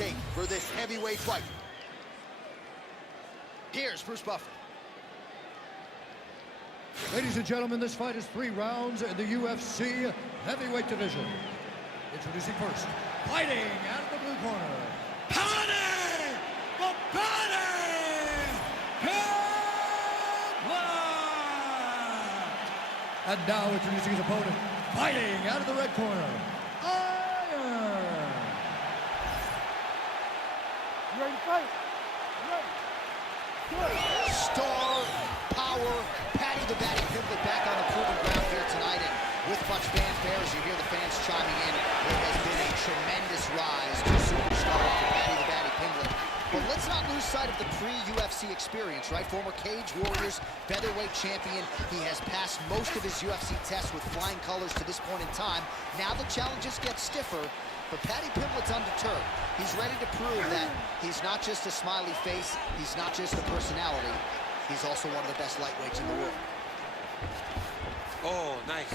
take for this heavyweight fight? Here's Bruce Buffer. Ladies and gentlemen, this fight is 3 rounds in the UFC heavyweight division. Introducing first, fighting out of the blue corner, Paddy the Paddy Pimblett! And now introducing his opponent, fighting out of the red corner, Iron. You ready to fight? You ready? Good. Star power, Paddy the Baddy Pimblett back on the proven ground here tonight, and with much fanfare as you hear the fans chiming in, there has been a tremendous rise to superstar for Paddy the Baddy Pimblett. But let's not lose sight of the pre-UFC experience, right? Former Cage Warriors featherweight champion. He has passed most of his UFC tests with flying colors to this point in time. Now the challenges get stiffer, but Paddy Pimblett's undeterred. He's ready to prove that he's not just a smiley face, he's not just a personality, he's also one of the best lightweights in the world. Oh, nice.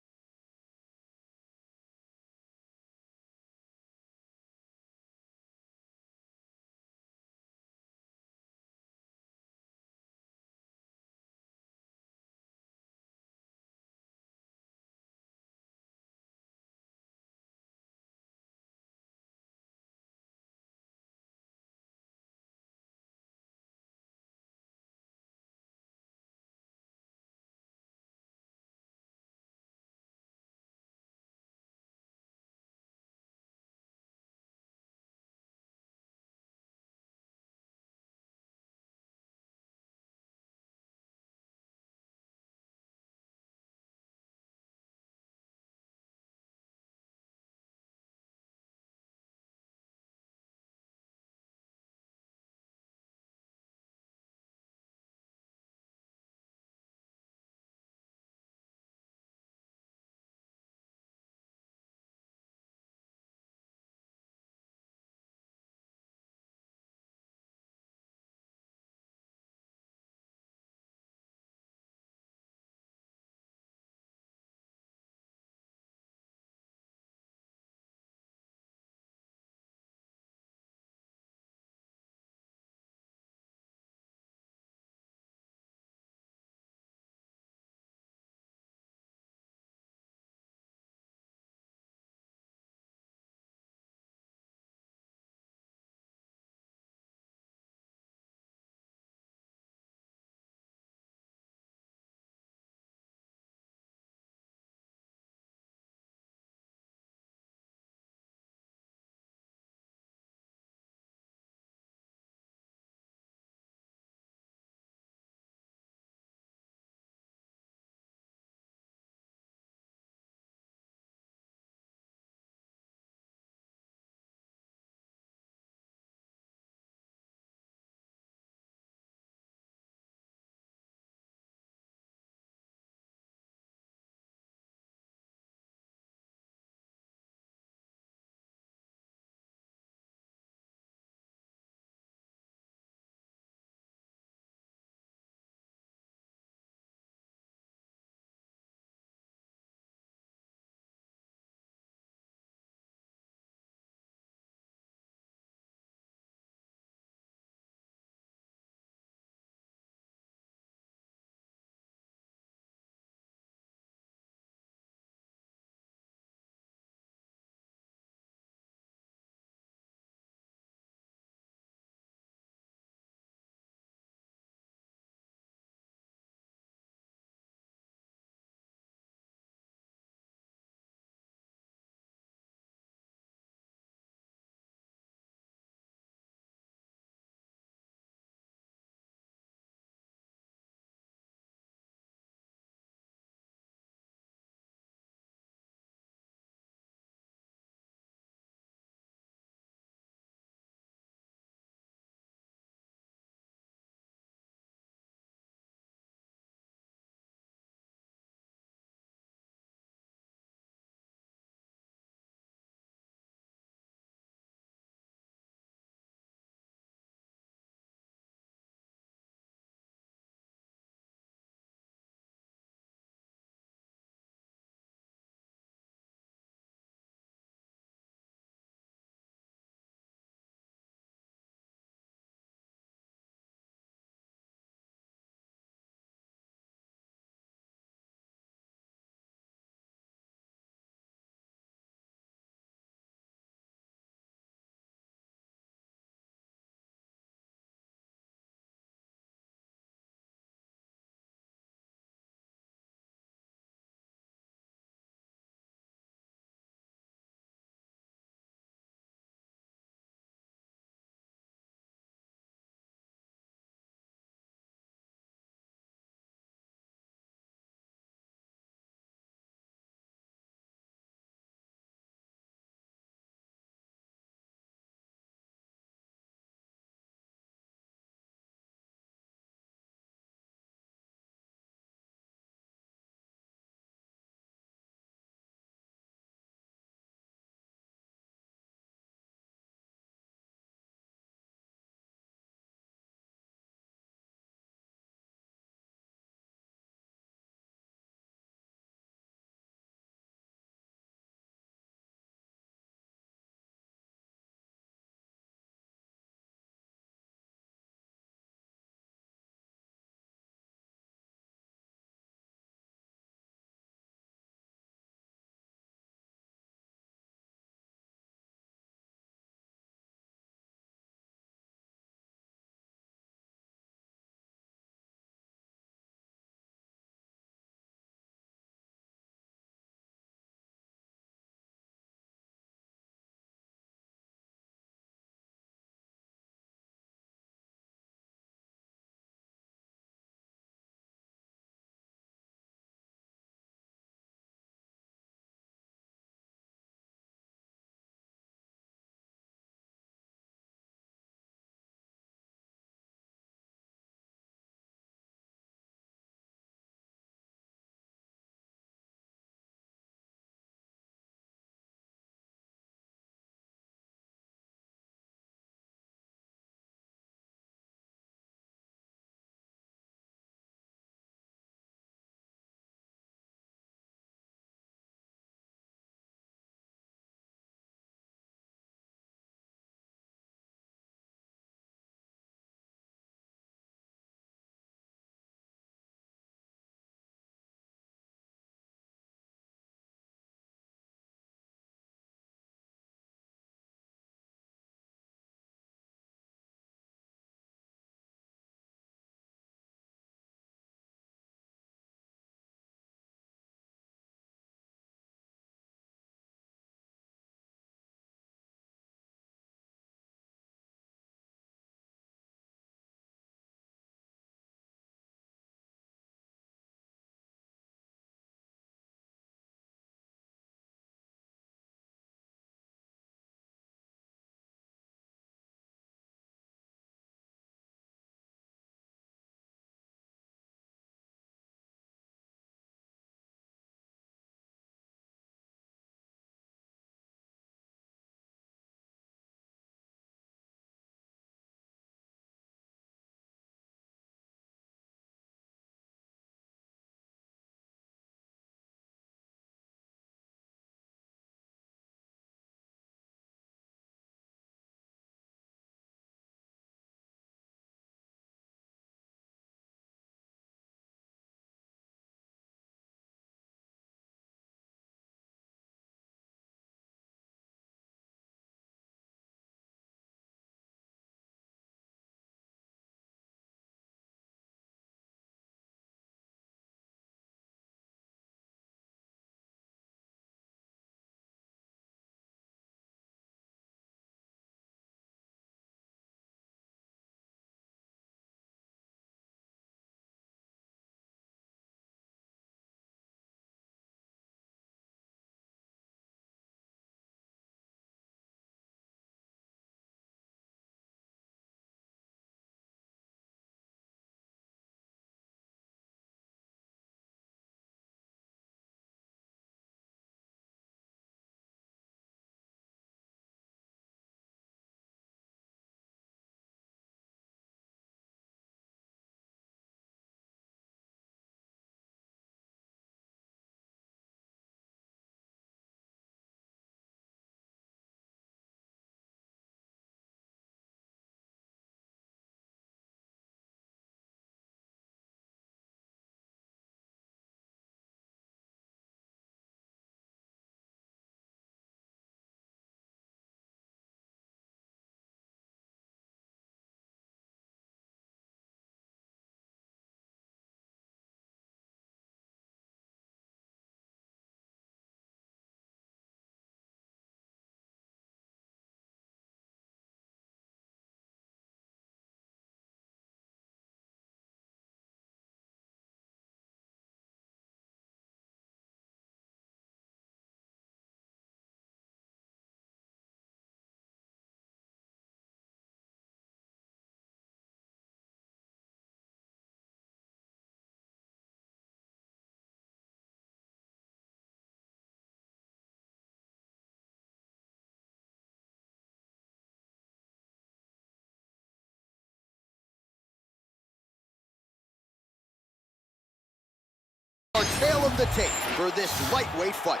tail of the tape for this lightweight fight.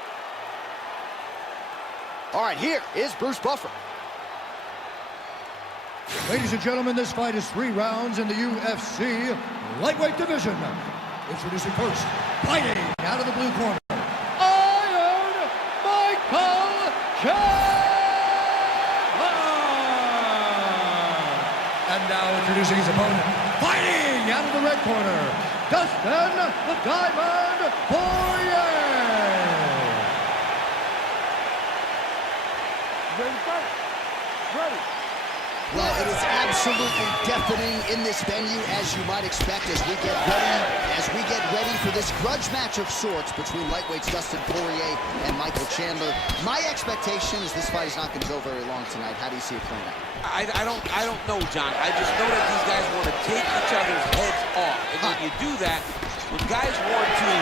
All right, here is Bruce Buffer. Ladies and gentlemen, this fight is 3 rounds in the UFC lightweight division. Introducing first, fighting out of the blue corner, Iron Michael Chandler. And now introducing his opponent, fighting out of the red corner, Dustin the Diamond Poirier. Ready to fight? Ready. Well, it is absolutely deafening in this venue, as you might expect, as we get ready for this grudge match of sorts between lightweights Dustin Poirier and Michael Chandler. My expectation is this fight is not going to go very long tonight. How do you see it playing out? I don't know, John. I just know that these guys want to take each other's heads off. And when you do that, when guys want to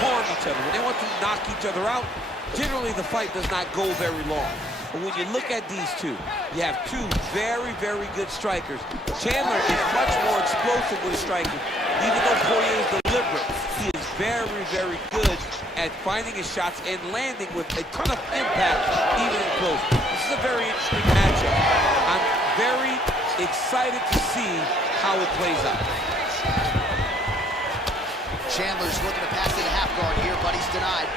harm each other, when they want to knock each other out, generally the fight does not go very long. But when you look at these two, you have two very, very good strikers. Chandler is much more explosive with his striking. Even though Poirier is deliberate, he is very, very good at finding his shots and landing with a ton of impact, even in close. This is a very interesting matchup. I'm very excited to see how it plays out. Chandler's looking to pass to the half guard here, but he's denied.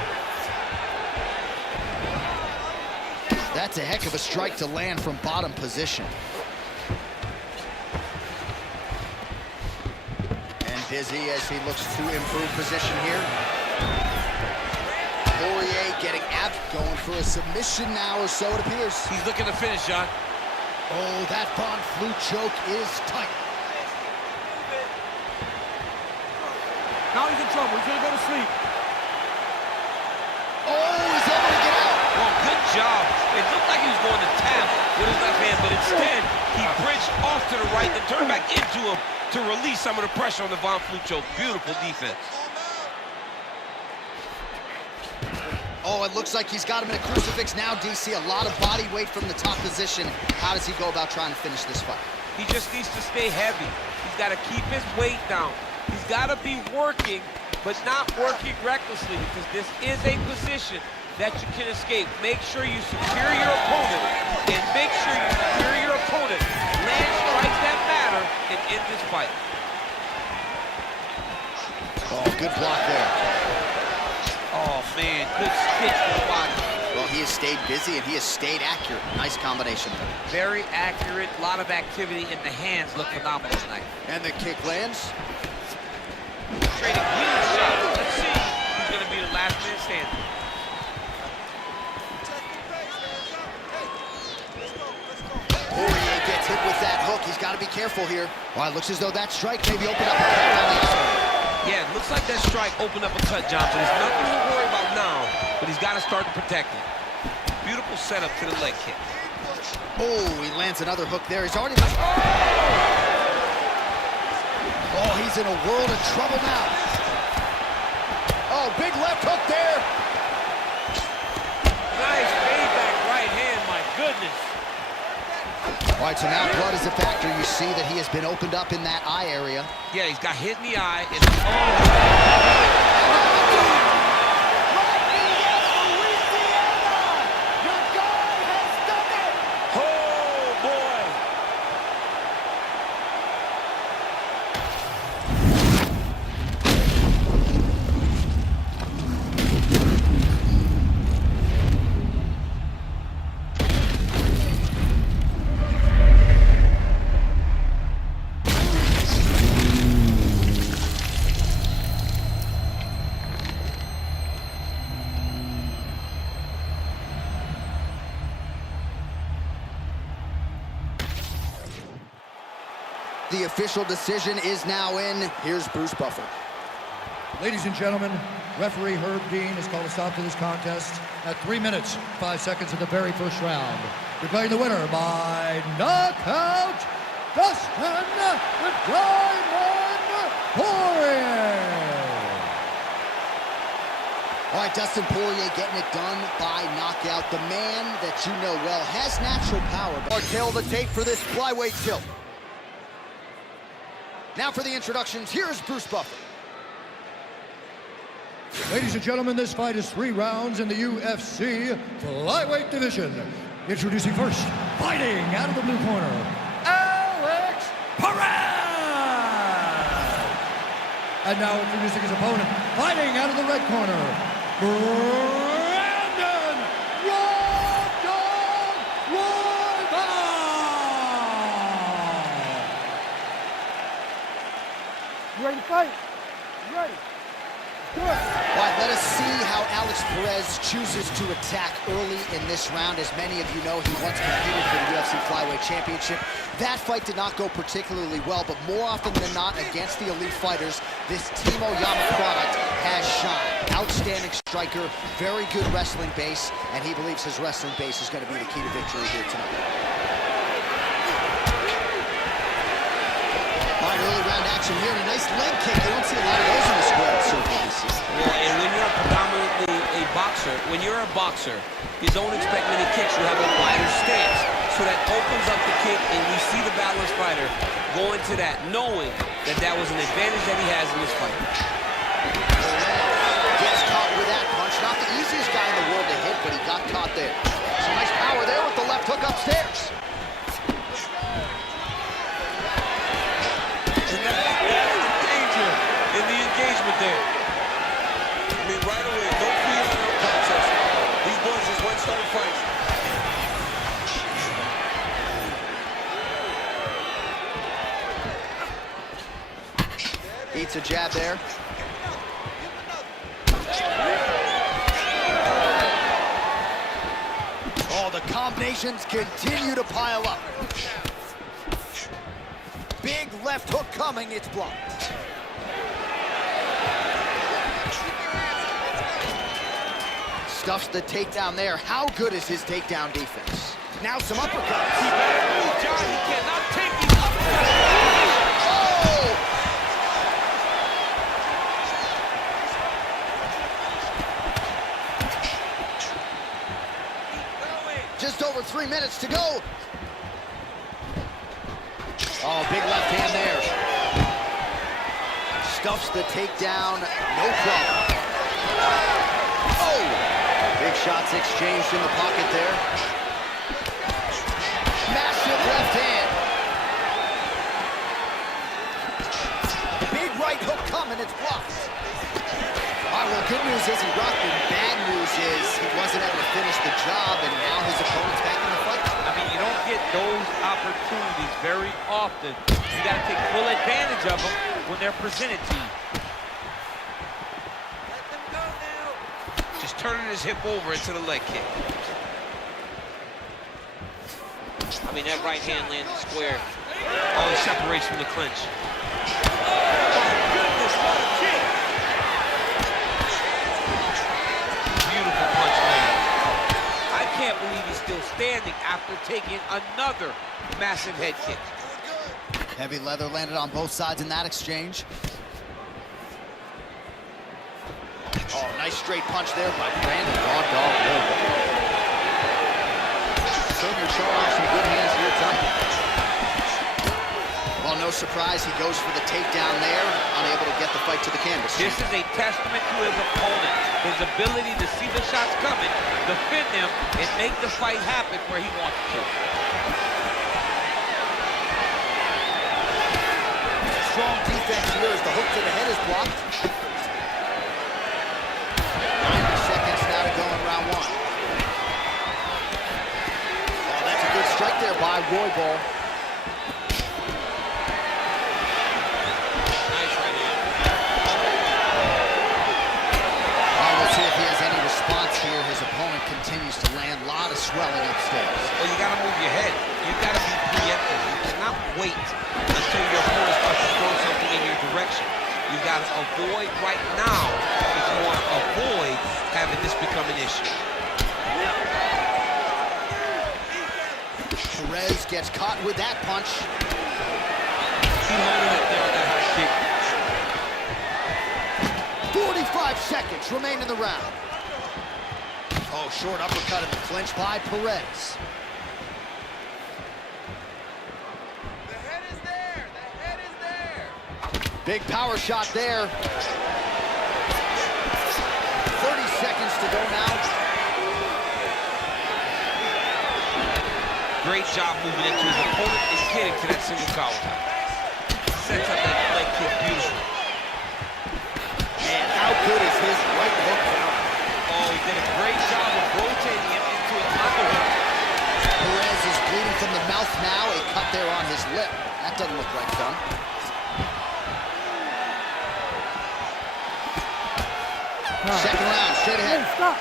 That's a heck of a strike to land from bottom position. And busy as he looks to improve position here. Poirier getting going for a submission now, or so it appears. He's looking to finish, John. Oh, that Von Flue choke is tight. Now he's in trouble. He's gonna go to sleep. Oh, he's able to get out. Well, good job. It looked like he was going to tap with his left hand, but instead, he bridged off to the right and turned back into him to release some of the pressure on the Von Flue choke. Beautiful defense. Oh, it looks like he's got him in a crucifix now, DC. A lot of body weight from the top position. How does he go about trying to finish this fight? He just needs to stay heavy. He's got to keep his weight down. He's got to be working, but not working recklessly, because this is a position that you can escape. Make sure you secure your opponent, and make sure you secure your opponent. Land strikes that matter and end this fight. Oh, good block there. Oh, man, good stick to the body. Well, he has stayed busy, and he has stayed accurate. Nice combination there. Very accurate, a lot of activity, and the hands look phenomenal tonight. And the kick lands. Trading huge shots. Let's see who's going to be the last man standing. Poirier gets hit with that hook. He's got to be careful here. Well, it looks as though that strike maybe opened up a cut on the outside. Yeah, it looks like that strike opened up a cut, Johnson. There's nothing to worry about now, but he's got to start to protect it. Beautiful setup to the leg kick. Oh, he lands another hook there. He's already... Oh, he's in a world of trouble now. Oh, big left hook there. Nice payback right hand, my goodness. All right, so now blood is a factor. You see that he has been opened up in that eye area. Yeah, he's got hit in the eye. And oh, boy. The official decision is now in. Here's Bruce Buffer. Ladies and gentlemen, referee Herb Dean has called a stop to this contest at 3 minutes, 5 seconds of the very first round. Declaring the winner by knockout, Dustin the Diamond Poirier. All right, Dustin Poirier getting it done by knockout. The man that you know well has natural power. Our tail of the tape for this flyweight tilt. Now for the introductions, here's Bruce Buffer. Ladies and gentlemen, this fight is 3 rounds in the UFC flyweight division. Introducing first, fighting out of the blue corner, Alex Perez! And now introducing his opponent, fighting out of the red corner, Brandon Road Dogg Royval! You ready to fight? You ready? Do it. All right, let us see how Alex Perez chooses to attack early in this round. As many of you know, he once competed for the UFC Flyweight Championship. That fight did not go particularly well, but more often than not against the elite fighters, this Team Oyama product has shined. Outstanding striker, very good wrestling base, and he believes his wrestling base is going to be the key to victory here tonight. All right, early round action here, and a nice leg kick. You don't see a lot of those in the square surface. Well, and when you're predominantly a boxer, when you're a boxer, you don't expect many kicks. You have a wider stance, so that opens up the kick, and we see the balanced fighter go into that, knowing that that was an advantage that he has in this fight. Gets caught with that punch. Not the easiest guy in the world to hit, but he got caught there. Some nice power there with the left hook upstairs. In the engagement there. I mean, right away, no fear, no contest. These boys just went started fighting. Eats a jab there. Oh, the combinations continue to pile up. Big left hook coming, it's blocked. Stuffs the takedown there. How good is his takedown defense? Now some uppercuts. He better move, John. He cannot take these uppercuts. Oh! Just over 3 minutes to go. Oh, big left hand there. Stuffs the takedown, no problem. Oh! Big shots exchanged in the pocket there. Massive left hand. Big right hook coming, it's blocked. All right, well, good news is he rocked him. Bad news is he wasn't able to finish the job, and now his opponent's back in the fight. I mean, you don't get those opportunities very often. You got to take full advantage of them when they're presented to you. Let them go now. Just turning his hip over into the leg kick. I mean, that right hand landed square. Oh, he separates from the clinch. Oh, goodness, what a kick! Beautiful punch land. I can't believe he's still standing after taking another massive head kick. Heavy leather landed on both sides in that exchange. Oh, nice straight punch there by Brandon Raw Dog Royval. Certainly showing off some good hands here tonight. Well, no surprise, he goes for the takedown there, unable to get the fight to the canvas. This is a testament to his opponent, his ability to see the shots coming, defend them, and make the fight happen where he wants to. Strong defense here as the hook to the head is blocked. 90 seconds now to go in round one. Oh, that's a good strike there by Royval. Nice right hand. Oh, we'll see if he has any response here. His opponent continues to land. A lot of swelling upstairs. Well, you got to move your head. You got to be preemptive. You cannot wait until your opponent starts to throw something in your direction. You got to avoid right now if you want to avoid having this become an issue. Perez gets caught with that punch. Keep holding it there on that high kick. 45 seconds remain in the round. Oh, short uppercut in the clinch by Perez. The head is there. The head is there. Big power shot there. to go now. Great job moving into his opponent and getting to that single collar. Sets up that leg kick beautifully. And how good is his right hook now? Oh, he did a great job of rotating him into an underhook. Perez is bleeding from the mouth now. A cut there on his lip. That doesn't look like fun. Second round, straight ahead. Hey, stop.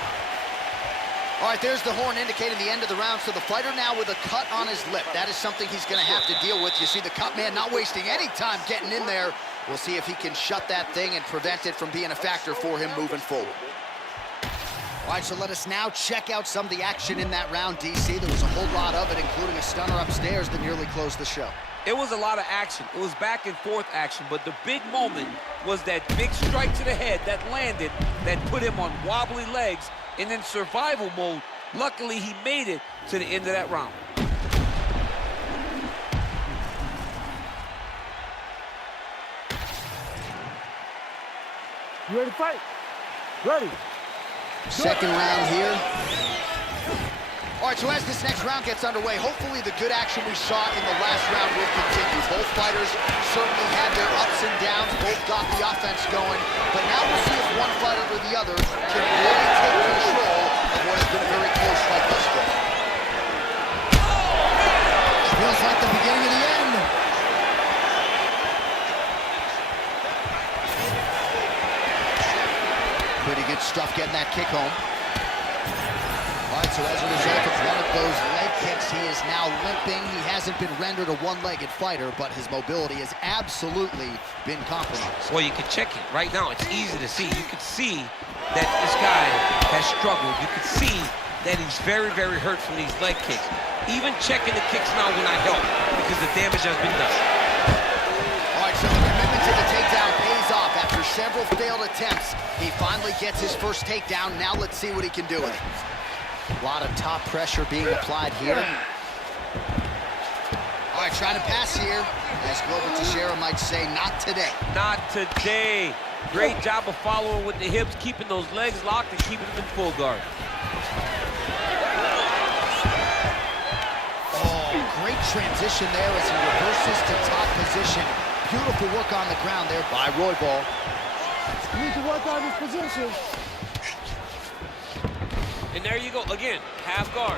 All right, there's the horn indicating the end of the round. So the fighter now with a cut on his lip. That is something he's going to have to deal with. You see the cut man not wasting any time getting in there. We'll see if he can shut that thing and prevent it from being a factor for him moving forward. All right, so let us now check out some of the action in that round, DC. There was a whole lot of it, including a stunner upstairs that nearly closed the show. It was a lot of action. It was back and forth action, but the big moment was that big strike to the head that landed, that put him on wobbly legs, and in survival mode, luckily he made it to the end of that round. You ready to fight? Ready. Second round here. All right, so as this next round gets underway, hopefully the good action we saw in the last round will continue. Both fighters certainly had their ups and downs, both got the offense going, but now we'll see if one fighter or the other can really take control of what has been a very close fight thus far. Feels like the beginning of the end. Pretty good stuff getting that kick home. All right, so as a result of one of those leg kicks, he is now limping. He hasn't been rendered a one-legged fighter, but his mobility has absolutely been compromised. Well, you can check it right now. It's easy to see. You can see that this guy has struggled. You can see that he's very, very hurt from these leg kicks. Even checking the kicks now will not help because the damage has been done. All right, so the commitment to the takedown pays off. After several failed attempts, he finally gets his first takedown. Now let's see what he can do with it. A lot of top pressure being applied here. All right, trying to pass here. As Glover Teixeira might say, not today. Not today. Great job of following with the hips, keeping those legs locked and keeping them in full guard. Oh, great transition there as he reverses to top position. Beautiful work on the ground there by Roybal. You need to work on this position. And there you go, again, half guard.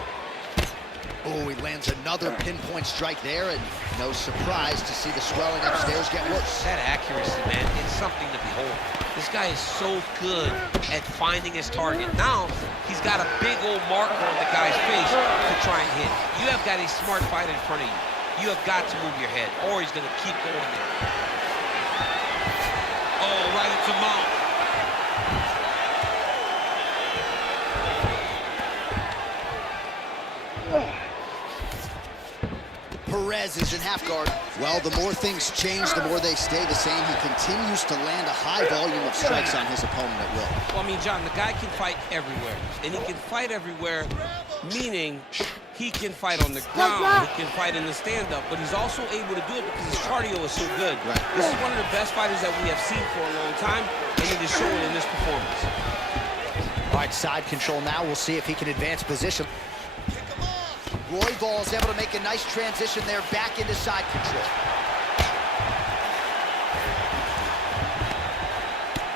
Oh, he lands another pinpoint strike there, and no surprise to see the swelling upstairs get worse. That accuracy, man, it's something to behold. This guy is so good at finding his target. Now, he's got a big old marker on the guy's face to try and hit. You have got a smart fighter in front of you. You have got to move your head, or he's going to keep going there. Oh, right into mount. Perez is in half guard. Well, the more things change, the more they stay the same. He continues to land a high volume of strikes on his opponent at will. Well, I mean, John, the guy can fight everywhere. And he can fight everywhere, meaning he can fight on the ground, he can fight in the stand-up, but he's also able to do it because his cardio is so good. Right. This is one of the best fighters that we have seen for a long time, and it is showing in this performance. All right, side control now. We'll see if he can advance position. Roybal is able to make a nice transition there back into side control.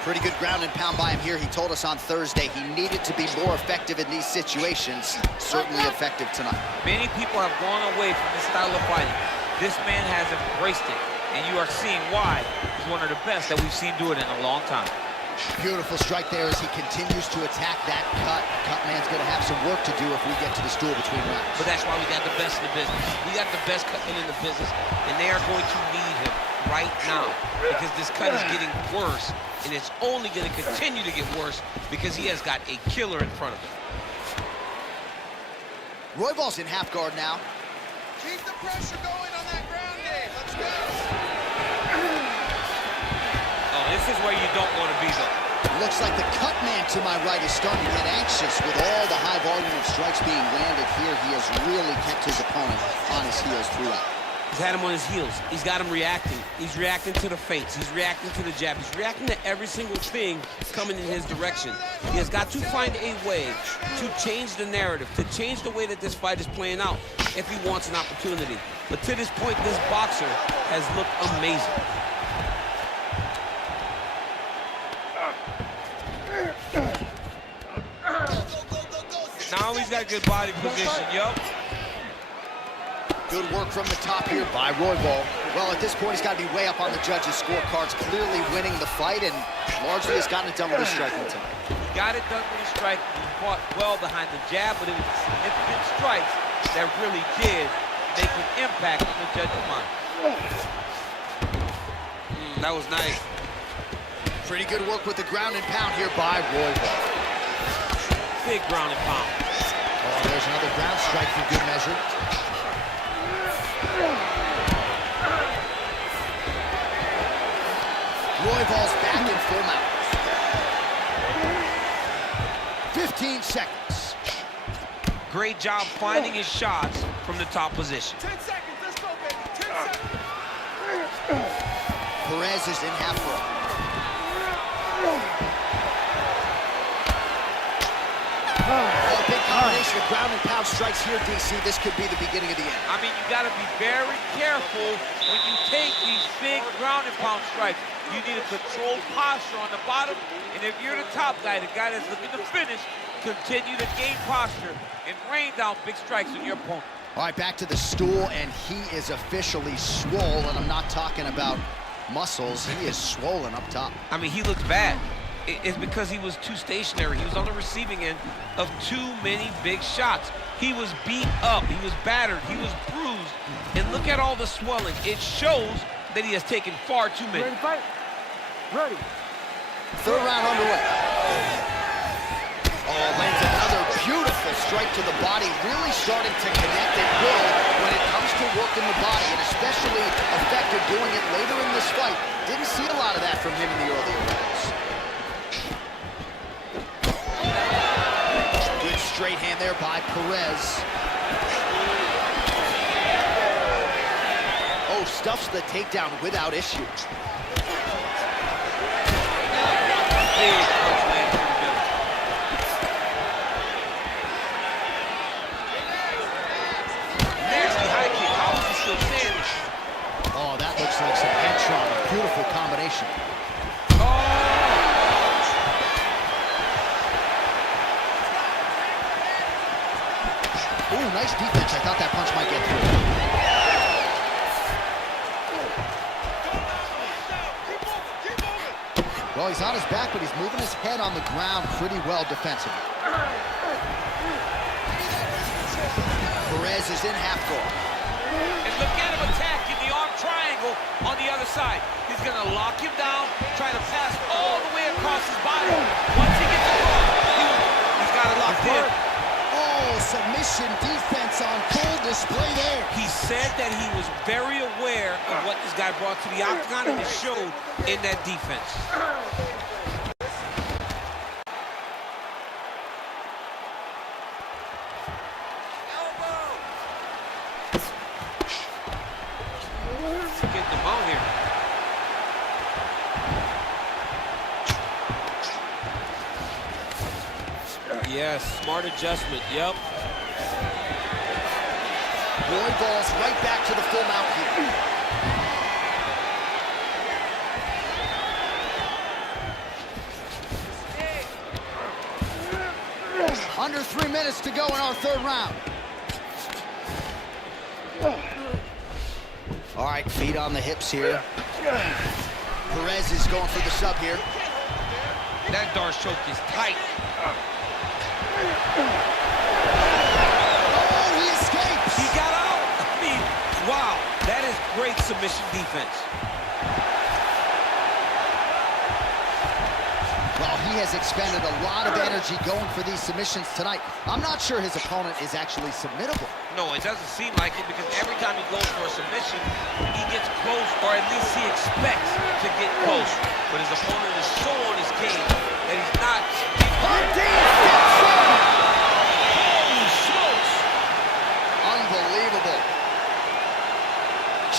Pretty good ground and pound by him here. He told us on Thursday he needed to be more effective in these situations. Certainly effective tonight. Many people have gone away from this style of fighting. This man has embraced it, and you are seeing why he's one of the best that we've seen do it in a long time. Beautiful strike there as he continues to attack that cut. Cut man's going to have some work to do if we get to the stool between rounds. But that's why we got the best in the business. We got the best cutman in the business, and they are going to need him right now because this cut is getting worse, and it's only going to continue to get worse because he has got a killer in front of him. Royval's in half guard now. Keep the pressure going on that ground game. Let's go. Oh, this is where you don't want to be, though. Looks like the cut man to my right is starting to get anxious with all the high volume of strikes being landed here. He has really kept his opponent on his heels throughout. He's had him on his heels. He's got him reacting. He's reacting to the feints. He's reacting to the jab. He's reacting to every single thing coming in his direction. He has got to find a way to change the narrative, to change the way that this fight is playing out if he wants an opportunity. But to this point, this boxer has looked amazing. Now he's got good body position, yup. Good work from the top here by Royval. Well, at this point, he's got to be way up on the judges' scorecards, clearly winning the fight, and largely has gotten it done with his striking time. He got it done with his striking. He fought well behind the jab, but it was significant strikes that really did make an impact on the judges' mind. That was nice. Pretty good work with the ground and pound here by Royval. Big ground and pound. Oh, there's another ground strike for good measure. Royval's back in full mount. 15 seconds. Great job finding his shots from the top position. 10 seconds, let's go, baby. 10 seconds. Perez is in half row. Oh, big combination of ground and pound strikes here, DC. This could be the beginning of the end. I mean, you got to be very careful when you take these big ground and pound strikes. You need a controlled posture on the bottom, and if you're the top guy, the guy that's looking to finish, continue to gain posture and rain down big strikes on your opponent. All right, back to the stool, and he is officially swole, and I'm not talking about muscles. He is swollen up top. I mean, he looks bad. It's because he was too stationary. He was on the receiving end of too many big shots. He was beat up. He was battered. He was bruised. And look at all the swelling. It shows that he has taken far too many. Ready to fight? Ready. Third round underway. Oh, lands another beautiful strike to the body, really starting to connect at will when it comes to working the body, and especially effective doing it later in this fight. Didn't see a lot of that from him in the earlier rounds. Good straight hand there by Perez. Oh, stuffs the takedown without issue. Big punch lands through the middle. Nasty high kick. How is he still standing? Oh, that looks like some head trauma. Beautiful combination. Ooh, nice defense. I thought that punch might get through. Well, he's on his back, but he's moving his head on the ground pretty well defensively. Perez is in half guard. And look at him attacking the arm triangle on the other side. He's going to lock him down, try to pass all the way across his body. Once he gets across, he's got it locked in. Oh, submission defense on full display there. He said that he was very aware of what this guy brought to the octagon, and it showed in that defense. Getting him out here. Yes, smart adjustment, yep. Royval's right back to the full mount here. Under 3 minutes to go in our third round. All right, feet on the hips here. Perez is going for the sub here. That Darce choke is tight. Oh, he escapes. He got out. I mean, wow, that is great submission defense. Well, he has expended a lot of energy going for these submissions tonight. I'm not sure his opponent is actually submittable. No, it doesn't seem like it, because every time he goes for a submission, he gets close, or at least he expects to get close. But his opponent is so on his game that he's not. Holy smokes! Unbelievable.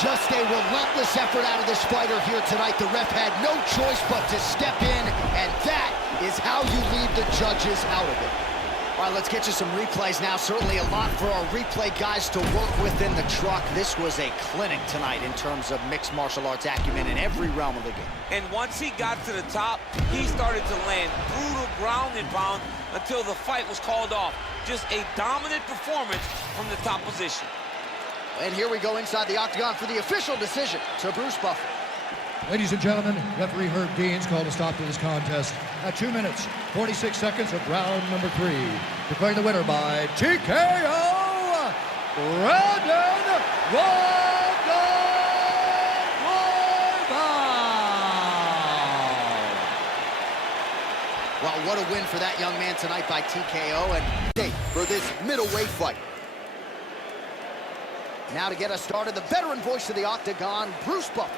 Just a relentless effort out of this fighter here tonight. The ref had no choice but to step in, and that is how you lead the judges out of it. All right, let's get you some replays now. Certainly a lot for our replay guys to work with in the truck. This was a clinic tonight in terms of mixed martial arts acumen in every realm of the game. And once he got to the top, he started to land brutal ground and pound until the fight was called off. Just a dominant performance from the top position. And here we go inside the octagon for the official decision to Bruce Buffer. Ladies and gentlemen, referee Herb Dean's called a stop to this contest at 2 minutes, 46 seconds of round number 3. Declaring the winner by TKO, Brandon Well, what a win for that young man tonight by TKO, and for this middleweight fight. Now to get us started, the veteran voice of the octagon, Bruce Buffer.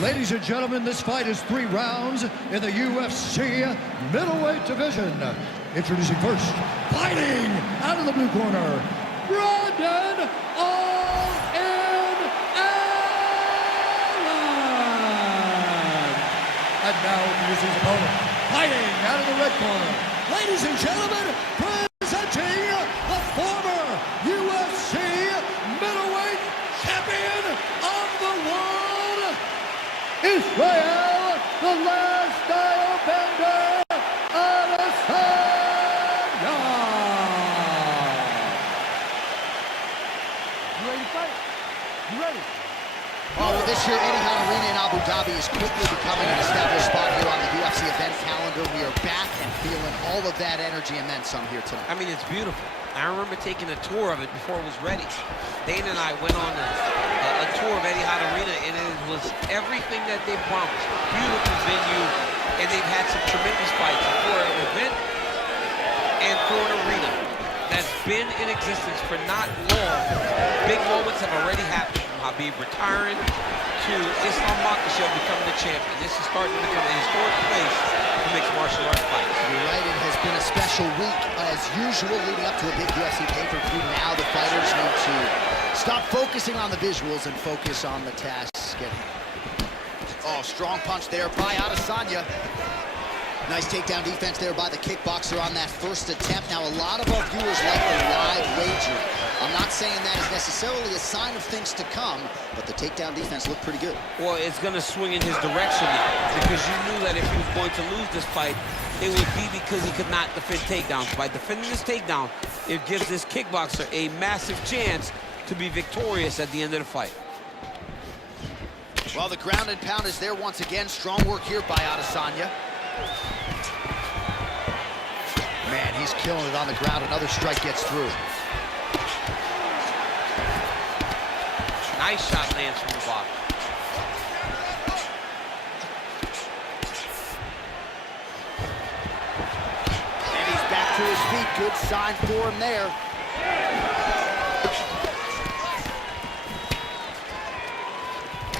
Ladies and gentlemen, this fight is 3 rounds in the UFC middleweight division. Introducing first, fighting out of the blue corner, Brandon All-In Allen. And now introducing his opponent, fighting out of the red corner. Ladies and gentlemen, presenting the former UFC middleweight champion of the world, Israel, the last style bender, Adesanya. You ready to fight? You ready? Oh, well, this year, Etihad Arena in Abu Dhabi is quickly becoming an established spot here on the UFC event calendar. We are back and feeling all of that energy and then some here tonight. I mean, it's beautiful. I remember taking a tour of it before it was ready. Dana and I went on a tour of Etihad Arena, and it was everything that they promised. Beautiful venue, and they've had some tremendous fights for an event and for an arena that's been in existence for not long. Big moments have already happened. Habib retiring to Islam Makhachev becoming the champion. This is starting to become a historic place for mixed martial arts fights. You're right, it has been a special week as usual leading up to a big UFC pay-per-view. Now the fighters need to stop focusing on the visuals and focus on the tasks at hand. Oh, strong punch there by Adesanya. Nice takedown defense there by the kickboxer on that first attempt. Now, a lot of our viewers like the live wagering. I'm not saying that is necessarily a sign of things to come, but the takedown defense looked pretty good. Well, it's going to swing in his direction now, because you knew that if he was going to lose this fight, it would be because he could not defend takedowns. By defending this takedown, it gives this kickboxer a massive chance to be victorious at the end of the fight. Well, the ground and pound is there once again. Strong work here by Adesanya. Man, he's killing it on the ground. Another strike gets through. Nice shot lands from the bottom. And he's back to his feet. Good sign for him there.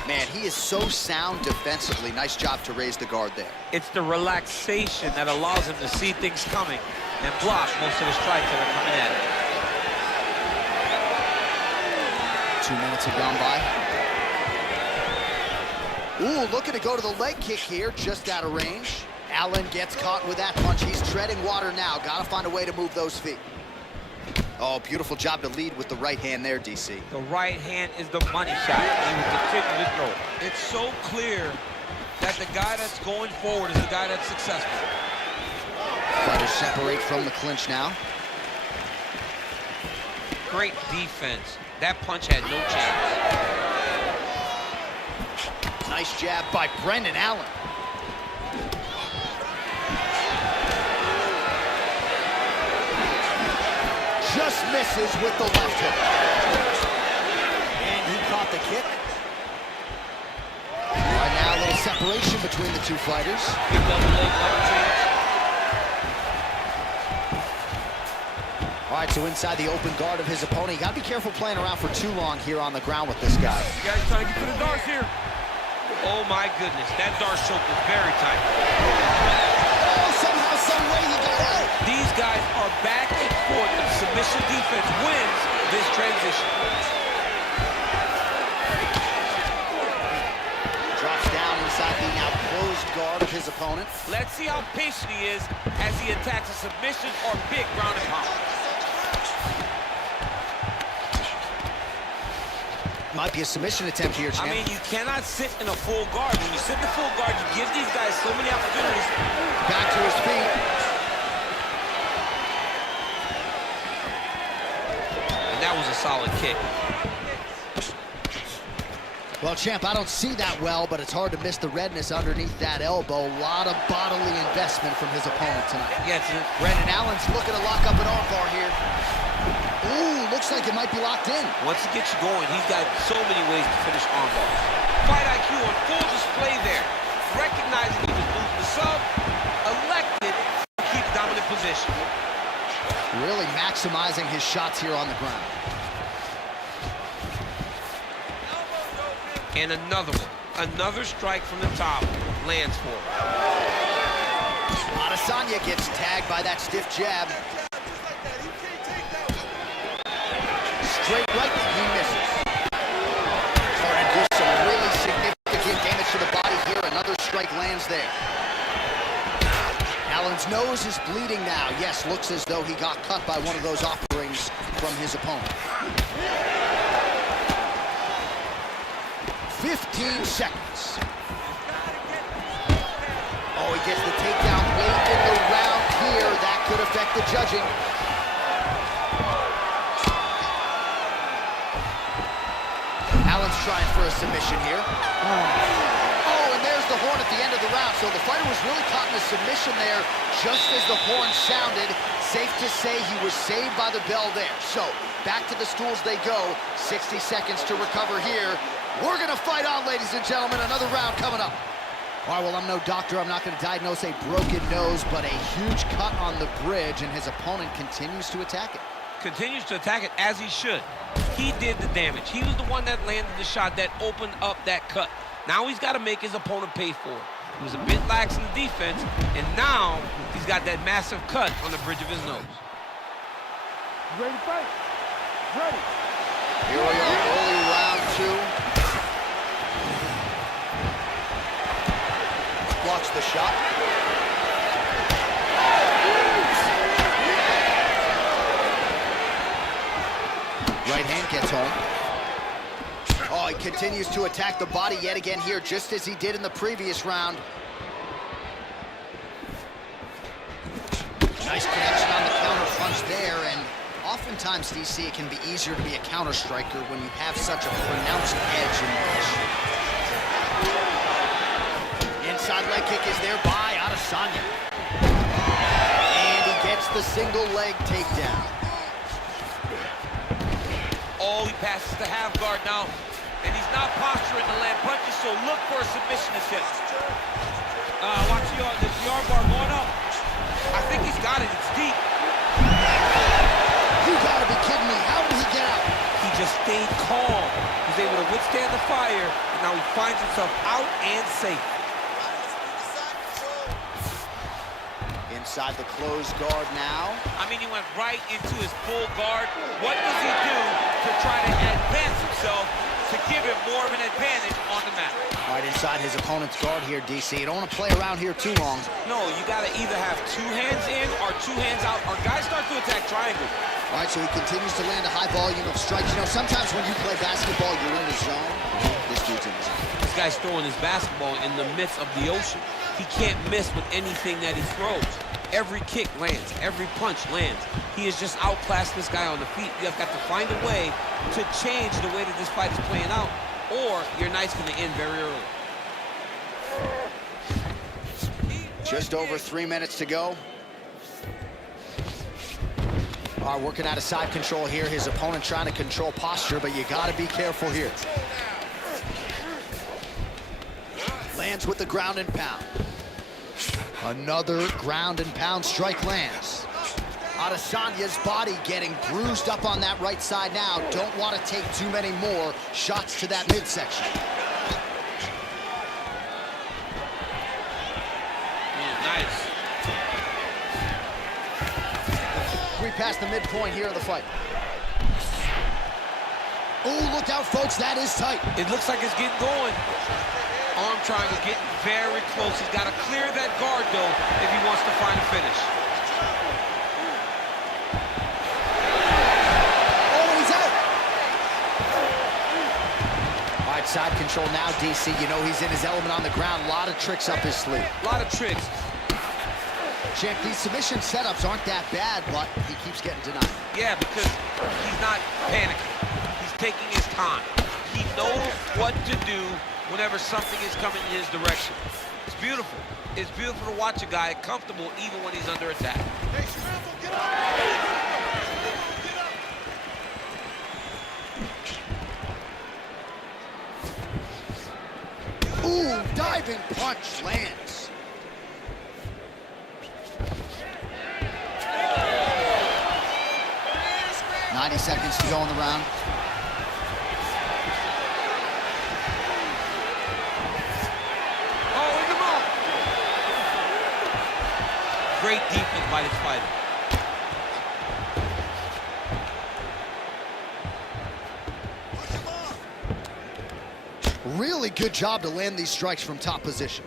Man, he is so sound defensively. Nice job to raise the guard there. It's the relaxation that allows him to see things coming and block most of the strikes that are coming at him. 2 minutes have gone by. Ooh, looking to go to the leg kick here, just out of range. Allen gets caught with that punch. He's treading water now. Got to find a way to move those feet. Oh, beautiful job to lead with the right hand there, DC. The right hand is the money shot. He will continue to throw. It's so clear that the guy that's going forward is the guy that's successful. Fighters separate from the clinch now. Great defense. That punch had no chance. Nice jab by Brendan Allen. Just misses with the left hook. And he caught the kick. Right now, a little separation between the two fighters. Big double leg change. All right, so inside the open guard of his opponent. You got to be careful playing around for too long here on the ground with this guy. You guys trying to get to the darts here. Oh my goodness, that dart choke is very tight. Oh, somehow, some way he got out. These guys are back and forth. The submission defense wins this transition. closed guard of his opponent. Let's see how patient he is as he attacks a submission or big ground and pound. Might be a submission attempt here, champ. I mean, you cannot sit in a full guard. When you sit in a full guard, you give these guys so many opportunities. Back to his feet. And that was a solid kick. Well, champ, I don't see that well, but it's hard to miss the redness underneath that elbow. A lot of bodily investment from his opponent tonight. Yes, Brendan Allen's looking to lock up an armbar here. Ooh, looks like it might be locked in. once he gets you going, he's got so many ways to finish armbars. Fight IQ on full display there. Recognizing he was losing the sub, elected to keep dominant position. Really maximizing his shots here on the ground. And another one. Another strike from the top lands for him. Adesanya gets tagged by that stiff jab. Straight right, he misses. Trying to do some really significant damage to the body here. Another strike lands there. Allen's nose is bleeding now. Yes, looks as though he got cut by one of those offerings from his opponent. 15 seconds. Oh, he gets the takedown late in the round here. That could affect the judging. Allen's trying for a submission here. Oh, and there's the horn at the end of the round. So the fighter was really caught in a submission there just as the horn sounded. Safe to say he was saved by the bell there. So back to the stools they go. 60 seconds to recover here. We're gonna fight on, ladies and gentlemen. Another round coming up. All right, well, I'm no doctor. I'm not gonna diagnose a broken nose, but a huge cut on the bridge, and his opponent continues to attack it. Continues to attack it as he should. He did the damage. He was the one that landed the shot that opened up that cut. Now he's got to make his opponent pay for it. He was a bit lax in the defense, and now he's got that massive cut on the bridge of his nose. You ready to fight? Ready. Here we are, early round two. Blocks the shot. Right hand gets home. Oh, he continues to attack the body yet again here, just as he did in the previous round. Nice connection on the counter punch there, and oftentimes, DC, it can be easier to be a counter striker when you have such a pronounced edge in the dish. Inside leg kick is there by Adesanya. And he gets the single leg takedown. Oh, he passes the half guard now, and he's not posturing to land punches, so look for a submission attempt. Watch the arm bar going up. I think he's got it. It's deep. You gotta be kidding me. How did he get out? He just stayed calm. He's able to withstand the fire, and now he finds himself out and safe. Inside the closed guard now. I mean, he went right into his full guard. What does he do to try to advance himself to give him more of an advantage on the mat? Right inside his opponent's guard here, DC. You don't want to play around here too long. No, you got to either have two hands in or two hands out, or guys start to attack triangle. All right, so he continues to land a high volume of strikes. You know, sometimes when you play basketball, you're in the zone. This dude's in the zone. This guy's throwing his basketball in the midst of the ocean. He can't miss with anything that he throws. Every kick lands, every punch lands. He has just outclassed this guy on the feet. You have got to find a way to change the way that this fight is playing out, or your night's going to end very early. Just over 3 minutes to go. All right, working out of side control here. His opponent trying to control posture, but you got to be careful here. Lands with the ground and pound. Another ground and pound strike lands. Adesanya's body getting bruised up on that right side now. Don't want to take too many more shots to that midsection. Nice. 3 past the midpoint here of the fight. Oh, look out, folks. That is tight. It looks like it's getting going. Arm triangle getting very close. He's got to clear that guard, though, if he wants to find a finish. Oh, he's out. All right, side control now, DC. You know he's in his element on the ground. A lot of tricks up his sleeve. A lot of tricks. Champ, these submission setups aren't that bad, but he keeps getting denied. Yeah, because he's not panicking. He's taking his time. He knows what to do whenever something is coming in his direction. It's beautiful. It's beautiful to watch a guy comfortable even when he's under attack. Hey, Scramble, get up! Get up! Ooh, diving punch lands. 90 seconds to go in the round. Oh, in the mouth. Great defense by this fighter. Really good job to land these strikes from top position.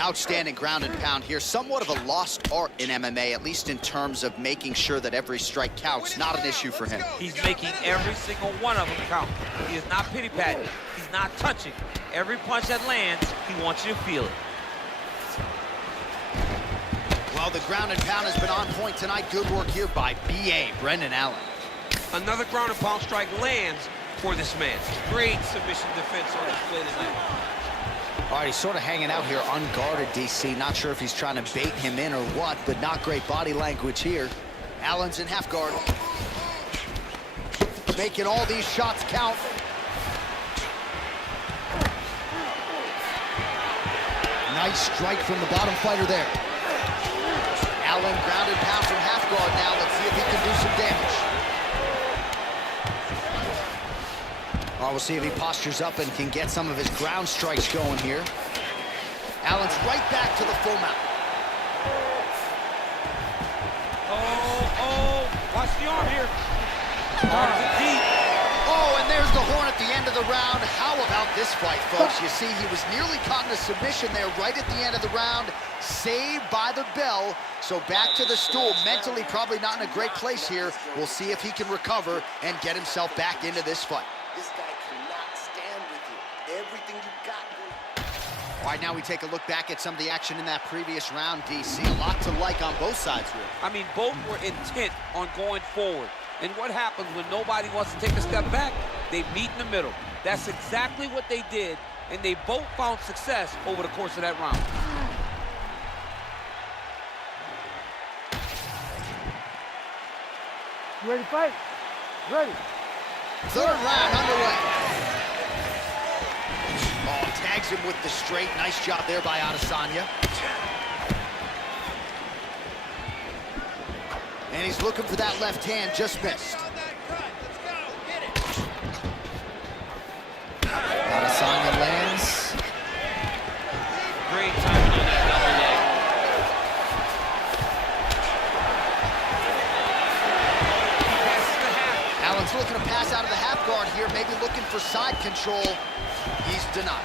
Outstanding ground and pound here. Somewhat of a lost art in MMA, at least in terms of making sure that every strike counts. Not an issue for him. He's making every single one of them count. He is not pity-patting. He's not touching. Every punch that lands, he wants you to feel it. Well, the ground and pound has been on point tonight. Good work here by B.A. Brendan Allen. Another ground and pound strike lands for this man. Great submission defense on display tonight. All right, he's sort of hanging out here unguarded, DC. Not sure if he's trying to bait him in or what, but not great body language here. Allen's in half guard. Making all these shots count. Nice strike from the bottom fighter there. Allen ground and pound from half guard now. Let's see if he can do some damage. All right, we'll see if he postures up and can get some of his ground strikes going here. Allen's right back to the full mount. Oh, watch the arm here. Arms are deep. Oh, and there's the horn at the end of the round. How about this fight, folks? You see, he was nearly caught in a submission there right at the end of the round. Saved by the bell. So back to the stool. Mentally probably not in a great place here. We'll see if he can recover and get himself back into this fight. This guy cannot stand with you. Everything you got. All right, now we take a look back at some of the action in that previous round, DC. A lot to like on both sides here. I mean, both were intent on going forward. And what happens when nobody wants to take a step back? They meet in the middle. That's exactly what they did, and they both found success over the course of that round. You ready to fight? Ready. Third round underway. Oh, tags him with the straight. Nice job there by Adesanya. And he's looking for that left hand, just missed. Adesanya lands. Great timing on that double leg. He passes the half. Allen's looking to pass out of the half guard here, maybe looking for side control. He's denied.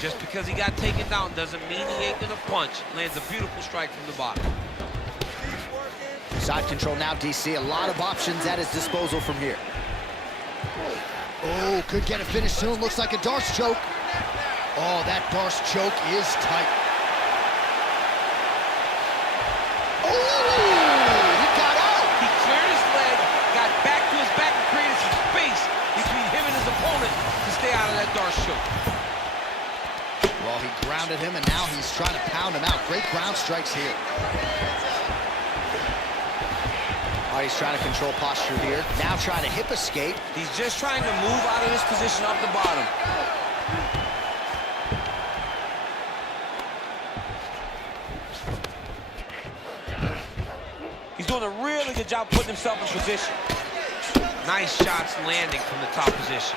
Just because he got taken down doesn't mean he ain't gonna punch. Lands a beautiful strike from the bottom. Side control now, DC. A lot of options at his disposal from here. Oh, could get it finished soon. Looks like a Darce choke. Oh, that Darce choke is tight. Oh, he got out. He cleared his leg, got back to his back, and created some space between him and his opponent to stay out of that Darce choke. Well, he grounded him, and now he's trying to pound him out. Great ground strikes here. All right, he's trying to control posture here. Now trying to hip escape. He's just trying to move out of this position up the bottom. He's doing a really good job putting himself in position. Nice shots landing from the top position.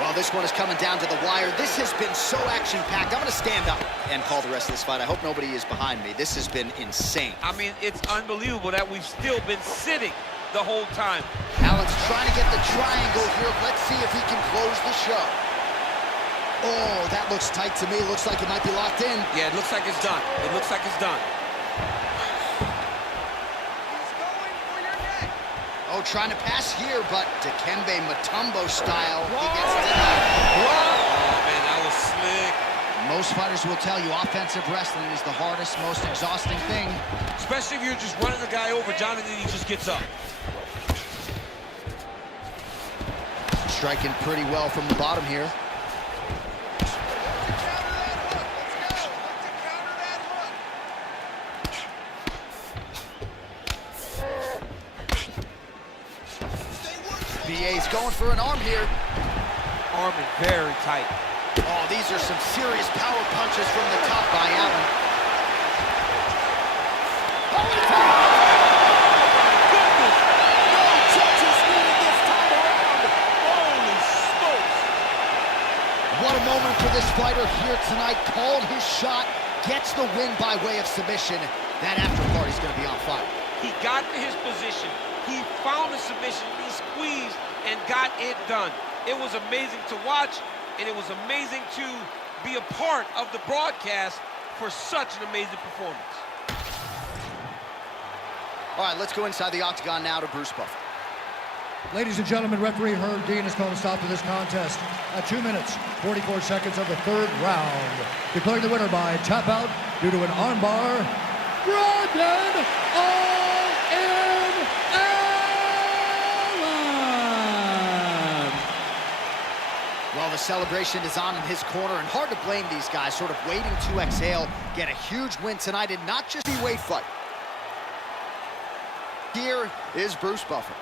Well, Oh, this one is coming down to the wire. This has been so action-packed. I'm going to stand up and call the rest of this fight. I hope nobody is behind me. This has been insane. I mean, it's unbelievable that we've still been sitting the whole time. Allen's trying to get the triangle here. Let's see if he can close the show. Oh, that looks tight to me. Looks like it might be locked in. Yeah, it looks like it's done. It looks like it's done. Oh, trying to pass here, but Dikembe Mutombo style, he gets denied. Oh, man, that was slick. Most fighters will tell you offensive wrestling is the hardest, most exhausting thing. Especially if you're just running the guy over, John, and then he just gets up. Striking pretty well from the bottom here. BA's going for an arm here. Arm is very tight. Oh, these are some serious power punches from the top by Allen. Oh, Goodness! No touches needed this time around. Holy smokes! what a moment for this fighter here tonight. Called his shot, gets the win by way of submission. That after party's going to be on fire. He got to his position. He found the submission. He squeezed and got it done. It was amazing to watch, and it was amazing to be a part of the broadcast for such an amazing performance. All right, let's go inside the octagon now to Bruce Buffer. Ladies and gentlemen, referee Herb Dean has called a stop to this contest at 2 minutes, 44 seconds of the third round. Declaring the winner by tap out due to an armbar, Brandon All-In Allen. Well, the celebration is on in his corner, and hard to blame these guys, sort of waiting to exhale, get a huge win tonight, and not just a weight fight. Here is Bruce Buffer.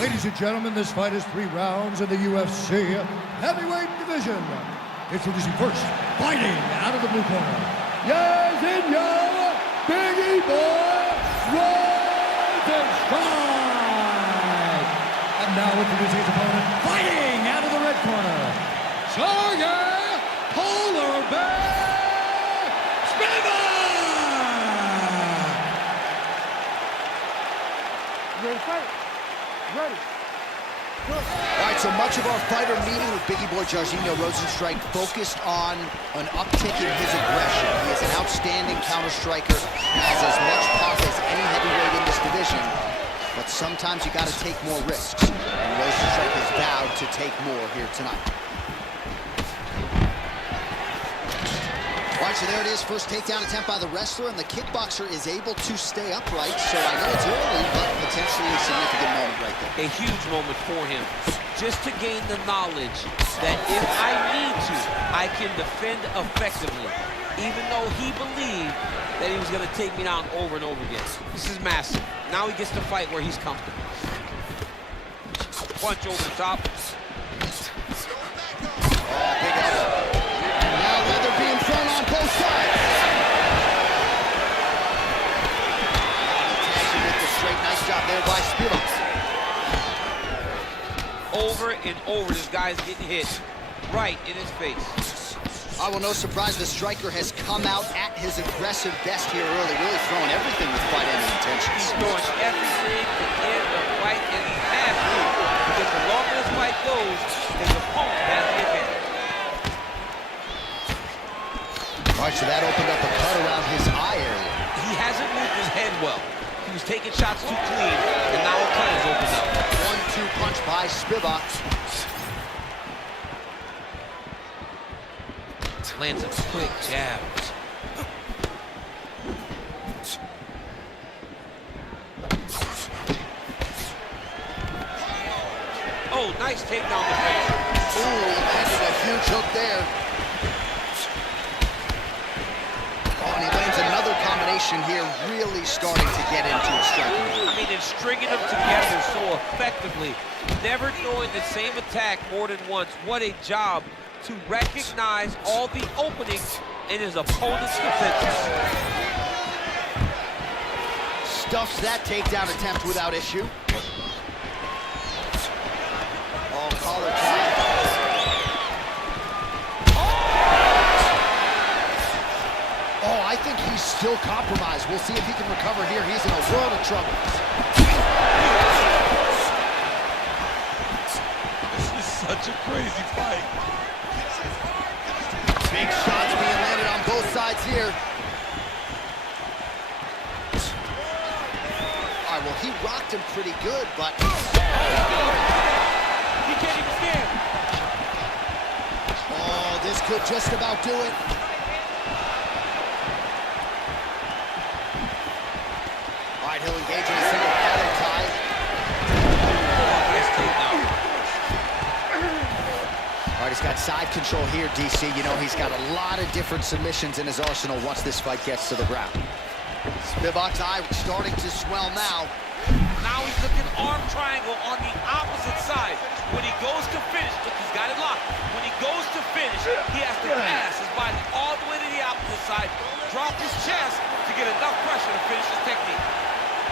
Ladies and gentlemen, this fight is 3 rounds in the UFC heavyweight division. Introducing first, fighting out of the blue corner. Yes, and yo, Biggie Boy, Rosenstrike. And now introducing his opponent, fighting out of the red corner. Sergey Polar Bear Spivak. You ready to fight? Ready. Good. All right, so much of our fighter meeting with Biggie Boy Jairzinho Rosenstrike focused on an uptick in his aggression. He is an outstanding counter striker, has as much pop as any heavyweight in this division, but sometimes you got to take more risks, and Rosenstrike has vowed to take more here tonight. All right, so there it is, first takedown attempt by the wrestler, and the kickboxer is able to stay upright, so I know it's early, but potentially a significant moment right there. A huge moment for him, just to gain the knowledge that if I need to, I can defend effectively, even though he believed that he was going to take me down over and over again. This is massive. Now he gets to fight where he's comfortable. Punch over the top. Oh, big elbow. Now leather being thrown on both sides. He with the straight, nice job there by Spivak. Over and over, this guy's getting hit right in his face. Oh, well, no surprise, the striker has come out at his aggressive best here early, really throwing everything with fight-ending intentions. He's throwing everything to end the fight, and he has to, because the longer this fight goes, his opponent has the advantage. All right, so that opened up a cut around his eye area. He hasn't moved his head well. He was taking shots too clean, and now a cut has opened up. 1-2 punch by Spivak. Lands a quick jab. Oh, nice takedown defense. Ooh, landed a huge hook there. Oh, and he lands another combination here, really starting to get into his striking. I mean, and stringing them together so effectively, never throwing the same attack more than once. What a job to recognize all the openings in his opponent's defenses. Stuffs that takedown attempt without issue. Oh, collar tie. Oh, I think he's still compromised. We'll see if he can recover here. He's in a world of trouble. This is such a crazy fight. Big shots being landed on both sides here. All right, well, he rocked him pretty good, but... He can't even stand. Oh, this could just about do it. All right, he'll engage in a single collar tie. Nice takedown. All right, he's got side control here, DC. You know, he's got a lot of different submissions in his arsenal once this fight gets to the ground. Spivak's eye starting to swell now. Now he's looking arm triangle on the opposite side. When he goes to finish, look, he's got it locked. When he goes to finish, he has to pass his body all the way to the opposite side, drop his chest to get enough pressure to finish his technique.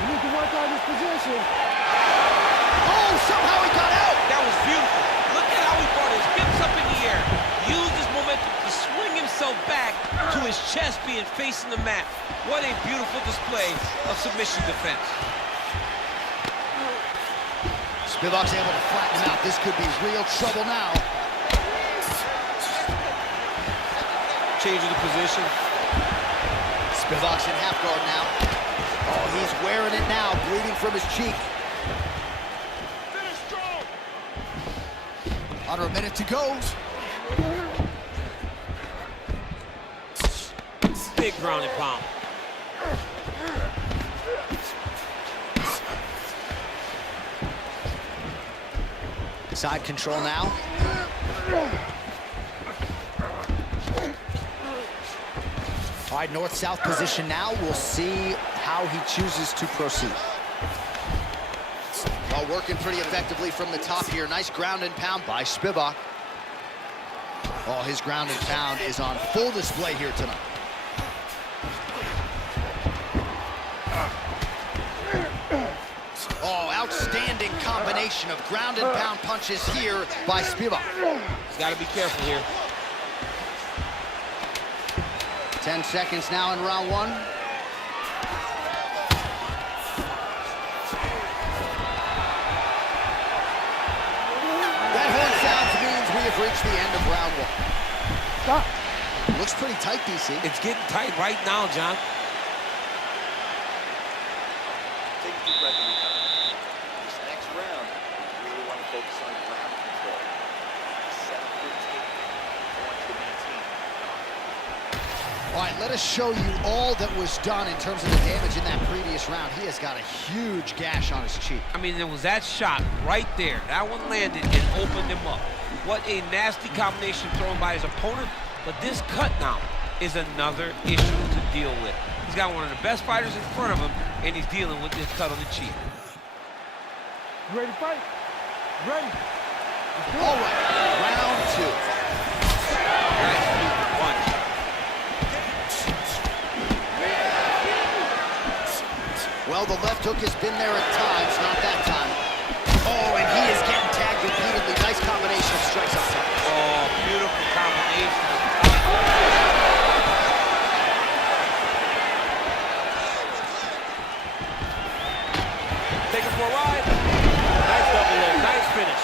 You need to work on this position. Oh, somehow he got out. That was beautiful. Look at how he brought his hips up in the air, used his momentum to swing himself back to his chest being facing the mat. What a beautiful display of submission defense. Spivak's able to flatten him out. This could be real trouble now. Changing the position. Spivak's in half guard now. Oh, he's wearing it now, bleeding from his cheek. Under a minute to go. Big ground and pound. Side control now. All right, north-south position now. We'll see how he chooses to proceed. Well, working pretty effectively from the top here. Nice ground and pound by Spivak. Oh, his ground and pound is on full display here tonight. Oh, outstanding combination of ground and pound punches here by Spivak. He's got to be careful here. 10 seconds now in round one. That horn sounds means we have reached the end of round one. Stop. Looks pretty tight, DC. It's getting tight right now, John. Take a deep breath and recover. This next round, we really want to focus on ground control. Set up your tape. I want you to maintain. All right, let us show you all that was done in terms of the damage in that previous round. He has got a huge gash on his cheek. I mean, there was that shot right there. That one landed and opened him up. What a nasty combination thrown by his opponent. But this cut now is another issue to deal with. He's got one of the best fighters in front of him, and he's dealing with this cut on the cheek. You ready to fight? Ready. All right, round two. Nice movement punch. Well, the left hook has been there at times, not that time. Oh, and he is getting tagged repeatedly. Nice combination of strikes up top. Oh, beautiful combination. Take him for a ride. Nice double low, nice finish.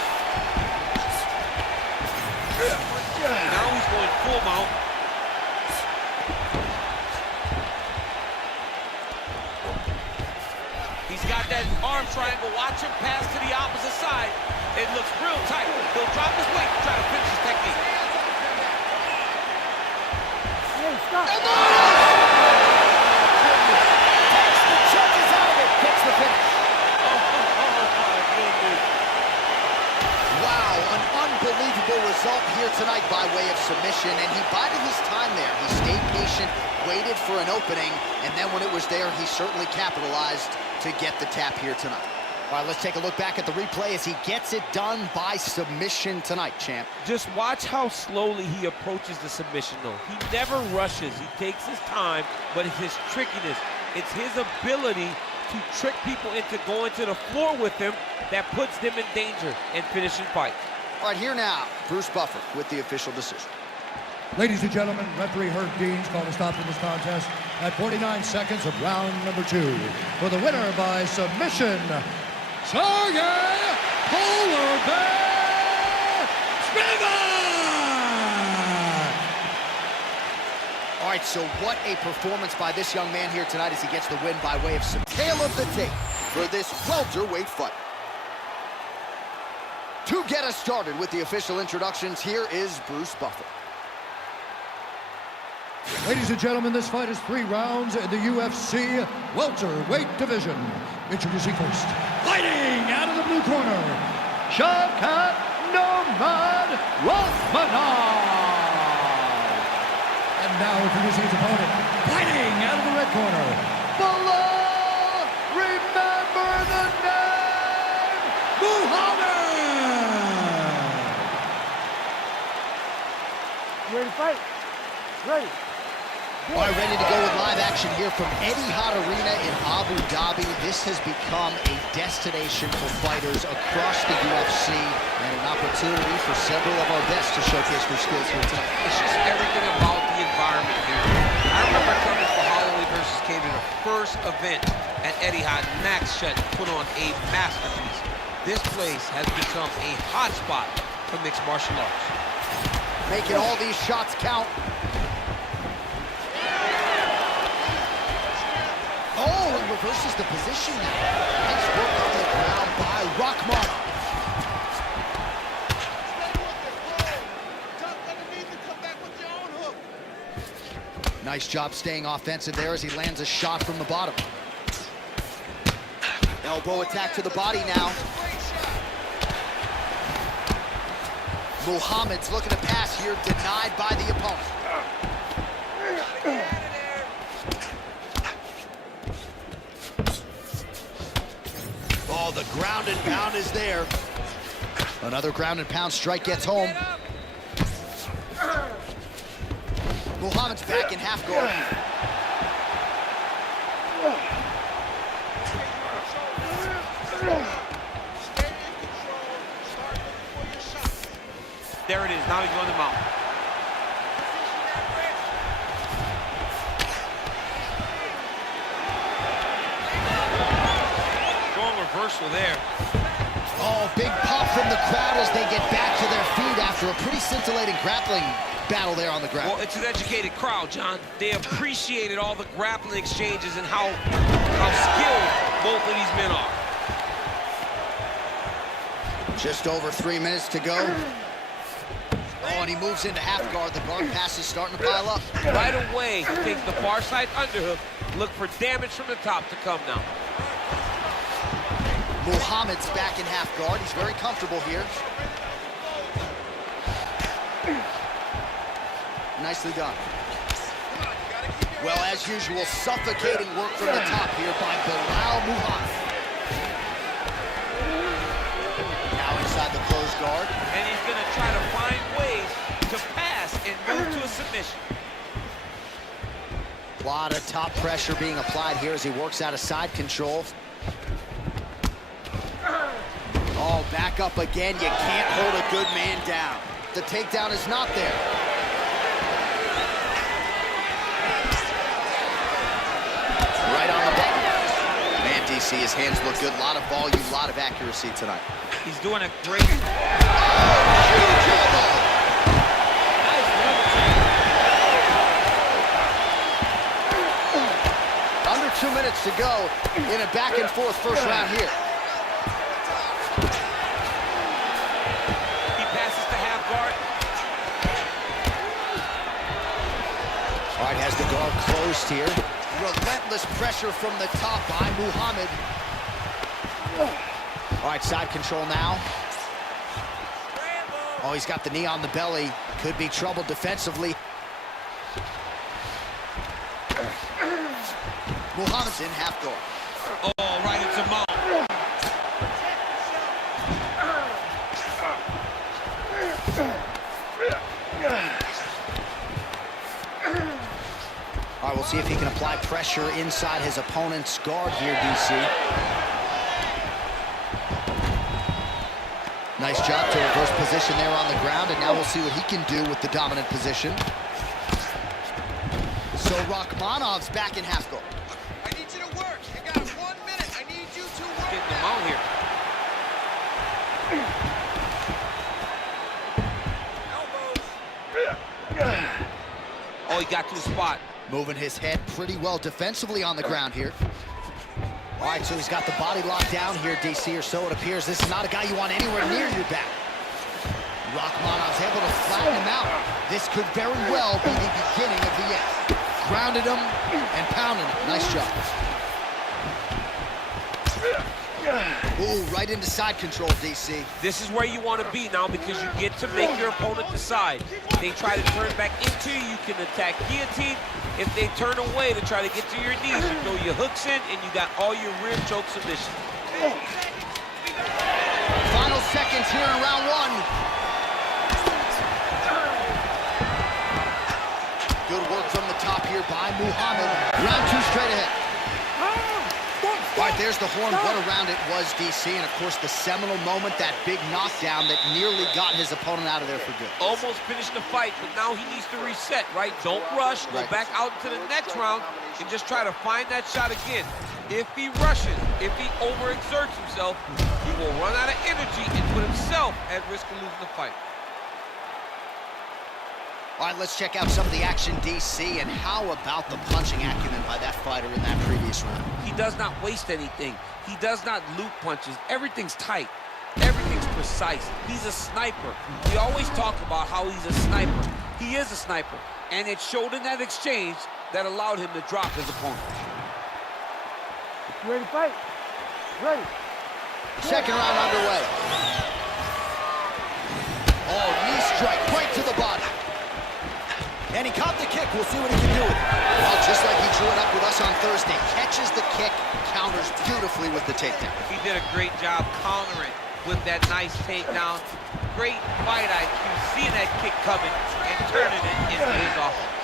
Now he's going full mount. He's got that arm triangle. Watch him pass to the opposite side. It looks real tight. He'll drop his weight to try to finish his technique. Hey, stop. And there it is! Takes the chunches out of it, gets the finish. Wow, an unbelievable result here tonight by way of submission, and he bided his time there. He stayed patient, waited for an opening, and then when it was there, he certainly capitalized to get the tap here tonight. All right, let's take a look back at the replay as he gets it done by submission tonight, champ. Just watch how slowly he approaches the submission, though. He never rushes. He takes his time, but it's his trickiness. It's his ability to trick people into going to the floor with him that puts them in danger and finishing fights. All right, here now, Bruce Buffer with the official decision. Ladies and gentlemen, referee Herb Dean's called a stop to this contest at 49 seconds of round number 2. For the winner by submission, Sergey Polar Bear Spivak! All right, so what a performance by this young man here tonight as he gets the win by way of some tail of the tape for this welterweight fight. To get us started with the official introductions, here is Bruce Buffer. Ladies and gentlemen, this fight is 3 rounds in the UFC welterweight division. Introducing first, fighting out of the blue corner, Shavkat Nomad Rahmanov. And now introducing his opponent, fighting out of the red corner, Bilal, remember the name, Muhammad. You ready to fight? Ready. All right, ready to go with live action here from Etihad Arena in Abu Dhabi. This has become a destination for fighters across the UFC and an opportunity for several of our best to showcase their skills here tonight. It's just everything about the environment here. I remember coming for Holloway versus Cage, the first event at Etihad. Max Shutt put on a masterpiece. This place has become a hotspot for mixed martial arts. Making all these shots count. Oh, and reverses the position now. Nice work on the ground by Rahmanov. Nice job staying offensive there as he lands a shot from the bottom. Elbow attack to the body now. Muhammad's looking to pass here, denied by the opponent. Oh, the ground and pound is there. Another ground and pound strike gets home. Muhammad's back in half guard. There it is, now he's on the mount. Strong reversal there. Oh, big pop from the crowd as they get back to their feet after a pretty scintillating grappling battle there on the ground. Well, it's an educated crowd, John. They appreciated all the grappling exchanges and how skilled both of these men are. Just over 3 minutes to go. Oh, and he moves into half guard. The guard pass is starting to pile up. Right away, takes the far side underhook. Look for damage from the top to come now. Muhammad's back in half guard. He's very comfortable here. Nicely done. Well, as usual, suffocating work from the top here by Bilal Muhammad. Now inside the closed guard. And he's gonna try to find ways to pass and move to a submission. A lot of top pressure being applied here as he works out of side control. Oh, back up again. You can't hold a good man down. The takedown is not there. Right on the button. Man, DC, his hands look good. A lot of volume, a lot of accuracy tonight. He's doing a great... Huge elbow. Under 2 minutes to go in a back-and-forth first round here. He passes to half guard. All right, has the guard closed here. Relentless pressure from the top by Muhammad. All right, side control now. Oh, he's got the knee on the belly. Could be trouble defensively. Muhammad's in half guard. Oh, right into mount. All right, we'll see if he can apply pressure inside his opponent's guard here, DC. Nice job to reverse position there on the ground, and now we'll see what he can do with the dominant position. So Rachmanov's back in half guard. I need you to work. You got 1 minute. I need you to work. Getting them out here. Oh, he got to the spot. Moving his head pretty well defensively on the ground here. All right, so he's got the body locked down here, DC, or so it appears. This is not a guy you want anywhere near your back. Rachmanov's able to flatten him out. This could very well be the beginning of the end. Grounded him and pounded him. Nice job. Ooh, right into side control, DC. This is where you want to be now because you get to make your opponent decide. They try to turn back into you, you can attack guillotine. If they turn away to try to get to your knees, you throw your hooks in and you got all your rear choke submission. Final seconds here in round one. Good work from the top here by Muhammad. Round two straight ahead. All right, there's the horn. What a round it was, DC. And, of course, the seminal moment, that big knockdown that nearly got his opponent out of there for good. Almost finished the fight, but now he needs to reset, right? Don't rush. Go back out into the next round and just try to find that shot again. If he rushes, if he overexerts himself, he will run out of energy and put himself at risk of losing the fight. All right, let's check out some of the action, DC, and how about the punching acumen by that fighter in that previous round? He does not waste anything. He does not loop punches. Everything's tight. Everything's precise. He's a sniper. We always talk about how he's a sniper. He is a sniper, and it showed in that exchange that allowed him to drop his opponent. You ready to fight? Ready. Second round underway. Oh, knee strike right to the body. And he caught the kick. We'll see what he can do with it. Well, just like he drew it up with us on Thursday, catches the kick, counters beautifully with the takedown. He did a great job countering with that nice takedown. Great fight IQ, seeing that kick coming and turning it into his offense.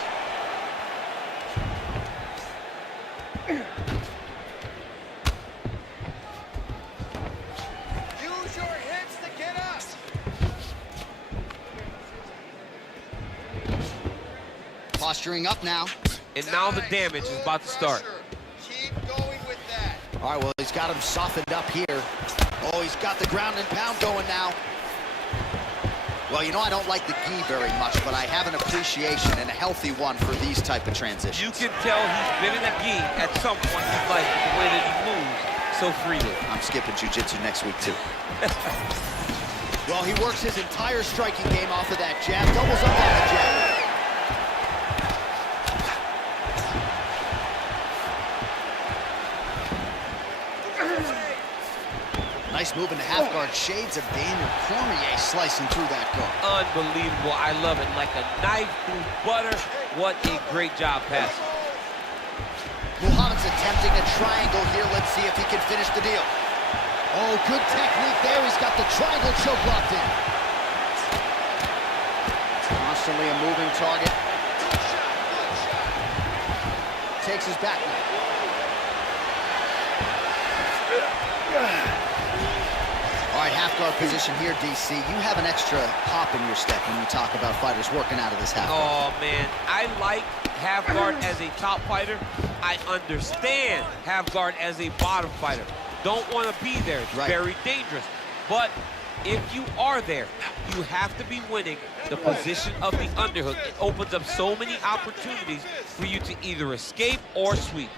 Use your hips to get up. Posturing up now. And now the damage is about to start. Keep going with that. All right, well, he's got him softened up here. Oh, he's got the ground and pound going now. Well, you know, I don't like the gi very much, but I have an appreciation and a healthy one for these type of transitions. You can tell he's been in a gi at some point in his life with the way that he moves so freely. I'm skipping jiu-jitsu next week, too. Well, he works his entire striking game off of that jab. Doubles up on the jab. Nice move into half guard. Shades of Daniel Cormier slicing through that guard. Unbelievable. I love it. Like a knife through butter. What a great job passing. Muhammad's attempting a triangle here. Let's see if he can finish the deal. Oh, good technique there. He's got the triangle choke locked in. Constantly a moving target. Takes his back now. All right, half guard position here, DC. You have an extra hop in your step when you talk about fighters working out of this half guard. Oh, man. I like half guard as a top fighter. I understand half guard as a bottom fighter. Don't want to be there. It's very dangerous. But if you are there, you have to be winning the position of the underhook. It opens up so many opportunities for you to either escape or sweep.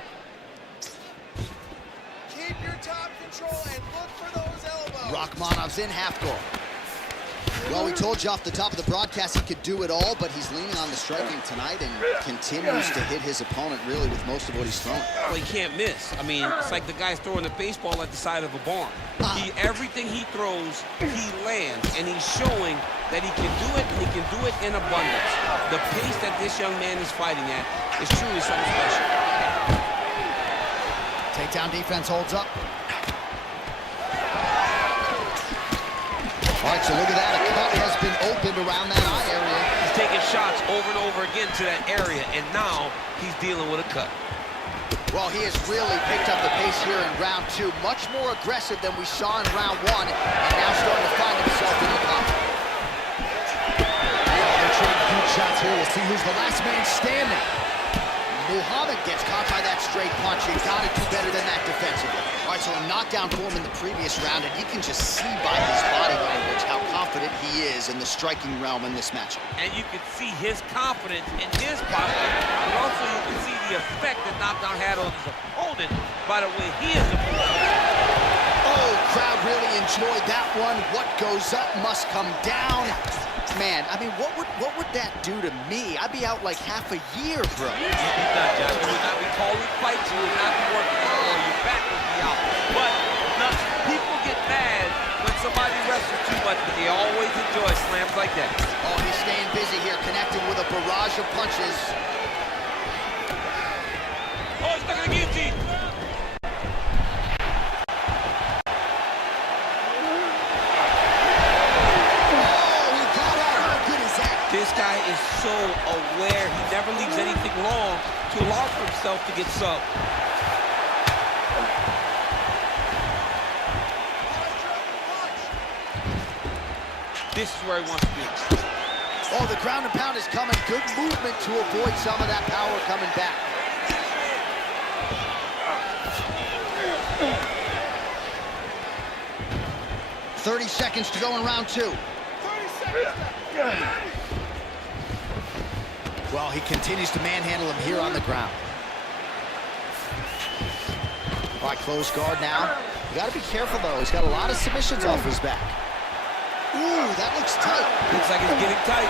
Keep your top control and look for those elbows. Rachmanov's in half guard. Well, we told you off the top of the broadcast he could do it all, but he's leaning on the striking tonight and continues to hit his opponent really with most of what he's throwing. Well, he can't miss. I mean, it's like the guy's throwing a baseball at the side of a barn. Everything he throws, he lands, and he's showing that he can do it, and he can do it in abundance. The pace that this young man is fighting at is truly something special. Takedown defense holds up. All right, so look at that. A cut has been opened around that eye area. He's taking shots over and over again to that area, and now he's dealing with a cut. Well, he has really picked up the pace here in round 2. Much more aggressive than we saw in round 1, and now starting to find himself in the pocket. They're trading huge shots here. We'll see who's the last man standing. Muhammad gets caught by that straight punch. You gotta do better than that defensively. All right, so a knockdown for him in the previous round, and you can just see by his body language how confident he is in the striking realm in this matchup. And you can see his confidence in his posture, but also you can see the effect that knockdown had on his opponent by the way he is approaching. Oh, crowd really enjoyed that one. What goes up must come down. Man, I mean, what would that do to me? I'd be out like half a year, bro. You'd be done, John. You would not be calling fights. You would not be working anymore. Your back would be out. But people get mad when somebody wrestles too much, but they always enjoy slams like that. Oh, he's staying busy here, connecting with a barrage of punches. Oh, he's stuck in the guillotine. This guy is so aware. He never leaves anything long to allow for himself to get subbed. This is where he wants to be. Oh, the ground and pound is coming. Good movement to avoid some of that power coming back. "30 seconds to go in round 2. 30 seconds. Well, he continues to manhandle him here on the ground. All right, close guard now. You got to be careful, though. He's got a lot of submissions off his back. Ooh, that looks tight. Looks like it's getting tight.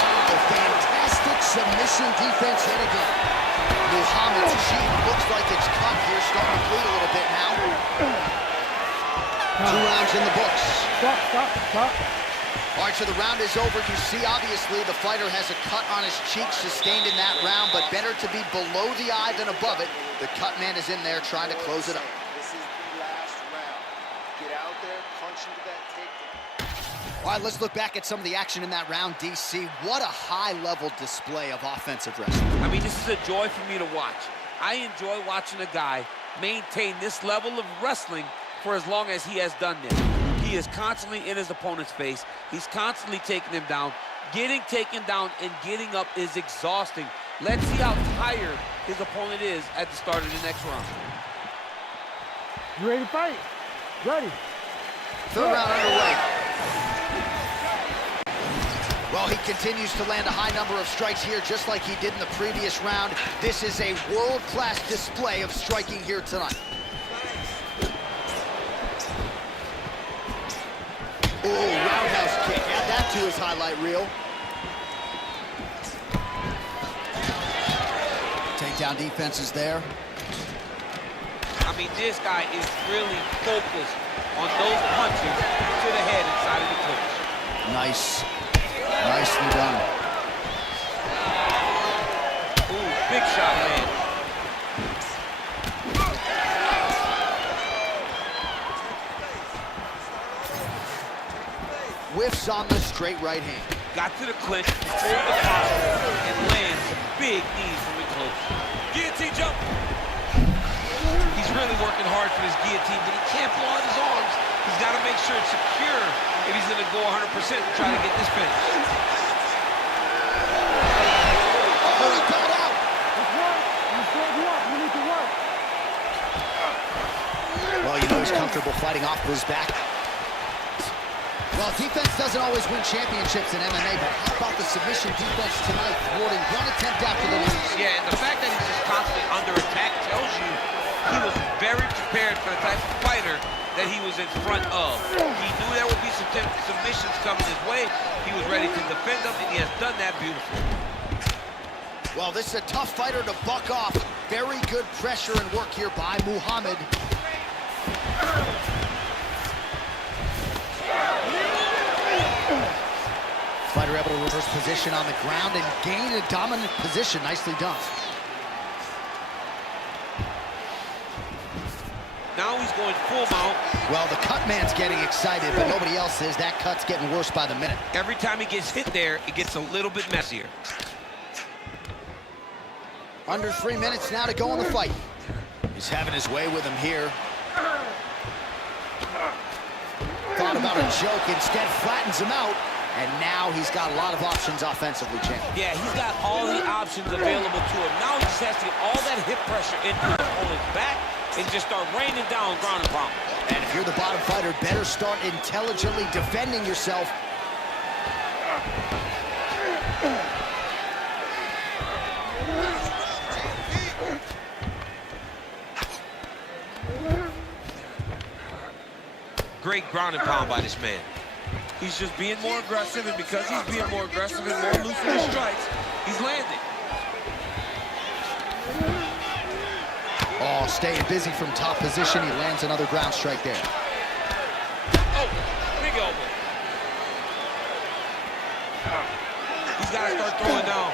Wow, fantastic submission defense yet again. Muhammad's cheek looks like it's cut here, starting to bleed a little bit now. 2 rounds in the books. Stop. All right, so the round is over. You see, obviously, the fighter has a cut on his cheek sustained in that round, but better to be below the eye than above it. The cut man is in there trying to close it up. This is the last round. Get out there, punch into that takedown. All right, let's look back at some of the action in that round, DC. What a high-level display of offensive wrestling. I mean, this is a joy for me to watch. I enjoy watching a guy maintain this level of wrestling for as long as he has done this. He is constantly in his opponent's face. He's constantly taking him down. Getting taken down and getting up is exhausting. Let's see how tired his opponent is at the start of the next round. You ready to fight? Ready. 3rd round underway. Well, he continues to land a high number of strikes here, just like he did in the previous round. This is a world-class display of striking here tonight. Oh, roundhouse kick. Add that to his highlight reel. Takedown defense is there. I mean, this guy is really focused on those punches to the head inside of the clinch. Nice. Nicely done. Ooh, big shot, man. Whiffs on the straight right hand. Got to the clinch, controlled the posture, and lands some big knees from the close. Guillotine jump. He's really working hard for this guillotine, but he can't blow out his arms. He's got to make sure it's secure if he's going to go 100% and try to get this finish. Oh, he got out. Let's work. You said what? You need to work. Well, you know he's comfortable fighting off of his back. Well, defense doesn't always win championships in MMA, but how about the submission defense tonight, thwarting one attempt after the news? Yeah, and the fact that he's just constantly under attack tells you he was very prepared for the type of fighter that he was in front of. He knew there would be some submissions coming his way. He was ready to defend them, and he has done that beautifully. Well, this is a tough fighter to buck off. Very good pressure and work here by Muhammad. Fighter able to reverse position on the ground and gain a dominant position. Nicely done. Now he's going full mount. Well, the cut man's getting excited, but nobody else is. That cut's getting worse by the minute. Every time he gets hit there, it gets a little bit messier. Under 3 minutes now to go in the fight. He's having his way with him here. Thought about a joke, instead flattens him out. And now he's got a lot of options offensively, champ. Yeah, he's got all the options available to him. Now he just has to get all that hip pressure into his opponent's back and just start raining down ground and pound. And if you're the bottom fighter, better start intelligently defending yourself. Great ground and pound by this man. He's just being more aggressive, and because he's being more aggressive and more loose with his strikes, he's landing. Oh, staying busy from top position. He lands another ground strike there. Oh, big elbow. He's got to start throwing down.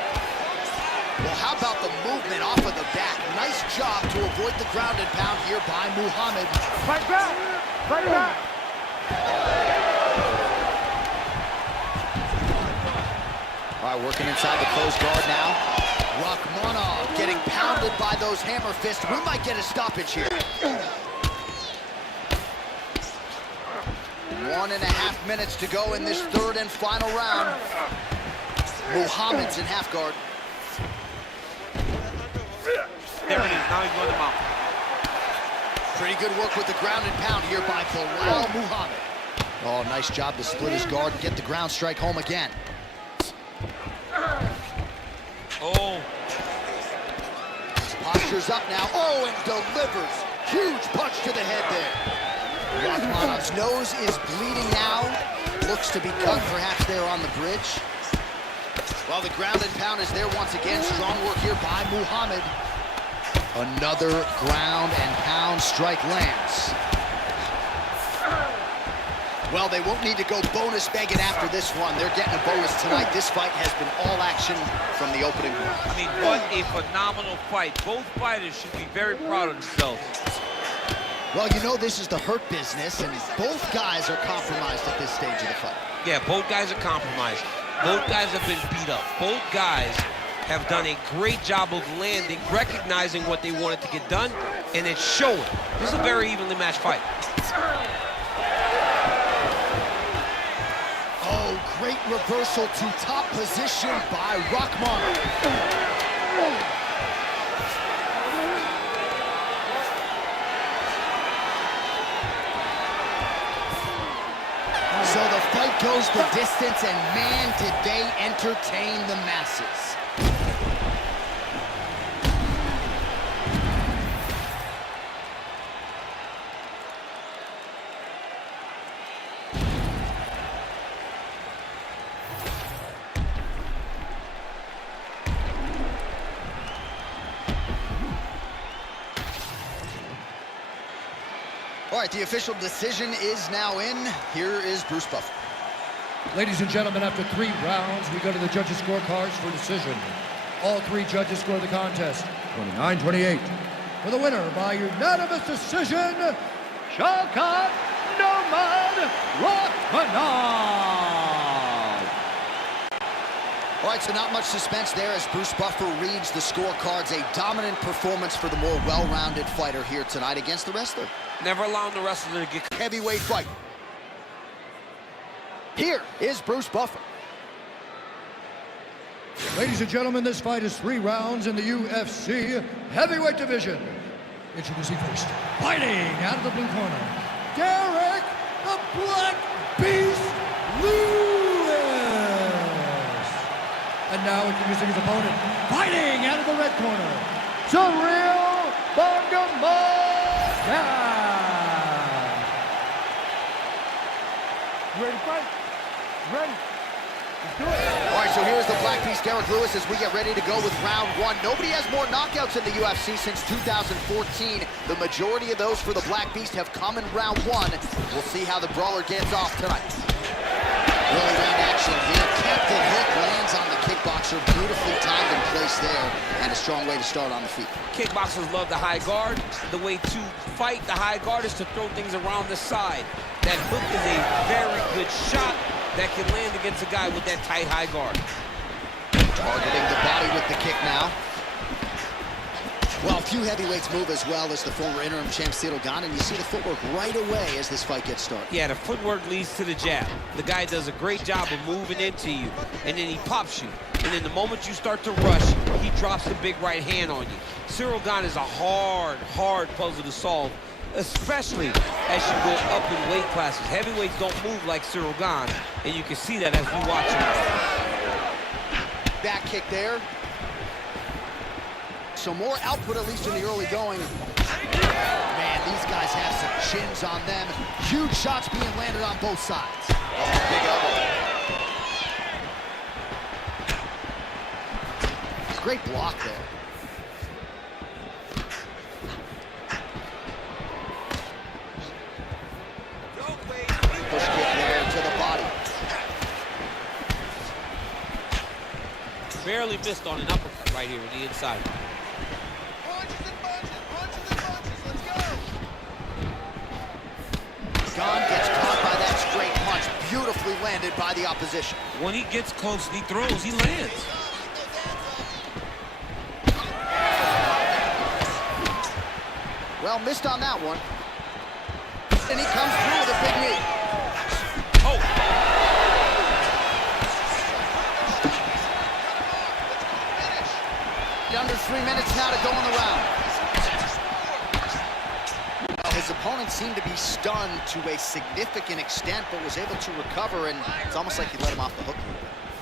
Well, how about the movement off of the back? Nice job to avoid the ground and pound here by Muhammad. Fight back! Fight back! All right, working inside the closed guard now. Rachmanov getting pounded by those hammer fists. We might get a stoppage here. 1.5 minutes to go in this third and final round. Muhammad's in half guard. There it is, now he's going to mount. Pretty good work with the ground and pound here by Bilal Muhammad. Oh, nice job to split his guard and get the ground strike home again. Oh. Posture's up now. Oh, and delivers. Huge punch to the head there. Rachmanov's nose is bleeding now. Looks to be cut perhaps there on the bridge. Well, the ground and pound is there once again. Strong work here by Muhammad. Another ground and pound strike lands. Well, they won't need to go bonus begging after this one. They're getting a bonus tonight. This fight has been all action from the opening round. I mean, what a phenomenal fight. Both fighters should be very proud of themselves. Well, you know this is the hurt business, and both guys are compromised at this stage of the fight. Yeah, both guys are compromised. Both guys have been beat up. Both guys have done a great job of landing, recognizing what they wanted to get done, and it's showing. This is a very evenly matched fight. Oh, great reversal to top position by Rachmanov. So the fight goes the distance, and man, did they entertain the masses. All right, the official decision is now in. Here is Bruce Buffer. Ladies and gentlemen, after 3 rounds, we go to the judges' scorecards for decision. All 3 judges score the contest 29-28. For the winner by unanimous decision, Shavkat Nurmagomedov. All right, so not much suspense there as Bruce Buffer reads the scorecards. A dominant performance for the more well-rounded fighter here tonight against the wrestler. Never allowing the wrestler to get... Heavyweight fight. Here is Bruce Buffer. Ladies and gentlemen, this fight is 3 rounds in the UFC heavyweight division. Introducing first, fighting out of the blue corner, Derek the Black Beast Lewis. And now introducing his opponent, fighting out of the red corner, Surreal Bangamaya. You ready to fight? You ready? Let's do it. All right, so here's the Black Beast, Derek Lewis, as we get ready to go with round 1. Nobody has more knockouts in the UFC since 2014. The majority of those for the Black Beast have come in round 1. We'll see how the brawler gets off tonight. Really great action here. Captain Hook lands on the kickboxer. Beautifully timed in place there, and a strong way to start on the feet. Kickboxers love the high guard. The way to fight the high guard is to throw things around the side. That hook is a very good shot that can land against a guy with that tight high guard. Targeting the body with the kick now. Few heavyweights move as well as the former interim champ Stickland, and you see the footwork right away as this fight gets started. Yeah, the footwork leads to the jab. The guy does a great job of moving into you, and then he pops you. And then the moment you start to rush, he drops the big right hand on you. Stickland is a hard puzzle to solve, especially as you go up in weight classes. Heavyweights don't move like Stickland, and you can see that as we watch him. Back kick there. So more output, at least in the early going. Man, these guys have some chins on them. Huge shots being landed on both sides. Oh, big elbow. Great block there. Push kick there to the body. Barely missed on an uppercut right here on the inside. Gane gets caught by that straight punch, beautifully landed by the opposition. When he gets close and he throws, he lands. Well, missed on that one. And he comes through with a big knee. Oh! Under 3 minutes now to go in the round. His opponent seemed to be stunned to a significant extent, but was able to recover, and it's almost like he let him off the hook.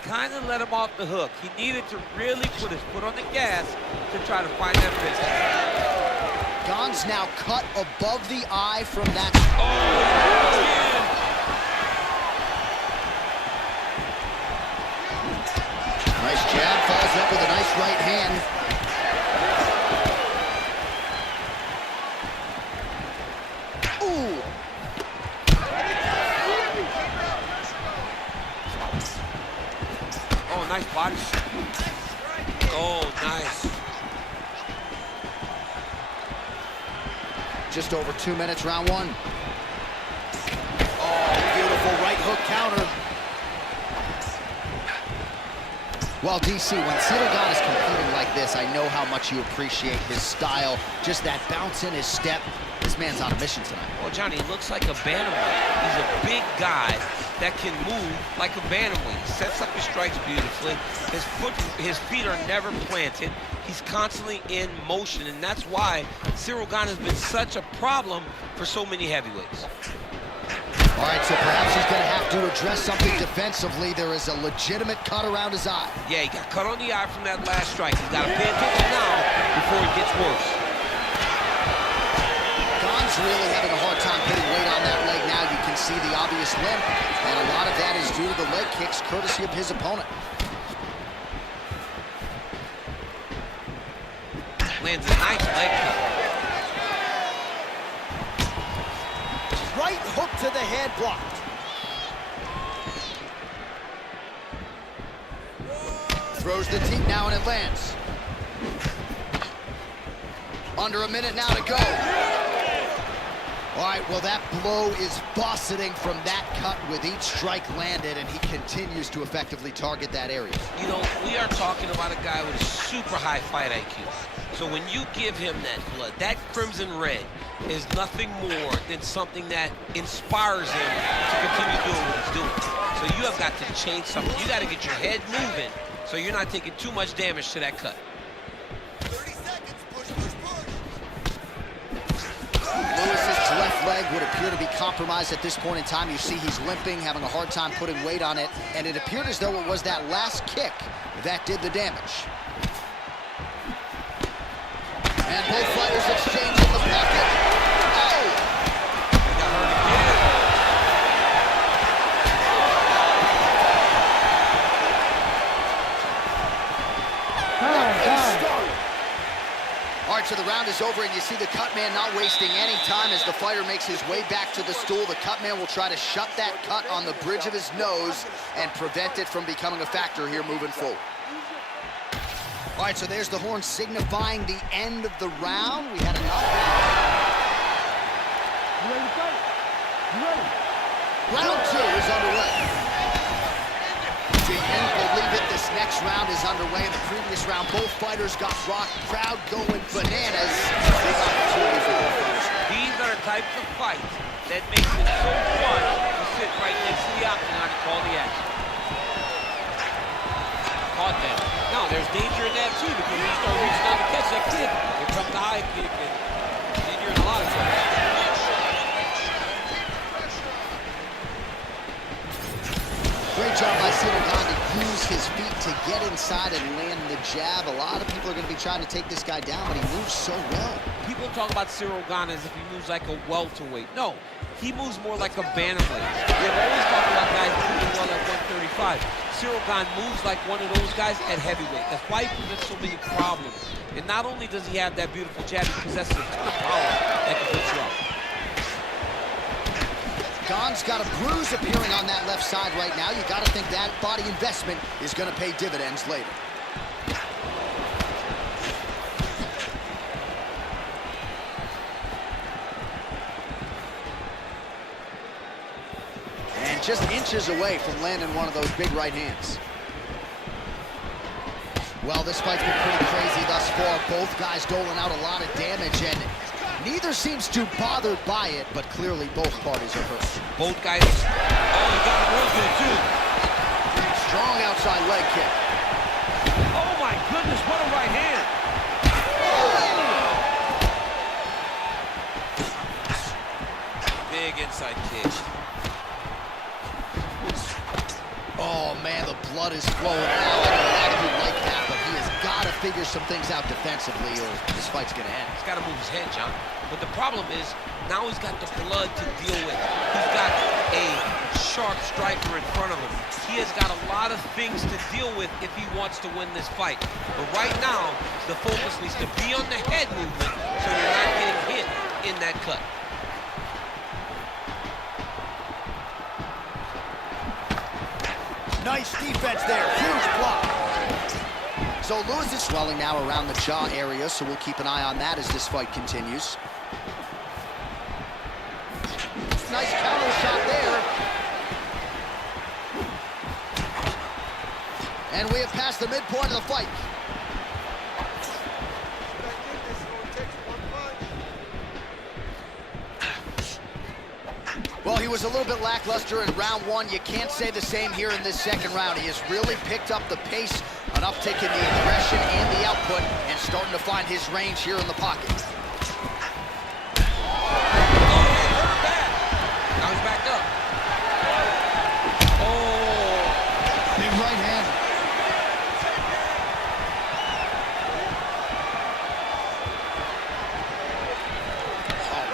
Kind of let him off the hook. He needed to really put his foot on the gas to try to find that finish. Gane's now cut above the eye from that. Nice jab, follows up with a nice right hand. Nice body. Oh, nice. Just over 2 minutes, round one. Oh, beautiful right hook counter. Well, DC, when Stickland is competing like this, I know how much you appreciate his style. Just that bounce in his step. This man's on a mission tonight. Well, Johnny, he looks like a bantamweight. He's a big guy that can move like a bantamweight. He sets up his strikes beautifully. His feet are never planted. He's constantly in motion, and that's why Stickland has been such a problem for so many heavyweights. All right, so perhaps he's going to have to address something defensively. There is a legitimate cut around his eye. Yeah, he got cut on the eye from that last strike. He's got to pay attention now before it gets worse. Gane's really having a hard time putting weight on that leg now. You can see the obvious limp, and a lot of that is due to the leg kicks, courtesy of his opponent. Lands a nice leg kick. Right hook to the head, blocked. Throws the teep now, and it lands. Under a minute now to go. All right, well, that blow is bossing from that cut with each strike landed, and he continues to effectively target that area. You know, we are talking about a guy with a super high fight IQ. So when you give him that blood, that crimson red is nothing more than something that inspires him to continue doing what he's doing. So you have got to change something. You got to get your head moving so you're not taking too much damage to that cut. 30 seconds, push, push, push. Lewis's left leg would appear to be compromised at this point in time. You see he's limping, having a hard time putting weight on it, and it appeared as though it was that last kick that did the damage. And both fighters exchange in the pocket. Oh! He got hurt again. All right, so the round is over, and you see the cut man not wasting any time as the fighter makes his way back to the stool. The cut man will try to shut that cut on the bridge of his nose and prevent it from becoming a factor here moving forward. All right, so there's the horn signifying the end of the round. We had enough. You ready to fight? You ready? Round two is underway. Do you believe it? This next round is underway. In the previous round, both fighters got rocked. Crowd going bananas. Big opportunity for both fighters. These are the types of fights that makes it so fun to sit right next to the octagon and call the action. Caught that. No, there's danger in that too, because when you start reaching out to catch that kick, here comes the high kick, and then you're in a lot of trouble. Great job by Stickland to use his feet to get inside and land the jab. A lot of people are going to be trying to take this guy down, but he moves so well. People talk about Cyril Gane as if he moves like a welterweight. No, he moves more like a bantamweight. We've always talked about guys moving well at 135. Cyril Gane moves like one of those guys at heavyweight. That's why he presents so many problems. And not only does he have that beautiful jab, he possesses a ton of power that can put you up. Gane's got a bruise appearing on that left side right now. You got to think that body investment is going to pay dividends later. And just inches away from landing one of those big right hands. Well, this fight's been pretty crazy thus far. Both guys doling out a lot of damage, and neither seems too bothered by it, but clearly both parties are hurt. Both guys, oh, he got him real good too. Strong outside leg kick. Oh my goodness, what a right hand. Big inside kick. Oh man, the blood is flowing out. I know a lot of you like that, but he has got to figure some things out defensively or this fight's going to end. He's got to move his head, John. But the problem is, now he's got the blood to deal with. He's got a sharp striker in front of him. He has got a lot of things to deal with if he wants to win this fight. But right now, the focus needs to be on the head movement so you're not getting hit in that cut. Nice defense there, huge block. So Lewis is swelling now around the jaw area, so we'll keep an eye on that as this fight continues. Nice counter shot there. And we have passed the midpoint of the fight. Well, he was a little bit lackluster in round one. You can't say the same here in this second round. He has really picked up the pace, an uptick in the aggression and the output, and starting to find his range here in the pocket. Now he's backed up. Oh, big right hand.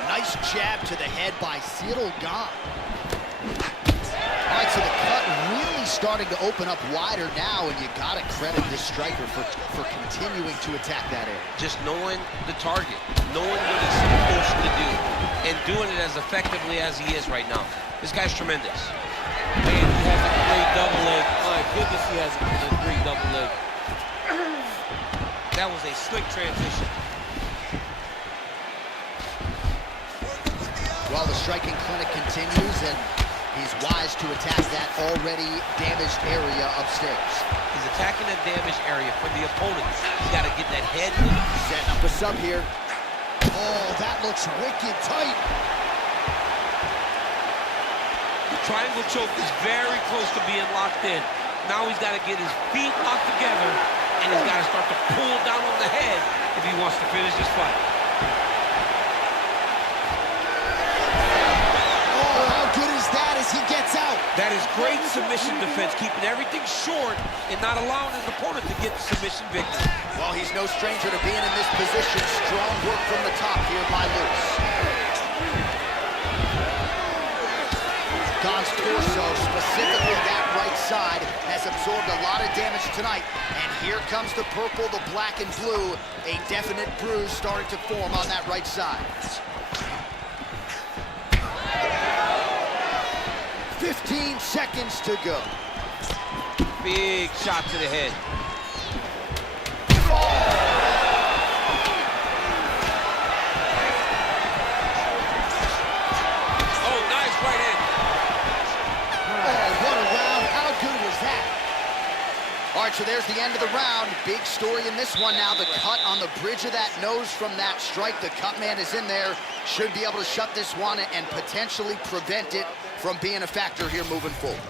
Nice jab to the head by Stickland. All right, so the cut really starting to open up wider now, and you got to credit this striker for continuing to attack that area. just knowing the target, knowing what he's supposed to do, and doing it as effectively as he is right now. This guy's tremendous. And he has a great double leg. My goodness, he has a great double leg. That was a slick transition. Well, the striking clinic continues, and he's wise to attack that already damaged area upstairs. He's attacking that damaged area for the opponent. He's got to get that head. Setting up a sub here. Oh, that looks wicked tight. The triangle choke is very close to being locked in. Now he's got to get his feet locked together, and he's got to start to pull down on the head if he wants to finish this fight. He gets out. That is great submission defense, keeping everything short and not allowing his opponent to get the submission victory. Well, he's no stranger to being in this position. Strong work from the top here by Lewis. Gane's torso, specifically that right side, has absorbed a lot of damage tonight. And here comes the purple, the black, and blue. A definite bruise starting to form on that right side. 15 seconds to go. Big shot to the head. Oh, nice right hand. Oh, what a round. How good was that? All right, so there of the round. Big story in this one now. The cut on the bridge of that nose from that strike. The cut man is in there. Should be able to shut this one and potentially prevent it from being a factor here moving forward.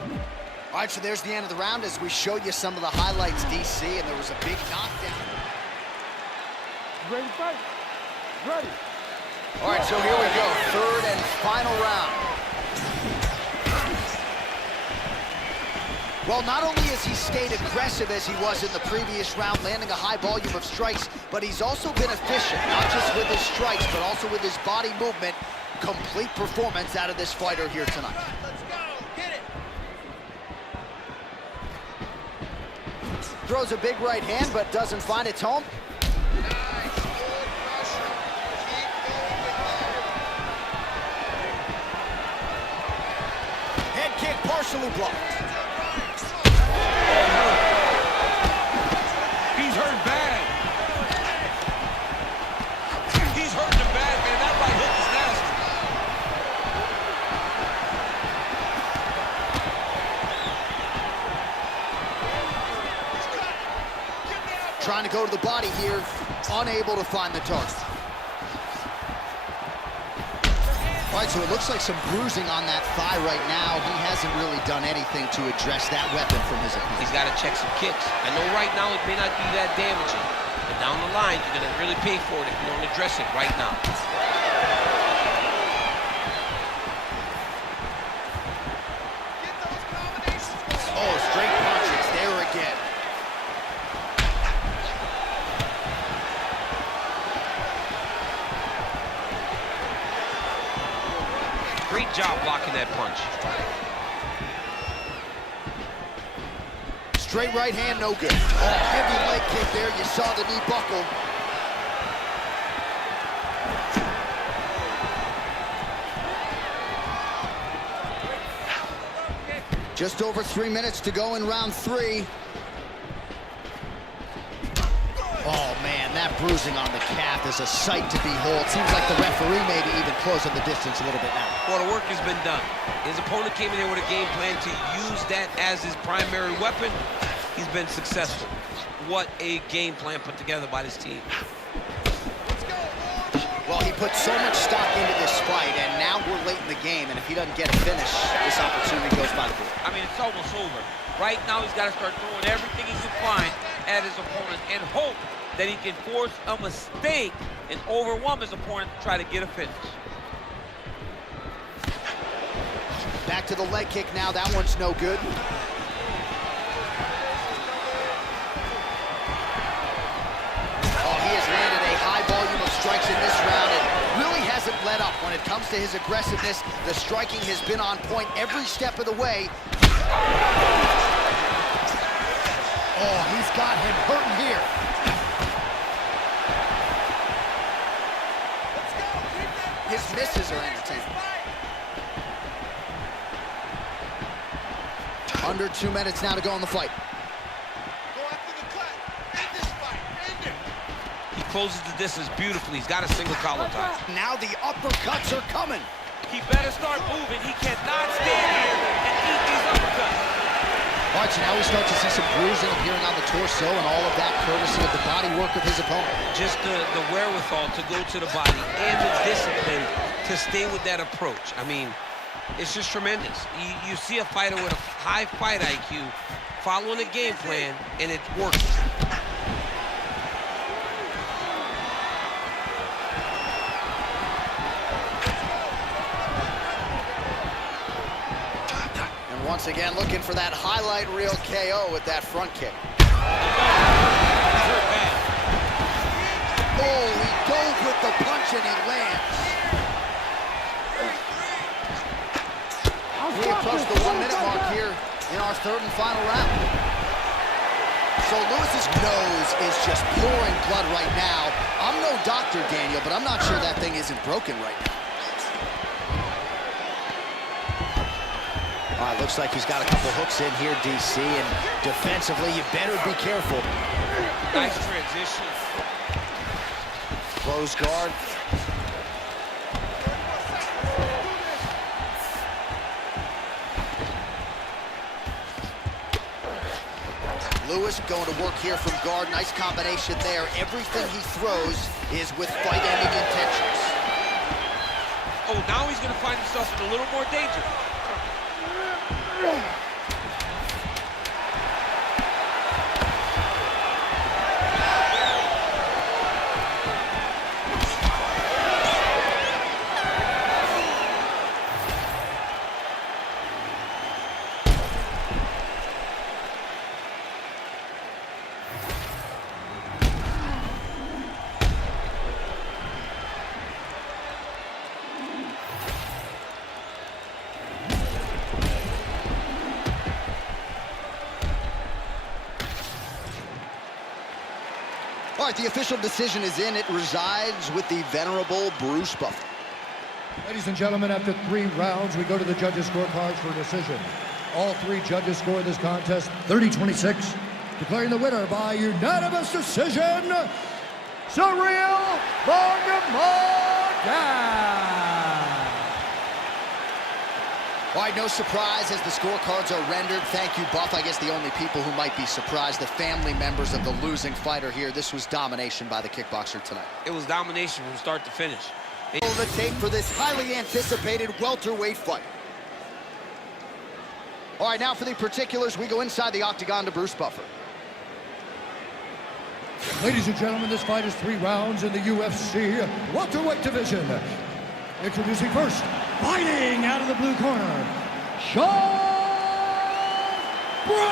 All right, so there's the end of the round as we show you some of the highlights, DC, and there was a big knockdown. Ready to fight? Ready. All right, so here we go. Third and final round. Well, not only has he stayed aggressive as he was in the previous round, landing a high volume of strikes, but he's also been efficient, not just with his strikes, but also with his body movement. Complete performance out of this fighter here tonight. Let's go. Hit it. Throws a big right hand, but doesn't find its home. Nice. Good pressure. Keep going with that. Head kick partially blocked. He's hurt bad. He's hurting him bad, man. That right hook is nasty. Trying to go to the body here, unable to find the target. All right, so it looks like some bruising on that thigh right now. He hasn't really done anything to address that weapon from his opponent. He's got to check some kicks. I know right now it may not be that damaging, but down the line, you're going to really pay for it if you don't address it right now. Get those combinations going. Oh, straight punches, there again. Great job blocking that punch. Straight right hand, no good. Oh, heavy leg kick there. You saw the knee buckle. Just over 3 minutes to go in round 3. Oh, man, that bruising on the calf is a sight to behold. Seems like the referee may be even closing the distance a little bit now. Well, the work has been done. His opponent came in there with a game plan to use that as his primary weapon. He's been successful. What a game plan put together by this team. Well, he put so much stock into this fight, and now we're late in the game, and if he doesn't get a finish, this opportunity goes by the board. I mean, it's almost over. Right now, he's got to start throwing everything he can find at his opponent and hope that he can force a mistake and overwhelm his opponent to try to get a finish. Back to the leg kick now. That one's no good. Oh, he has landed a high volume of strikes in this round and really hasn't let up when it comes to his aggressiveness. The striking has been on point every step of the way. Oh, he's got him hurting here. His misses are entertaining. Under 2 minutes now to go in the fight. Go after the cut. End this fight. End it. He closes the distance beautifully. He's got a single collar tie. Now the uppercuts are coming. He better start moving. He cannot stand here and eat these uppercuts. All right, so now we start to see some bruising appearing on the torso, and all of that courtesy of the body work of his opponent. Just the wherewithal to go to the body and the discipline to stay with that approach. I mean, it's just tremendous. You see a fighter with a high fight IQ following a game plan, and it's working. And once again, looking for that highlight reel KO with that front kick. Oh, he dove with the punch and he lands. We approach the 1 minute mark here in our third and final round. So Lewis's nose is just pouring blood right now. I'm no doctor, Daniel, but I'm not sure that thing isn't broken right now. All right, looks like he's got a couple hooks in here, DC, and defensively, you better be careful. Nice transition. Close guard. Lewis going to work here from guard. Nice combination there. Everything he throws is with fight-ending intentions. Oh, now he's going to find himself in a little more danger. All right, the official decision is in. It resides with the venerable Bruce Buffer. Ladies and gentlemen, after 3 rounds, we go to the judges' scorecards for a decision. All 3 judges score this contest 30-26, declaring the winner by unanimous decision, Cyril Morgan. All right, no surprise as the scorecards are rendered. Thank you, Buff. I guess the only people who might be surprised, the family members of the losing fighter here. This was domination by the kickboxer tonight. It was domination from start to finish. The tape for this highly anticipated welterweight fight. All right, now for the particulars, we go inside the octagon to Bruce Buffer. Ladies and gentlemen, this fight is 3 rounds in the UFC welterweight division. Introducing first, fighting out of the blue corner, Sean Brady!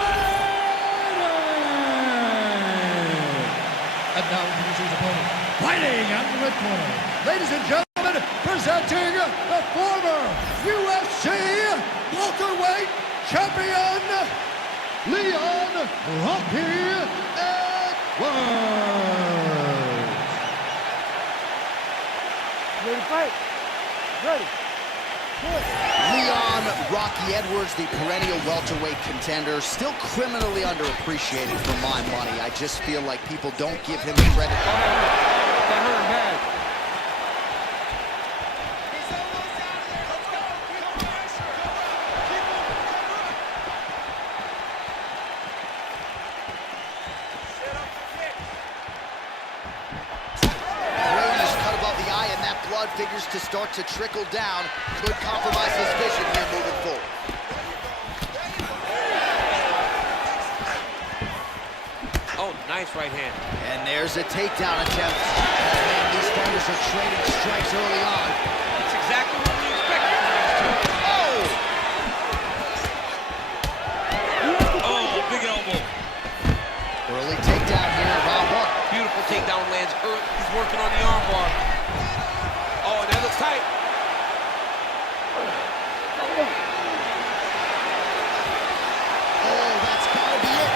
And now introducing his opponent, fighting out of the red corner. Ladies and gentlemen, presenting the former UFC welterweight champion, Leon Rocky Edwards. Ready to fight? Ready. Good. Leon Rocky Edwards, the perennial welterweight contender, still criminally underappreciated for my money. I just feel like people don't give him the credit. That hurt him bad. He's almost out of there. Let's go. Keep on pressure. Come on. Keep on. Set up the kick. Brady's cut above the eye, and that blood figures to start to trickle down. Could compromise his vision here moving forward. Oh, nice right hand. And there's a takedown attempt. Man, these fighters are trading strikes early on. It's exactly what we expected from these two. Oh! Oh, big elbow. Early takedown here in round 1. Beautiful takedown lands. He's working on the armbar. Oh, and that looks tight. Oh, that's gotta be it.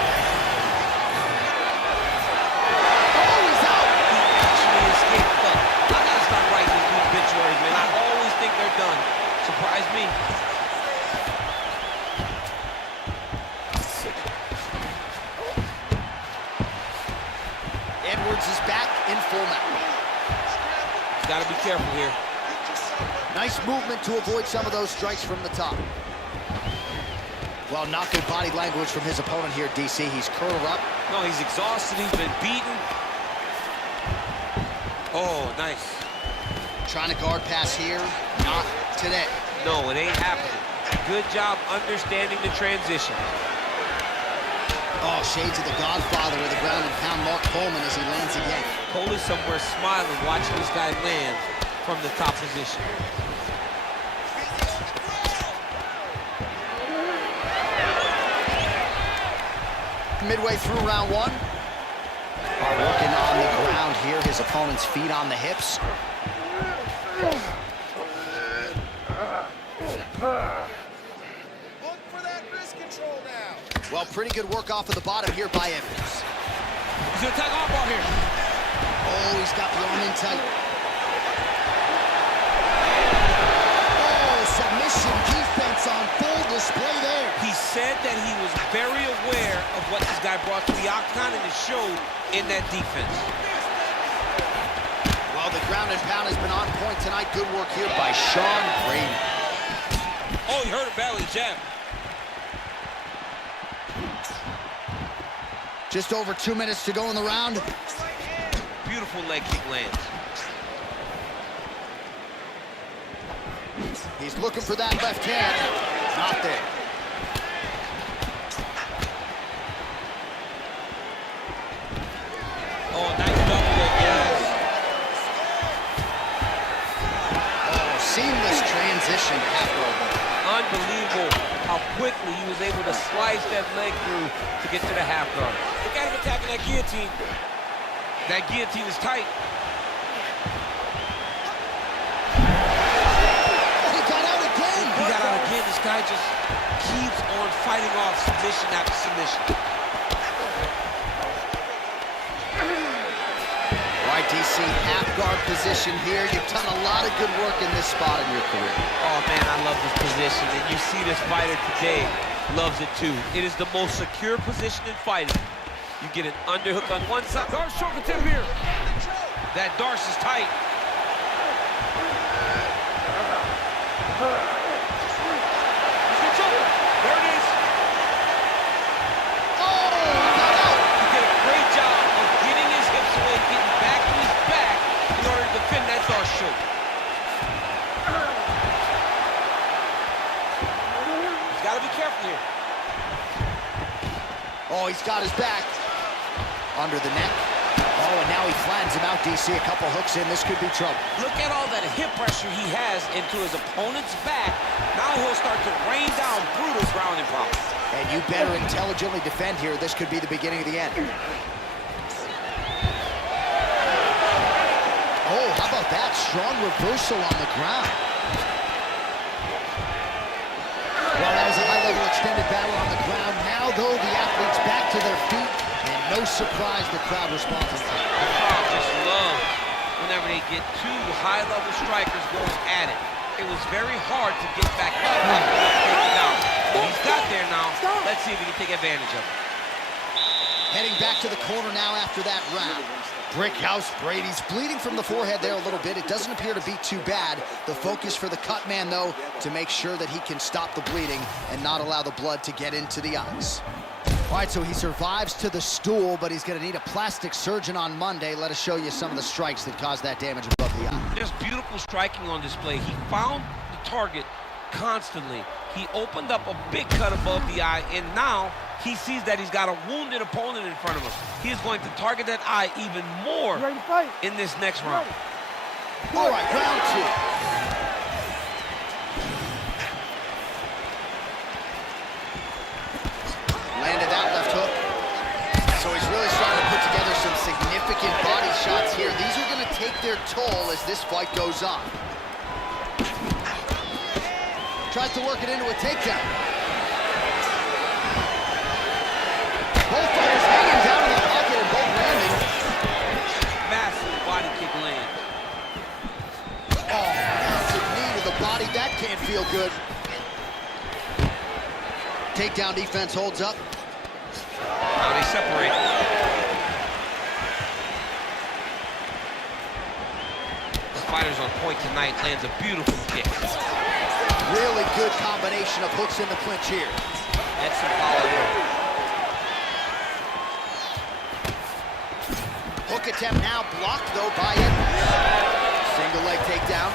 Oh, he's out. He actually escaped. Look, I gotta start writing these obituaries, man. I always think they're done. Surprise me. Edwards is back in full mount. Gotta be careful here. Nice movement to avoid some of those strikes from the top. Well, not good body language from his opponent here, DC. He's curled up. No, he's exhausted. He's been beaten. Oh, nice. Trying to guard pass here. Not today. No, it ain't happening. Good job understanding the transition. Oh, shades of the godfather of the ground and pound, Mark Coleman, as he lands again. Cole is somewhere smiling, watching this guy land from the top position. Midway through round 1. Working on the ground here. His opponent's feet on the hips. Look for that wrist control now. Well, pretty good work off of the bottom here by Edwards. He's gonna attack armbar here. Oh, he's got the arm in tight. Oh, submission defense on full display there. He said that he was very aware of what this guy brought to the octagon, and it showed in that defense. Well, the ground and pound has been on point tonight. Good work here by Sean Brady. Oh, he hurt him badly, jab. Just over 2 minutes to go in the round. Beautiful leg kick lands. He's looking for that left hand. Not there. Oh, nice double leg, yes. Oh, seamless transition half guard. Unbelievable how quickly he was able to slice that leg through to get to the half guard. Look at him attacking that guillotine. That guillotine is tight. Oh, he got out again. He got out again. This guy just keeps on fighting off submission after submission. All right, DC, half guard position here. You've done a lot of good work in this spot in your career. Oh, man, I love this position. And you see this fighter today loves it, too. It is the most secure position in fighting. You get an underhook on one side. Darce choke attempt here. That Darce is tight. There it is. Oh, got out. He did a great job of getting his hips away, getting back to his back in order to defend that Darce choke. He's got to be careful here. Oh, he's got his back. Under the neck. Oh, and now he flattens him out, DC. A couple hooks in. This could be trouble. Look at all that hip pressure he has into his opponent's back. Now he'll start to rain down brutal ground and pound. And you better intelligently defend here. This could be the beginning of the end. Oh, how about that? Strong reversal on the ground. Well, that was a high-level extended battle on the ground. Now, though, the athletes back to their feet. And no surprise the crowd responds. The crowd just loves whenever they get two high-level strikers going at it. It was very hard to get back up and take it down. But he's got there now. Let's see if he can take advantage of it. Heading back to the corner now after that round. Brick house, Brady's bleeding from the forehead there a little bit. It doesn't appear to be too bad. The focus for the cut man, though, to make sure that he can stop the bleeding and not allow the blood to get into the eyes. All right, so he survives to the stool, but he's going to need a plastic surgeon on Monday. Let us show you some of the strikes that caused that damage above the eye. There's beautiful striking on display. He found the target constantly. He opened up a big cut above the eye, and now he sees that he's got a wounded opponent in front of him. He is going to target that eye even more in this next round. All right, round two. Landed that left hook. So he's really starting to put together some significant body shots here. These are going to take their toll as this fight goes on. Tries to work it into a takedown. Both fighters hanging down in the pocket and both landing. Massive body kick land. Oh, massive knee to the body. That can't feel good. Takedown defense holds up. Now they separate. The fighter's on point tonight, lands a beautiful kick. Really good combination of hooks in the clinch here. That's some power work. Hook attempt now blocked, though, by it. Single leg takedown.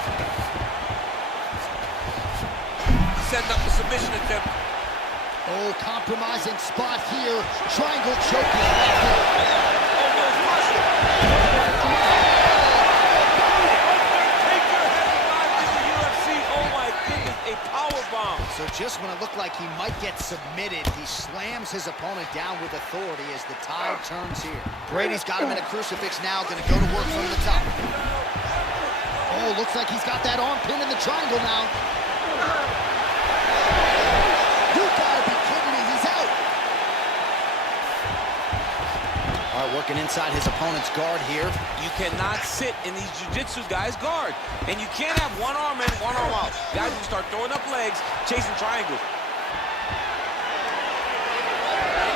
Setting up the submission attempt. Oh, compromising spot here. Triangle choke. Oh, no, muscle. Take your head back to the UFC. Oh, my goodness, a powerbomb. So just when it looked like he might get submitted, he slams his opponent down with authority as the tide turns here. Brady's got him in a crucifix now, going to go to work from the top. Oh, looks like he's got that arm pin in the triangle now. You gotta be kidding me, he's out. All right, working inside his opponent's guard here. You cannot sit in these jiu-jitsu guys' guard. And you can't have one arm in, one arm out. Guys will start throwing up legs, chasing triangles.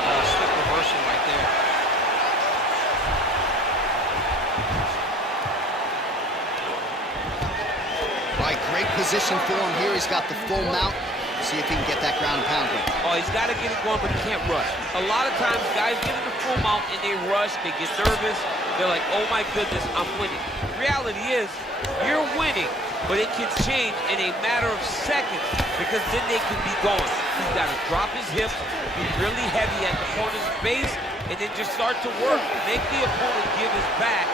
Oh, slick reversal right there. All right, great position for him here. He's got the full mount. See if he can get that ground and pound going. Oh, he's got to get it going, but he can't rush. A lot of times, guys get in the full mount and they rush, they get nervous. They're like, oh my goodness, I'm winning. The reality is, you're winning, but it can change in a matter of seconds because then they can be gone. He's got to drop his hips, be really heavy at the opponent's base, and then just start to work. Make the opponent give his back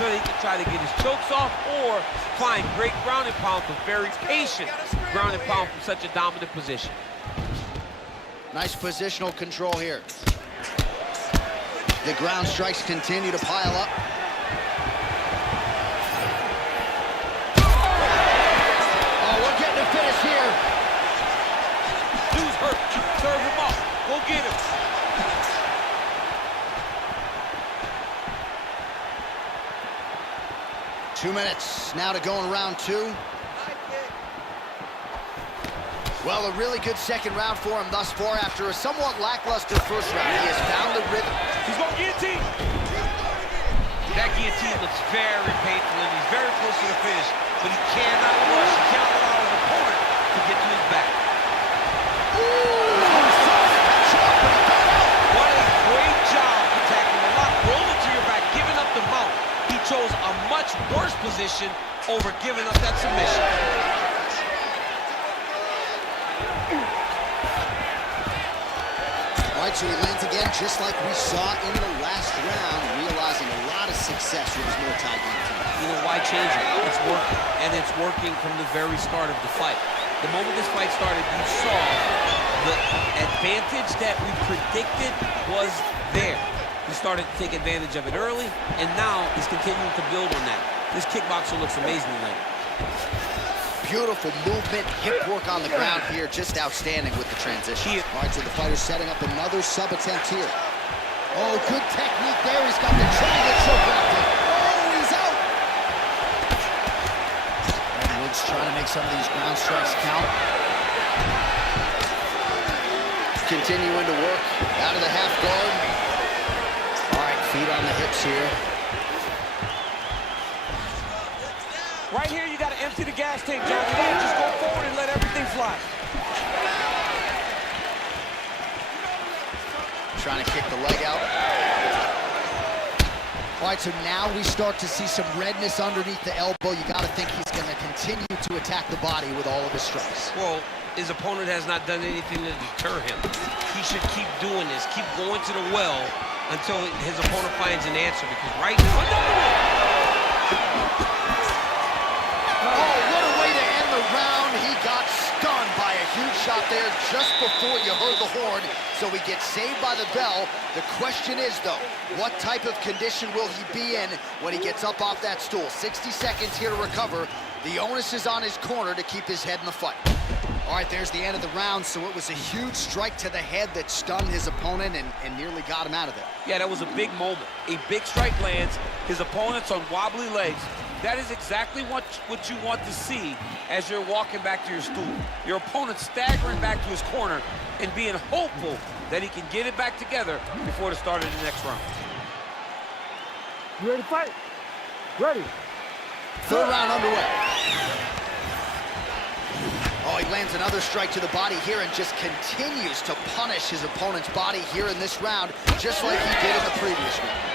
so they can try to get his chokes off or find great ground and pound, but very patient ground and pound from such a dominant position. Nice positional control here. The ground strikes continue to pile up. Oh, we're getting a finish here. Dude's hurt. Serve him up. Go get him. 2 minutes now to go in round 2. Well, a really good second round for him thus far after a somewhat lackluster first round. He has found the rhythm. He's going to guillotine. That guillotine looks very painful, and he's very close to the finish, but he cannot rush. He cannot allow his opponent to get to his back. What a great job attacking the lock, rolling to your back, giving up the mount. He chose a much worse position over giving up that submission. All right, so he lands again, just like we saw in the last round, realizing a lot of success with his Muay Thai game team. You know, why change it? It's working, and it's working from the very start of the fight. The moment this fight started, you saw the advantage that we predicted was there. He started to take advantage of it early, and now he's continuing to build on that. This kickboxer looks amazing tonight. Beautiful movement, hip work on the ground here, just outstanding with the transition. All right, so the fighter's setting up another sub attempt here. Oh, good technique there. He's got the triangle choke locked in. Oh, he's out. And Woods trying to make some of these ground strikes count. Continuing to work out of the half guard. All right, feet on the hips here. Right here, you got to empty the gas tank, John. You need to just go forward and let everything fly. Trying to kick the leg out. All right, so now we start to see some redness underneath the elbow. You got to think he's going to continue to attack the body with all of his strikes. Well, his opponent has not done anything to deter him. He should keep doing this, keep going to the well until his opponent finds an answer, because right now... Oh, what a way to end the round. He got stunned by a huge shot there just before you heard the horn. So he gets saved by the bell. The question is, though, what type of condition will he be in when he gets up off that stool? 60 seconds here to recover. The onus is on his corner to keep his head in the fight. All right, there's the end of the round. So it was a huge strike to the head that stunned his opponent and nearly got him out of there. Yeah, that was a big moment. A big strike lands. His opponent's on wobbly legs. That is exactly what you want to see as you're walking back to your stool. Your opponent staggering back to his corner and being hopeful that he can get it back together before the start of the next round. You ready to fight? Ready. Third round underway. Oh, he lands another strike to the body here and just continues to punish his opponent's body here in this round, just like he did in the previous round.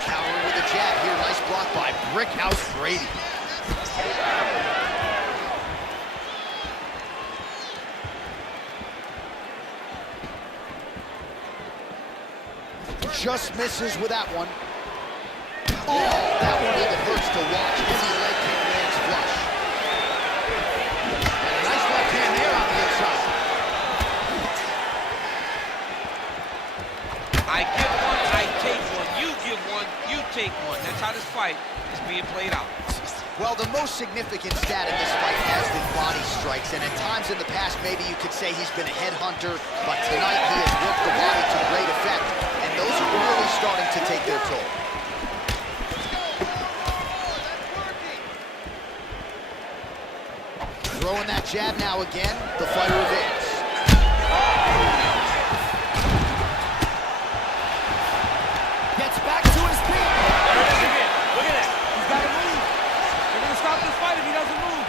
Countering with a jab here. Nice block by Brickhouse Brady. Just misses with that one. Oh, that one even hurts to watch. Easy leg kick lands flush. And a nice left hand there on the inside. I give one, I take one. You give one, you take one. That's how this fight is being played out. Well, the most significant stat in this fight has been body strikes, and at times in the past, maybe you could say he's been a headhunter, but tonight he has worked the body to great effect, and those are really starting to take their toll. Throwing that jab now again, the fighter evades. Gets back to his feet. There it is again. Look at that. He's got to move. They're going to stop this fight if he doesn't move.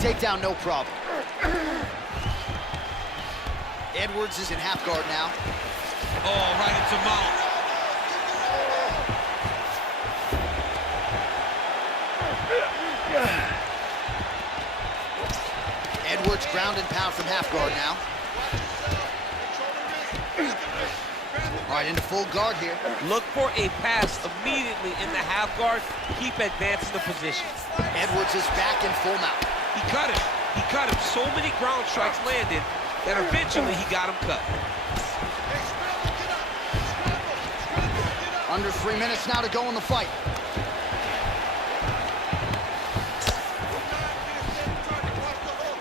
takedown, no problem. Edwards is in half guard now. Oh, right into mount. Edwards ground and pound from half guard now. All right, into full guard here. Look for a pass immediately in the half guard. Keep advancing the position. Edwards is back in full mount. He cut him. He cut him. So many ground strikes landed that eventually he got him cut. Under 3 minutes now to go in the fight.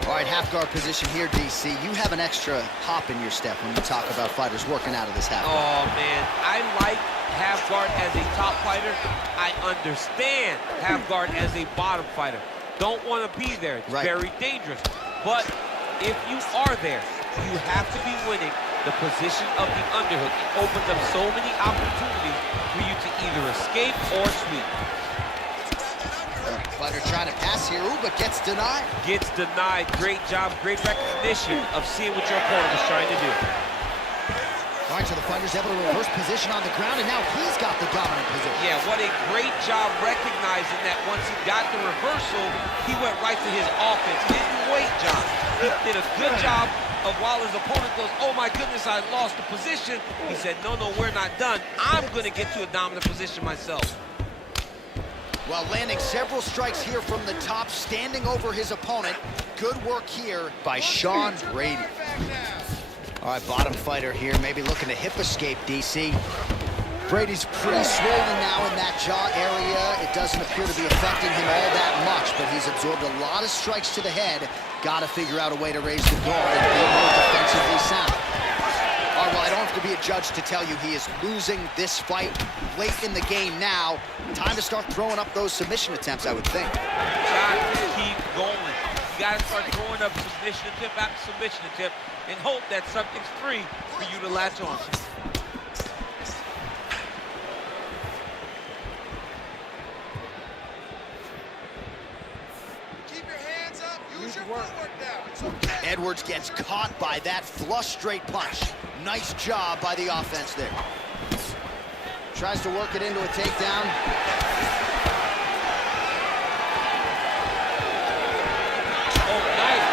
All right, half guard position here, DC. You have an extra hop in your step when you talk about fighters working out of this half guard. Oh, man. I like half guard as a top fighter. I understand half guard as a bottom fighter. Don't want to be there. It's very dangerous. But if you are there, you have to be winning the position of the underhook. It opens up so many opportunities for you to either escape or sweep. Fighter trying to pass here, ooh, but gets denied. Gets denied. Great job, great recognition of seeing what your opponent was trying to do. All right, so the fighter's able to reverse position on the ground, and now he's got the dominant position. Yeah, what a great job recognizing that once he got the reversal, he went right to his offense. He didn't wait, John. He did a good job of while his opponent goes, oh my goodness, I lost the position. He said, no, we're not done. I'm gonna get to a dominant position myself. Well, landing several strikes here from the top, standing over his opponent. Good work here by Sean Brady. All right, bottom fighter here, maybe looking to hip escape, DC. Brady's pretty swollen now in that jaw area. It doesn't appear to be affecting him all that much, but he's absorbed a lot of strikes to the head. Got to figure out a way to raise the guard and be more defensively sound. All right, well, I don't have to be a judge to tell you he is losing this fight late in the game now. Time to start throwing up those submission attempts, I would think. Got to keep going. You got to start throwing up submission attempt after submission attempt and hope that something's free for you to latch on to. Keep your hands up. Use your footwork now. It's okay. Edwards gets caught by that flush straight punch. Nice job by the offense there. Tries to work it into a takedown. Oh, nice.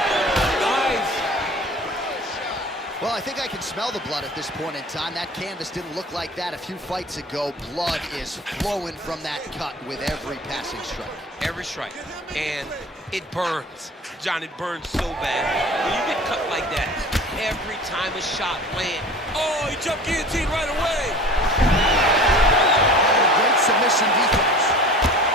Well, I think I can smell the blood at this point in time. That canvas didn't look like that a few fights ago. Blood is flowing from that cut with every passing strike. Every strike. And it burns. John, it burns so bad. When you get cut like that, every time a shot lands. Oh, he jumped guillotine right away. Great submission defense.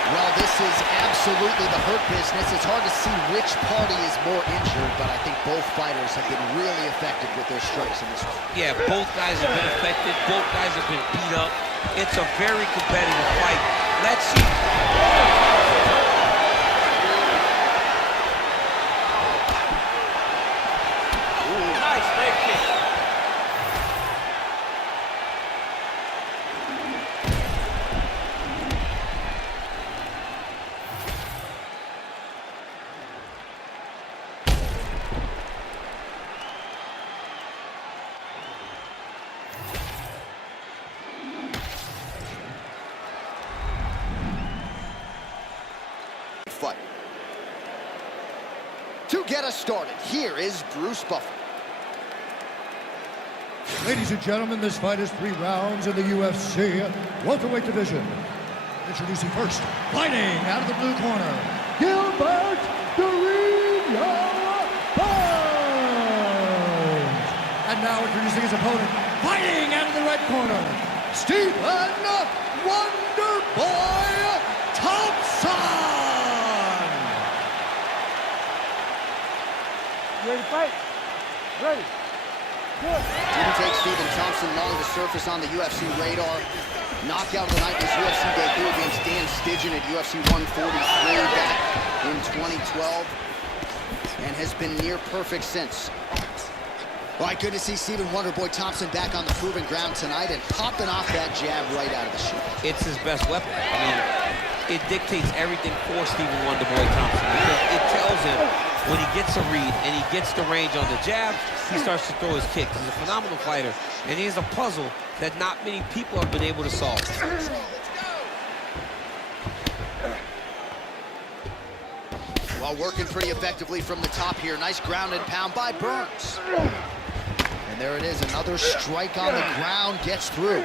Well, this is absolutely the hurt business. It's hard to see which party is more injured, but I think both fighters have been really effective with their strikes in this one. Yeah, both guys have been affected. Both guys have been beat up. It's a very competitive fight. Let's see. Nice leg kick. Fight. To get us started, here is Bruce Buffer. Ladies and gentlemen, this fight is 3 rounds in the UFC welterweight division. Introducing first, fighting out of the blue corner, Gilbert Durinho Burns. And now introducing his opponent, fighting out of the red corner, Stephen Wonderboy Thompson. You ready to fight? Ready. Good. Didn't take Stephen Thompson long to surface on the UFC radar. Knockout of the night was UFC debut against Dan Stickland at UFC 143 back in 2012, and has been near perfect since. All right, good to see Stephen Wonderboy Thompson back on the proven ground tonight and popping off that jab right out of the chute. It's his best weapon. I mean, it dictates everything for Stephen Wonderboy Thompson, because it tells him when he gets a read and he gets the range on the jab, he starts to throw his kicks. He's a phenomenal fighter, and he is a puzzle that not many people have been able to solve. Well, working pretty effectively from the top here. Nice ground and pound by Burns. And there it is, another strike on the ground, gets through.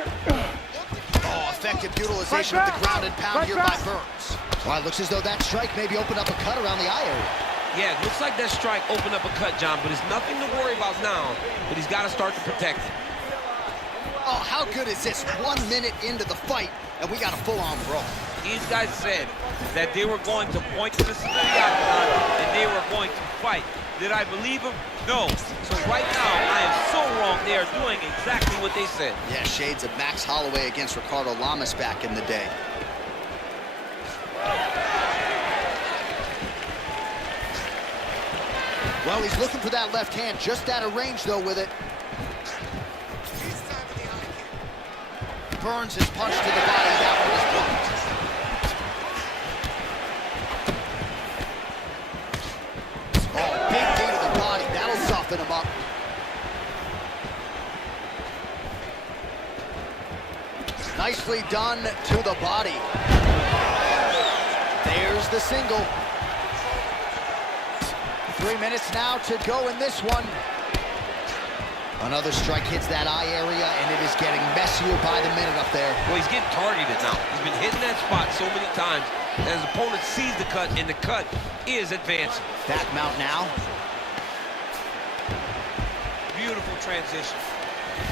Oh, effective utilization of the ground and pound here by Burns. Well, it looks as though that strike maybe opened up a cut around the eye area. Yeah, it looks like that strike opened up a cut, John, but it's nothing to worry about now, but he's got to start to protect it. Oh, how good is this? 1 minute into the fight, and we got a full-on brawl. These guys said that they were going to point to the center of the octagon and they were going to fight. Did I believe them? No. So right now, I am so wrong. They are doing exactly what they said. Yeah, shades of Max Holloway against Ricardo Lamas back in the day. Well, he's looking for that left hand, just out of range, though, with it. Burns his punch to the body. That one is blocked. Oh, big knee to the body. That'll soften him up. Nicely done to the body. There's the single. 3 minutes now to go in this one. Another strike hits that eye area, and it is getting messier by the minute up there. Well, he's getting targeted now. He's been hitting that spot so many times that his opponent sees the cut, and the cut is advancing. Back mount now. Beautiful transition.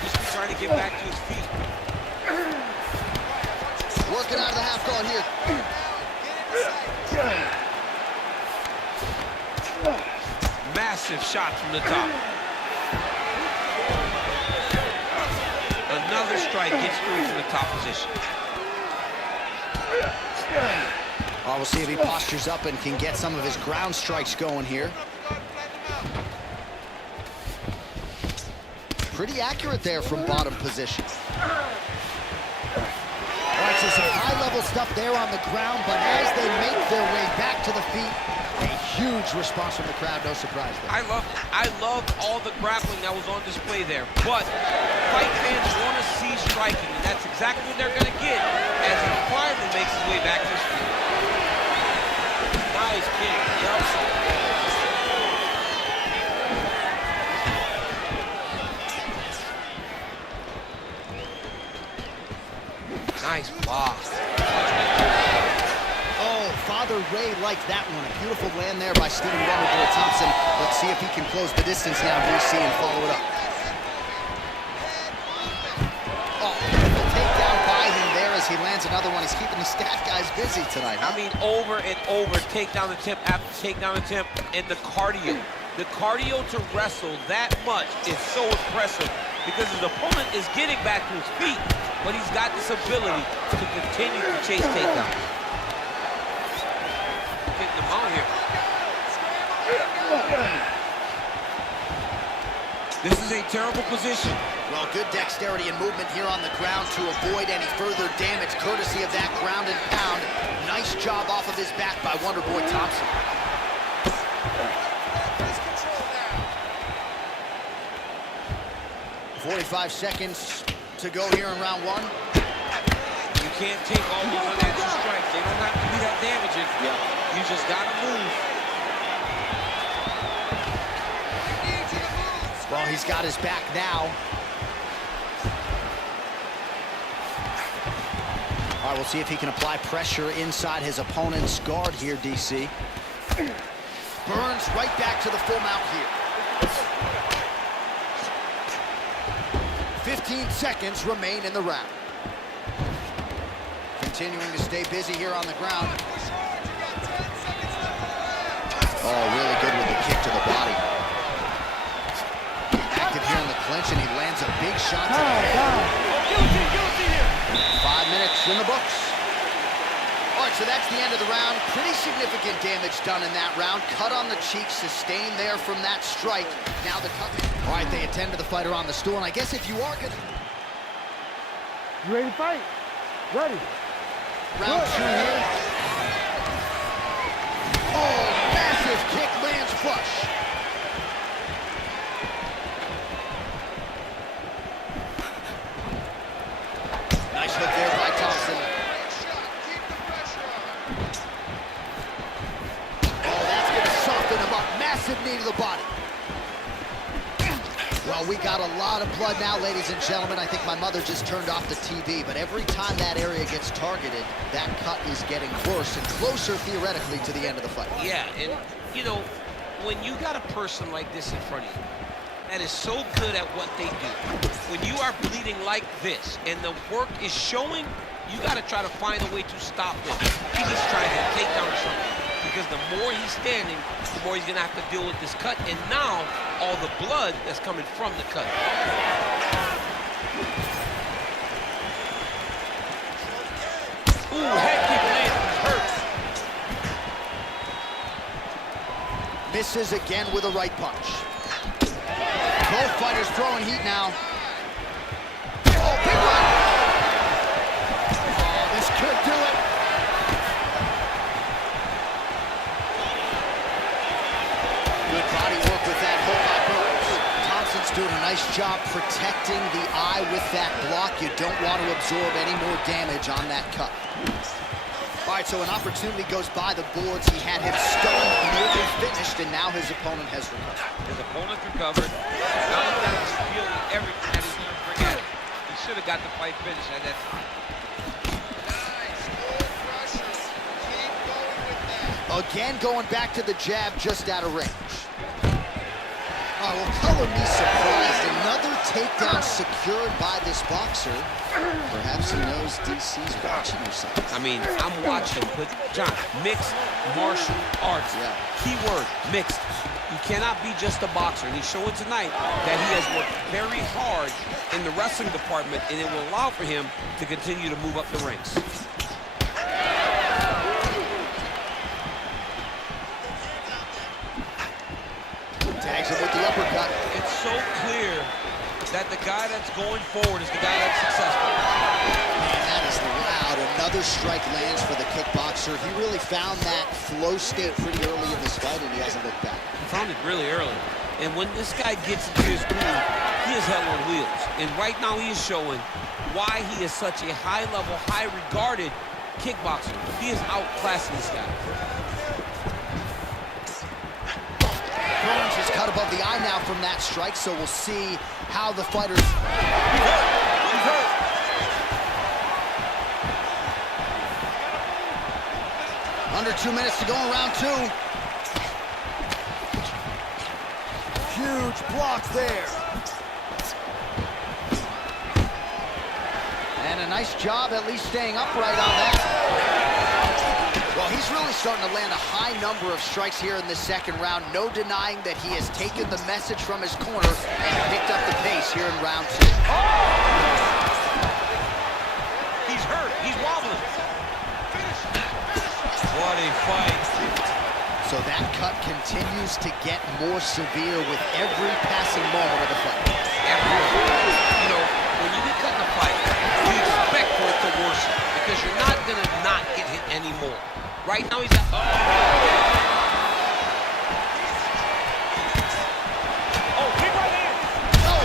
Just trying to get back to his feet. Working out of the half guard here. Massive shot from the top. Another strike gets through from the top position. Oh, we'll see if he postures up and can get some of his ground strikes going here. Pretty accurate there from bottom position. All right, so some high-level stuff there on the ground, but as they make their way back to the feet, a huge response from the crowd, no surprise there. I loved it. I loved all the grappling that was on display there. But fight fans want to see striking, and that's exactly what they're going to get as he finally makes his way back to his feet. Nice kick. Yep. Nice block. Oh, Father Ray liked that one. A beautiful land there by Stephen Wonderboy Thompson. Let's see if he can close the distance now, DC, and follow it up. Oh, beautiful takedown by him there as he lands another one. He's keeping the stat guys busy tonight, huh? I mean, over and over, takedown attempt after takedown attempt, and the cardio. The cardio to wrestle that much is so impressive because his opponent is getting back to his feet, but he's got this ability to continue to chase takedowns. Getting them out here. This is a terrible position. Well, good dexterity and movement here on the ground to avoid any further damage, courtesy of that ground and pound. Nice job off of his back by Wonderboy Thompson. 45 seconds to go here in round one. You can't take all those unnatural strikes. They don't have to be that damaging. Yeah. You just got to move. Well, he's got his back now. All right, we'll see if he can apply pressure inside his opponent's guard here, DC. Burns right back to the full mount here. 15 seconds remain in the round. Continuing to stay busy here on the ground. Oh, really good with the kick to the body. Active here in the clinch, and he lands a big shot to the head. 5 minutes in the books. All right, so that's the end of the round. Pretty significant damage done in that round. Cut on the cheek, sustained there from that strike. Now the cut. All right, they attend to the fighter on the stool, and I guess if you are gonna... You ready to fight? Ready. Round two here. Oh, massive kick lands flush. Nice hook there by Thompson. Oh, that's going to soften him up. Massive knee to the body. Well, we got a lot of blood now, ladies and gentlemen. I think my mother just turned off the TV, but every time that area gets targeted, that cut is getting worse and closer, theoretically, to the end of the fight. Yeah, and, you know, when you got a person like this in front of you that is so good at what they do, when you are bleeding like this and the work is showing, you got to try to find a way to stop him. He's trying to take down or something. Because the more he's standing, the more he's going to have to deal with this cut. And now, all the blood that's coming from the cut. Ooh, head kick lands, hurt. Misses again with a right punch. Both fighters throwing heat now. Oh, big one. Oh, this could do it. Good body work with that hook by Burns. Thompson's doing a nice job protecting the eye with that block. You don't want to absorb any more damage on that cut. All right, so an opportunity goes by the boards. He had him stunned, nearly finished, and now his opponent has recovered. His opponent recovered. Now he's feeling everything that he's going to bring at him. He should have got the fight finished at that time. Nice. Full pressure. Keep going with that. Again, going back to the jab, just out of range. Oh, well, color me surprised. Another takedown secured by this boxer. Perhaps he knows DC's watching or something. I mean, I'm watching, but John, mixed martial arts. Yeah. Keyword, mixed. You cannot be just a boxer, and he's showing tonight that he has worked very hard in the wrestling department, and it will allow for him to continue to move up the ranks. Tags him with the uppercut. It's so clear that the guy that's going forward is the guy that's successful. Man, that is loud. Another strike lands for the kickboxer. He really found that flow state pretty early in this fight, and he hasn't looked back. He found it really early. And when this guy gets into his groove, he is hell on wheels. And right now he is showing why he is such a high-level, high-regarded kickboxer. He is outclassing this guy. Burns is cut above the eye now from that strike, so we'll see how the fighters... He's hurt. Under 2 minutes to go in round two. Huge block there. And a nice job at least staying upright on that. Well, he's really starting to land a high number of strikes here in the second round. No denying that he has taken the message from his corner and picked up the pace here in round two. He's hurt. He's wobbling. What a fight. So that cut continues to get more severe with every passing moment of the fight. You know, when you get cut in a fight, you expect for it to worsen because you're not going to not get hit anymore. Right now, he's at... Oh, big right hand! Oh!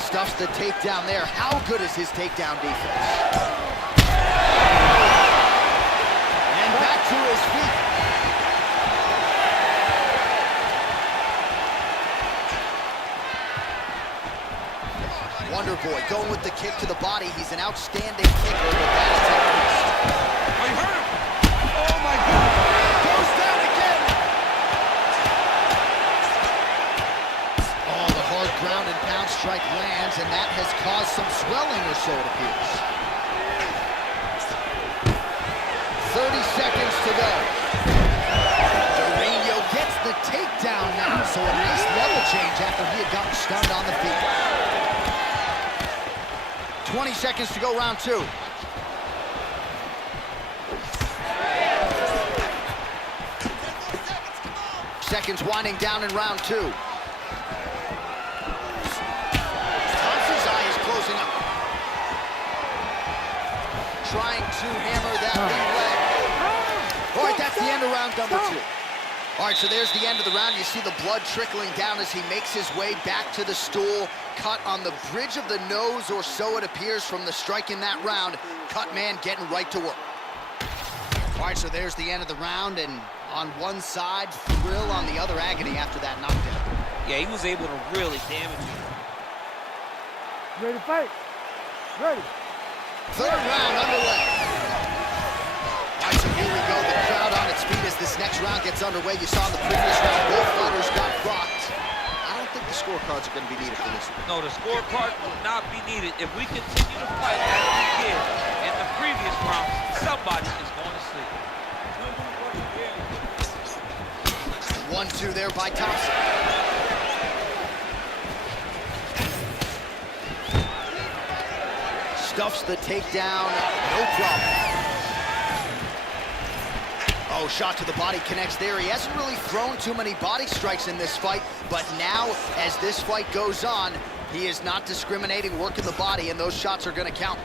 Stuffs the takedown there. How good is his takedown defense? And back to his feet. Wonder Boy going with the kick to the body. He's an outstanding kicker, but that attempt missed. Oh, you hurt him! Oh, my God! Goes down again! Oh, the hard ground and pound strike lands, and that has caused some swelling or so, it appears. 30 seconds to go. Dorino gets the takedown now, so a nice level change after he had gotten stunned on the feet. 20 seconds to go, round two. Seconds winding down in round two. Thompson's eye is closing up. trying to hammer that lead leg. All right, that's the end of round number 2. All right, so there's the end of the round. You see the blood trickling down as he makes his way back to the stool. Cut on the bridge of the nose, or so it appears from the strike in that round. Cut man getting right to work. All right, so there's the end of the round, and on one side, thrill, on the other, agony after that knockdown. Yeah, he was able to really damage him. Ready to fight? Ready. Third round underway. All right, so here we go. The crowd on its feet as this next round gets underway. You saw in the previous round, both fighters got rocked. I don't think the scorecards are going to be needed for this one. No, the scorecard will not be needed. If we continue to fight as we did in the previous round, somebody is going to sleep. 1-2 there by Thompson. Stuffs the takedown, no problem. Oh, shot to the body connects there. He hasn't really thrown too many body strikes in this fight, but now, as this fight goes on, he is not discriminating, working the body, and those shots are going to count.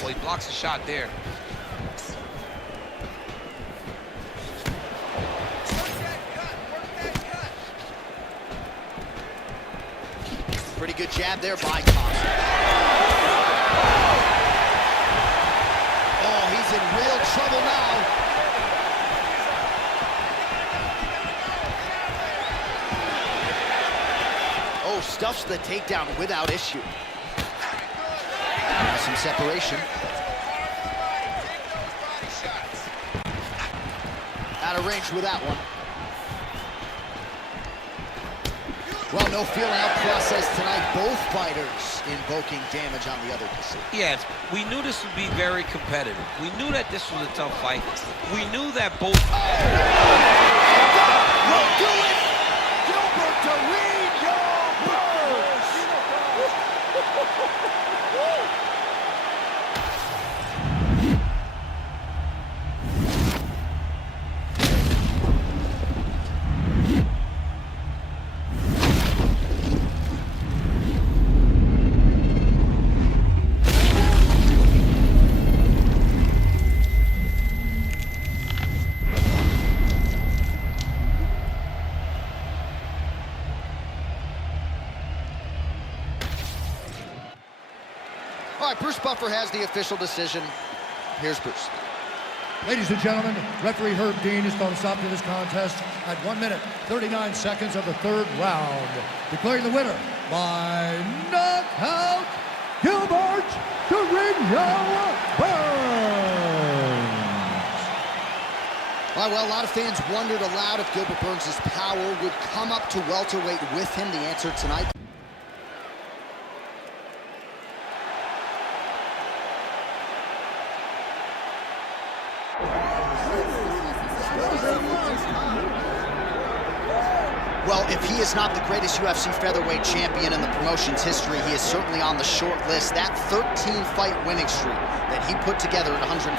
Well, he blocks a shot there. Pretty good jab there by Thompson. Oh, he's in real trouble now. Oh, stuffs the takedown without issue. Some separation. Out of range with that one. Well, no feeling out process tonight. Both fighters invoking damage on the other decision. Yes, we knew this would be very competitive. We knew that this was a tough fight. We knew that both... Will do it! Gilbert to lead All right, Bruce Buffer has the official decision. Here's Bruce. Ladies and gentlemen, referee Herb Dean has called a stop to this contest at 1 minute, 39 seconds of the third round, declaring the winner by knockout, Gilbert Burns. All right, well, a lot of fans wondered aloud if Gilbert Burns' power would come up to welterweight with him. The answer tonight. Well, if he is not the greatest UFC featherweight champion in the promotion's history, he is certainly on the short list. That 13-fight winning streak that he put together at 145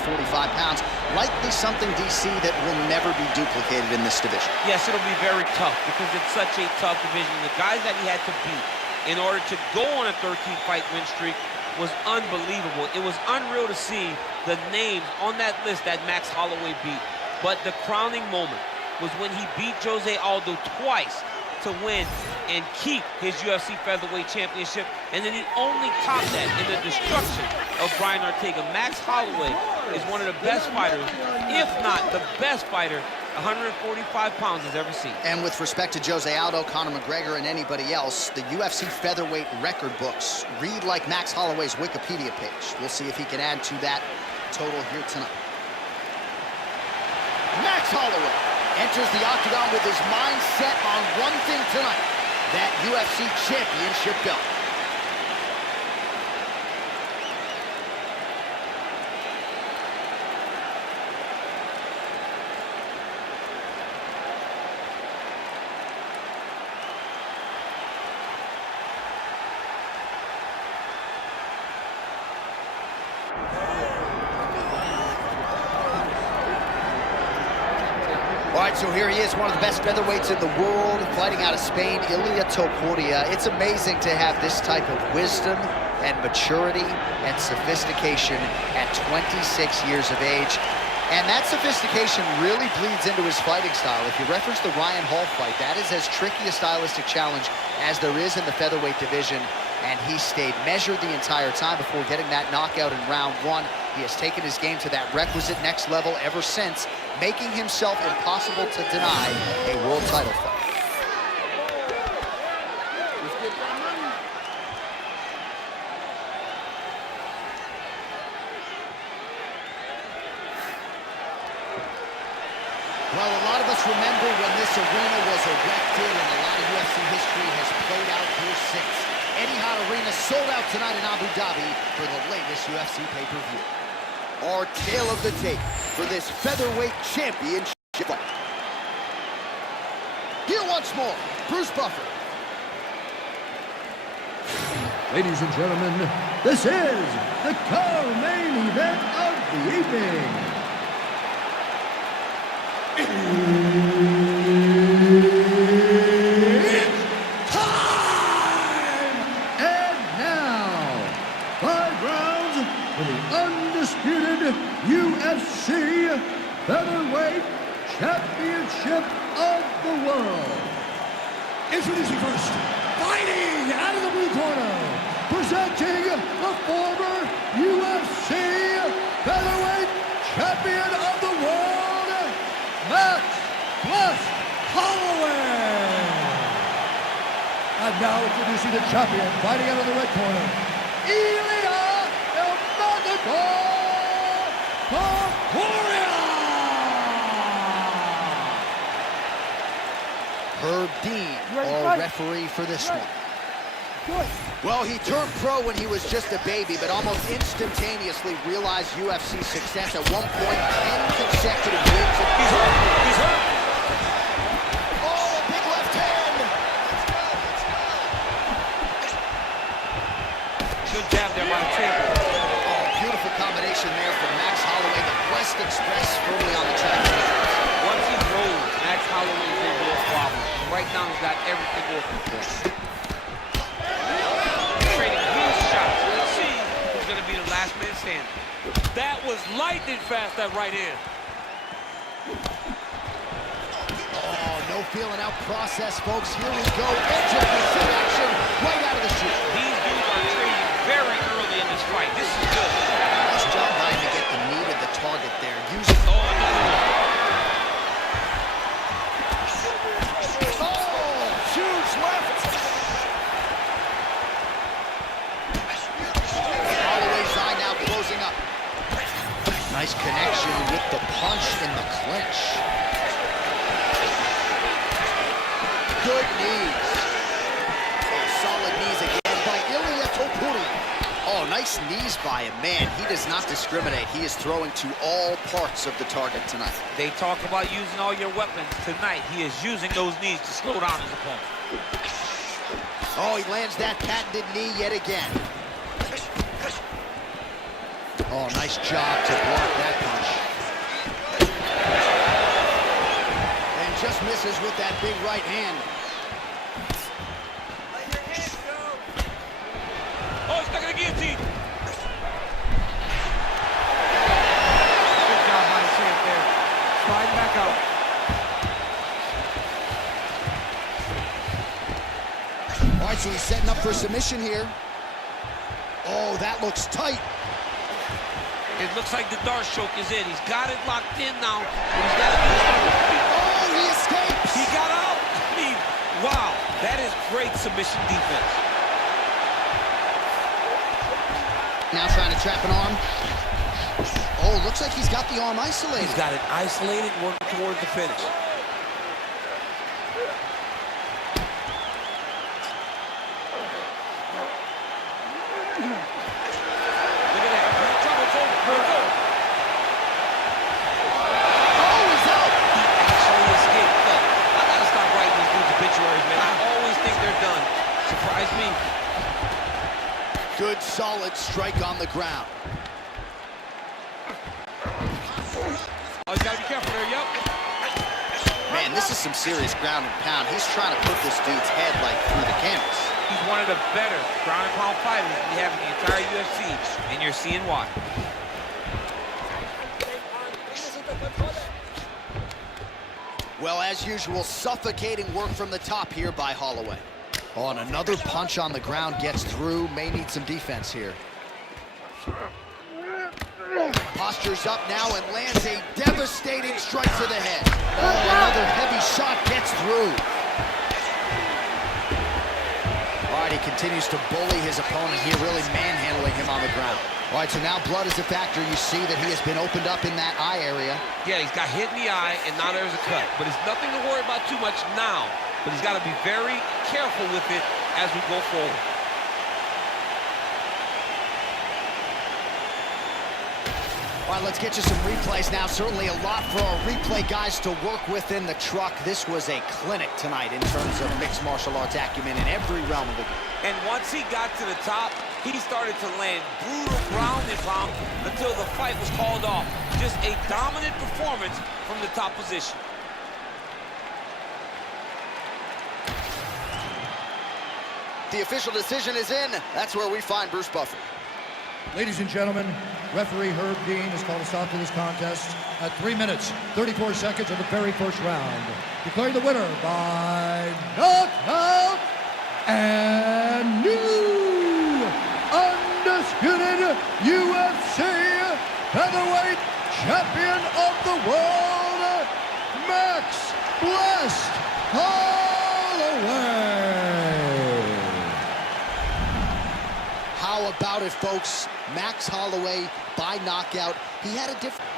pounds, likely something, DC, that will never be duplicated in this division. Yes, it'll be very tough because it's such a tough division. The guys that he had to beat in order to go on a 13-fight win streak was unbelievable. It was unreal to see the names on that list that Max Holloway beat. But the crowning moment was when he beat Jose Aldo twice to win and keep his UFC featherweight championship, and then he only topped that in the destruction of Brian Ortega. Max Holloway is one of the best fighters, if not the best fighter, 145 pounds has ever seen. And with respect to Jose Aldo, Conor McGregor, and anybody else, the UFC featherweight record books read like Max Holloway's Wikipedia page. We'll see if he can add to that total here tonight. Max Holloway enters the octagon with his mind set on one thing tonight, that UFC championship belt. All right, so here he is, one of the best featherweights in the world, fighting out of Spain, Ilia Topuria. It's amazing to have this type of wisdom and maturity and sophistication at 26 years of age. And that sophistication really bleeds into his fighting style. If you reference the Ryan Hall fight, that is as tricky a stylistic challenge as there is in the featherweight division. And he stayed measured the entire time before getting that knockout in round one. He has taken his game to that requisite next level ever since, making himself impossible to deny a world title fight. Well, a lot of us remember when this arena was erected, and a lot of UFC history has played out here since. Etihad Arena sold out tonight in Abu Dhabi for the latest UFC pay-per-view. Our tale of the tape for this featherweight championship fight. Here once more, Bruce Buffer. Ladies and gentlemen, this is the co-main event of the evening. It's time! And now, 5 rounds for the undisputed UFC Featherweight Championship of the world. Introducing first, fighting out of the blue corner, presenting the former UFC Featherweight Champion of the world, Plessis. And now introducing the champion, fighting out of the red corner, Ilia Topuria. Herb Dean, our referee for this one. Well, he turned pro when he was just a baby, but almost instantaneously realized UFC success. At one point, 10 consecutive wins. He's hurt. He's hurt. Oh, a big left hand. Good jab there by the champ. Oh, beautiful combination there from Max Holloway. The West Express firmly on the track. Once he rolls, Max Holloway is in real problem. Right now, he's got everything working for him. Last man standing. That was lightning fast, that right hand. Oh, no feeling out process, folks. Here we go. Edge of the action right out of the chute. These dudes are trading very early in this fight. This is good. Nice job trying to get the meat of the target there. Using another one. Oh, huge left. Closing up. Nice connection with the punch in the clinch. Good knees. Oh, solid knees again by Ilia Topuria. Oh, nice knees by him. Man, he does not discriminate. He is throwing to all parts of the target tonight. They talk about using all your weapons. Tonight, he is using those knees to slow down his opponent. Oh, he lands that patented knee yet again. Oh, nice job to block that punch. And just misses with that big right hand. Let your hands go. Oh, he's stuck in the guillotine. Good job by the champ there. Slide back out. All right, so he's setting up for submission here. Oh, that looks tight. It looks like the Darce choke is in. He's got it locked in now. He's got to do something. Oh, he escapes. He got out. I mean, wow. That is great submission defense. Now trying to trap an arm. Oh, looks like he's got the arm isolated. He's got it isolated, working towards the finish. Good, solid strike on the ground. Oh, you gotta be careful there, yep. Man, this is some serious ground and pound. He's trying to put this dude's head like through the canvas. He's one of the better ground and pound fighters we have in the entire UFC, and you're seeing why. Well, as usual, suffocating work from the top here by Holloway. Oh, and another punch on the ground gets through. May need some defense here. Postures up now and lands a devastating strike to the head. Oh, another heavy shot gets through. All right, he continues to bully his opponent here, really manhandling him on the ground. All right, so now blood is a factor. You see that he has been opened up in that eye area. Yeah, he's got hit in the eye, and now there's a cut. But it's nothing to worry about too much now. But he's got to be very careful with it as we go forward. All right, let's get you some replays now. Certainly a lot for our replay guys to work with in the truck. This was a clinic tonight in terms of mixed martial arts acumen in every realm of the game. And once he got to the top, he started to land brutal ground and pound until the fight was called off. Just a dominant performance from the top position. The official decision is in. That's where we find Bruce Buffer. Ladies and gentlemen, referee Herb Dean has called a stop to this contest at 3 minutes, 34 seconds of the very first round. Declaring the winner by knockout and new undisputed UFC featherweight champion of the world, Max Blessed Holloway. How about it, folks? Max Holloway by knockout. He had a different...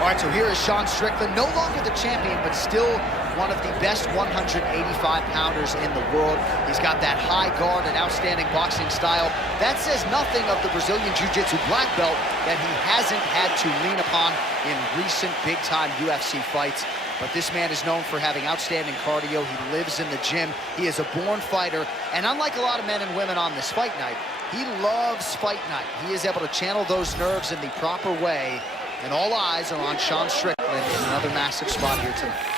All right, so here is Sean Strickland, no longer the champion, but still one of the best 185-pounders in the world. He's got that high guard and outstanding boxing style. That says nothing of the Brazilian Jiu-Jitsu black belt that he hasn't had to lean upon in recent big-time UFC fights. But this man is known for having outstanding cardio. He lives in the gym. He is a born fighter. And unlike a lot of men and women on this fight night, he loves fight night. He is able to channel those nerves in the proper way. And all eyes are on Sean Strickland in another massive spot here tonight.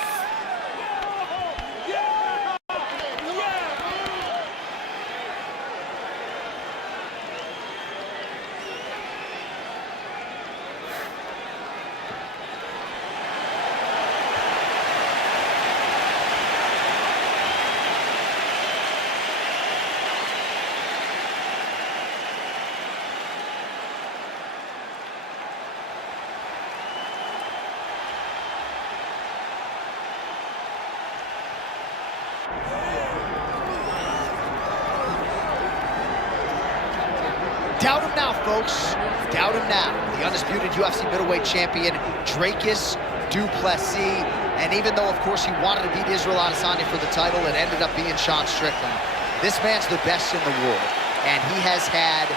Doubt him now, folks. Doubt him now. The undisputed UFC middleweight champion, Dricus du Plessis. And even though, of course, he wanted to beat Israel Adesanya for the title, it ended up being Sean Strickland. This man's the best in the world. And he has had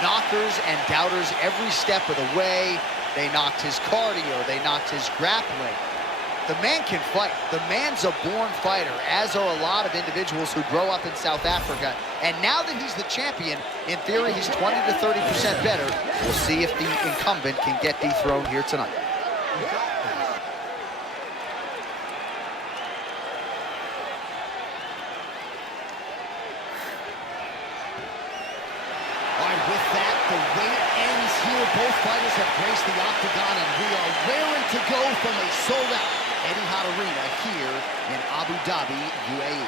knockers and doubters every step of the way. They knocked his cardio. They knocked his grappling. The man can fight. The man's a born fighter, as are a lot of individuals who grow up in South Africa. And now that he's the champion, in theory, he's 20 to 30% better. We'll see if the incumbent can get dethroned here tonight. All right, with that, the wait ends here. Both fighters have graced the octagon, and we are raring to go from a sold-out Etihad Arena here in Abu Dhabi, UAE.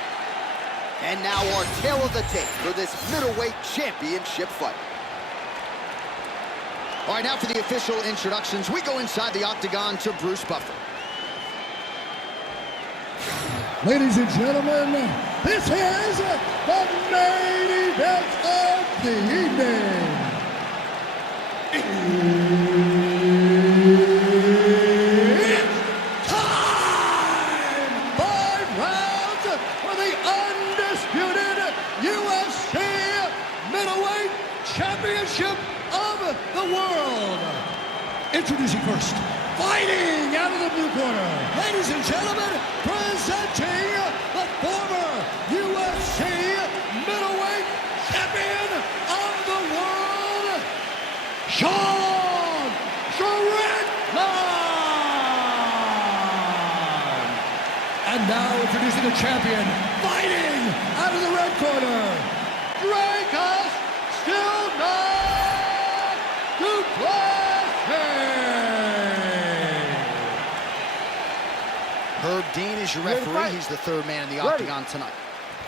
And now our tale of the tape for this middleweight championship fight. All right, now for the official introductions, we go inside the octagon to Bruce Buffer. Ladies and gentlemen, this is the main event of the evening. It's time! 5 rounds for the undisputed UFC middleweight championship of the world. Introducing first, fighting out of the blue corner, ladies and gentlemen, presenting the former UFC middleweight champion of the world, Sean now introducing the champion, fighting out of the red corner, Dracus Still Not Plessis. Herb Dean is your Ready to referee. fight? He's the third man in the Ready. octagon tonight.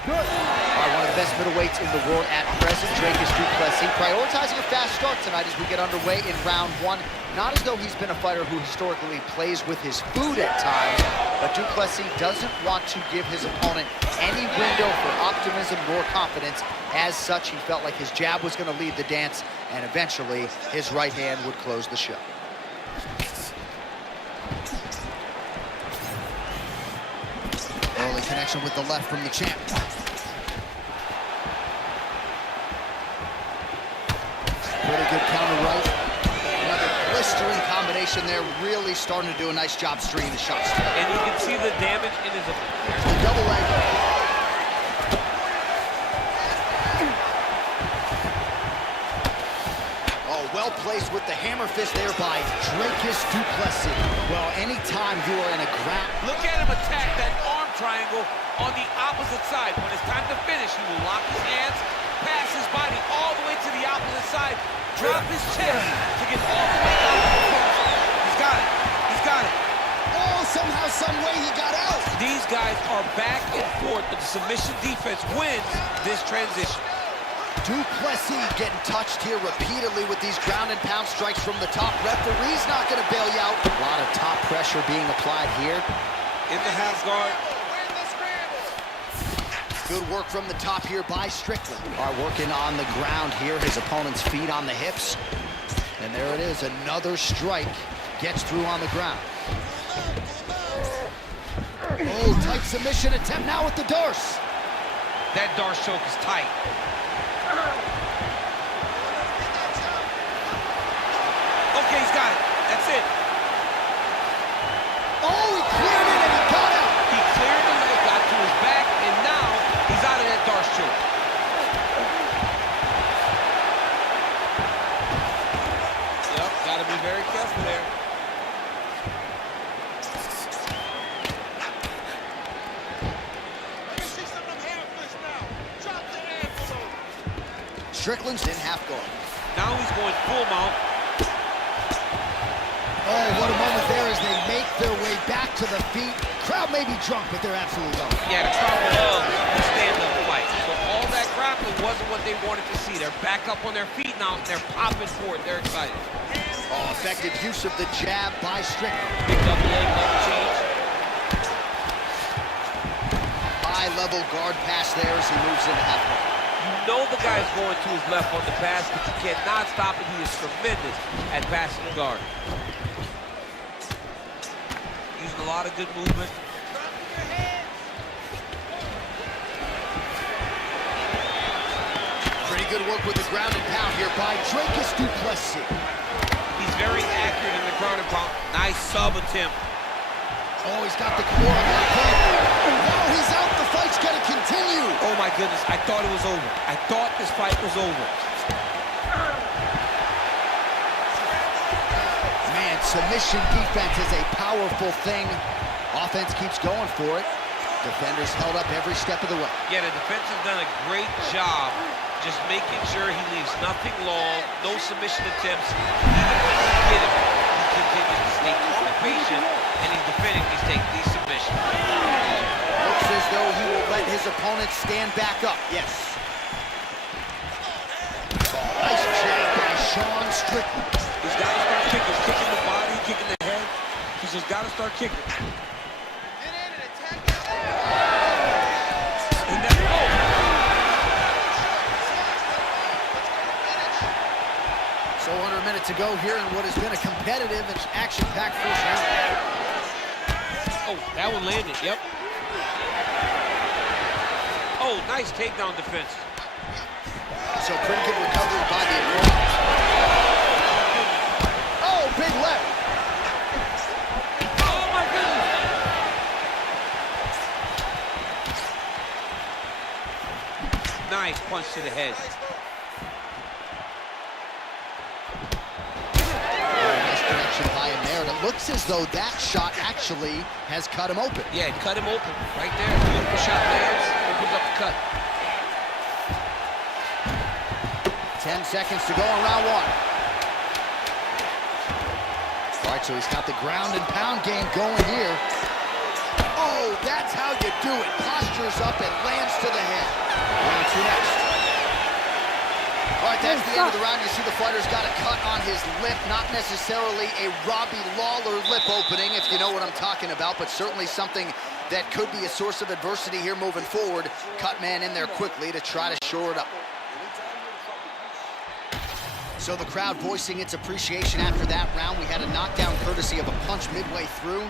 Good. All right, one of the best middleweights in the world at present, Dracus du Plessis, prioritizing a fast start tonight as we get underway in round one. Not as though he's been a fighter who historically plays with his food at times, but du Plessis doesn't want to give his opponent any window for optimism nor confidence. As such, he felt like his jab was going to lead the dance, and eventually his right hand would close the show. Early connection with the left from the champ. Pretty good counter right. Another blistering combination there, really starting to do a nice job stringing the shots. And you can see the damage in his... Here's the double leg. Oh, well placed with the hammer fist there by Dracus du Plessis. Well, anytime you are in a ground... Look at him attack that arm triangle on the opposite side. When it's time to finish, he will lock his hands, pass his body all the way to the opposite side, drop his chest to get all the way out of the finish. He's got it. He's got it. Oh, somehow, some way he got out. These guys are back and forth, but the submission defense wins this transition. Du Plessis getting touched here repeatedly with these ground and pound strikes from the top. Referee's not going to bail you out. A lot of top pressure being applied here. In the half guard. Good work from the top here by Stickland. Are working on the ground here. His opponent's feet on the hips. And there it is, another strike. Gets through on the ground. Oh, tight submission attempt now with the Darce. That Darce choke is tight. Okay, he's got it. That's it. Oh, he cleared it and he got out. He cleared the leg, got to his back, and now he's out of that Darce choke. Yep, gotta be very careful there. Stickland's in half guard. Now he's going full mount. Oh, what a moment there as they make their way back to the feet. Crowd may be drunk, but they're absolutely loving it. Yeah, the crowd loves the stand-up fight. So all that grappling wasn't what they wanted to see. They're back up on their feet now, and they're popping for it. They're excited. Oh, effective use of the jab by Stickland. Big double leg, double change. High-level guard pass there as he moves into half guard. You know the guy's going to his left on the pass, but you cannot stop it. He is tremendous at passing the guard. Using a lot of good movement. Pretty good work with the ground and pound here by Dracus du Plessis. He's very accurate in the ground and pound. Nice sub attempt. Oh, he's got the core on that point. Now he's out. The fight's going to continue. Oh, my goodness. I thought it was over. I thought this fight was over. Man, submission defense is a powerful thing. Offense keeps going for it. Defenders held up every step of the way. Yeah, the defense has done a great job just making sure he leaves nothing long, no submission attempts. Even when he get it, he continues to stay calm and patient, and he's defending these submissions. Looks as though he will let his opponent stand back up. Yes. Oh, nice jab by Sean Stickland. He's got to start kicking, kicking the body, kicking the head. He's just got to start kicking. And that's So under a minute to go here in what has been a competitive and action-packed first round. Oh, that one landed, yep. Oh, nice takedown defense. So pretty good recovery by the opponent. Oh, big left. Oh, my goodness. Nice punch to the head. Nice connection by him there to looks as though that shot actually has cut him open. Yeah, it cut him open right there. Beautiful shot lands, opens up the cut. 10 seconds to go in round one. All right, so he's got the ground and pound game going here. Oh, that's how you do it. Postures up and lands to the head. Round two next. All right, that's the end of the round. You see the fighter's got a cut on his lip. Not necessarily a Robbie Lawler lip opening, if you know what I'm talking about, but certainly something that could be a source of adversity here moving forward. Cut man in there quickly to try to shore it up. So the crowd voicing its appreciation after that round. We had a knockdown courtesy of a punch midway through.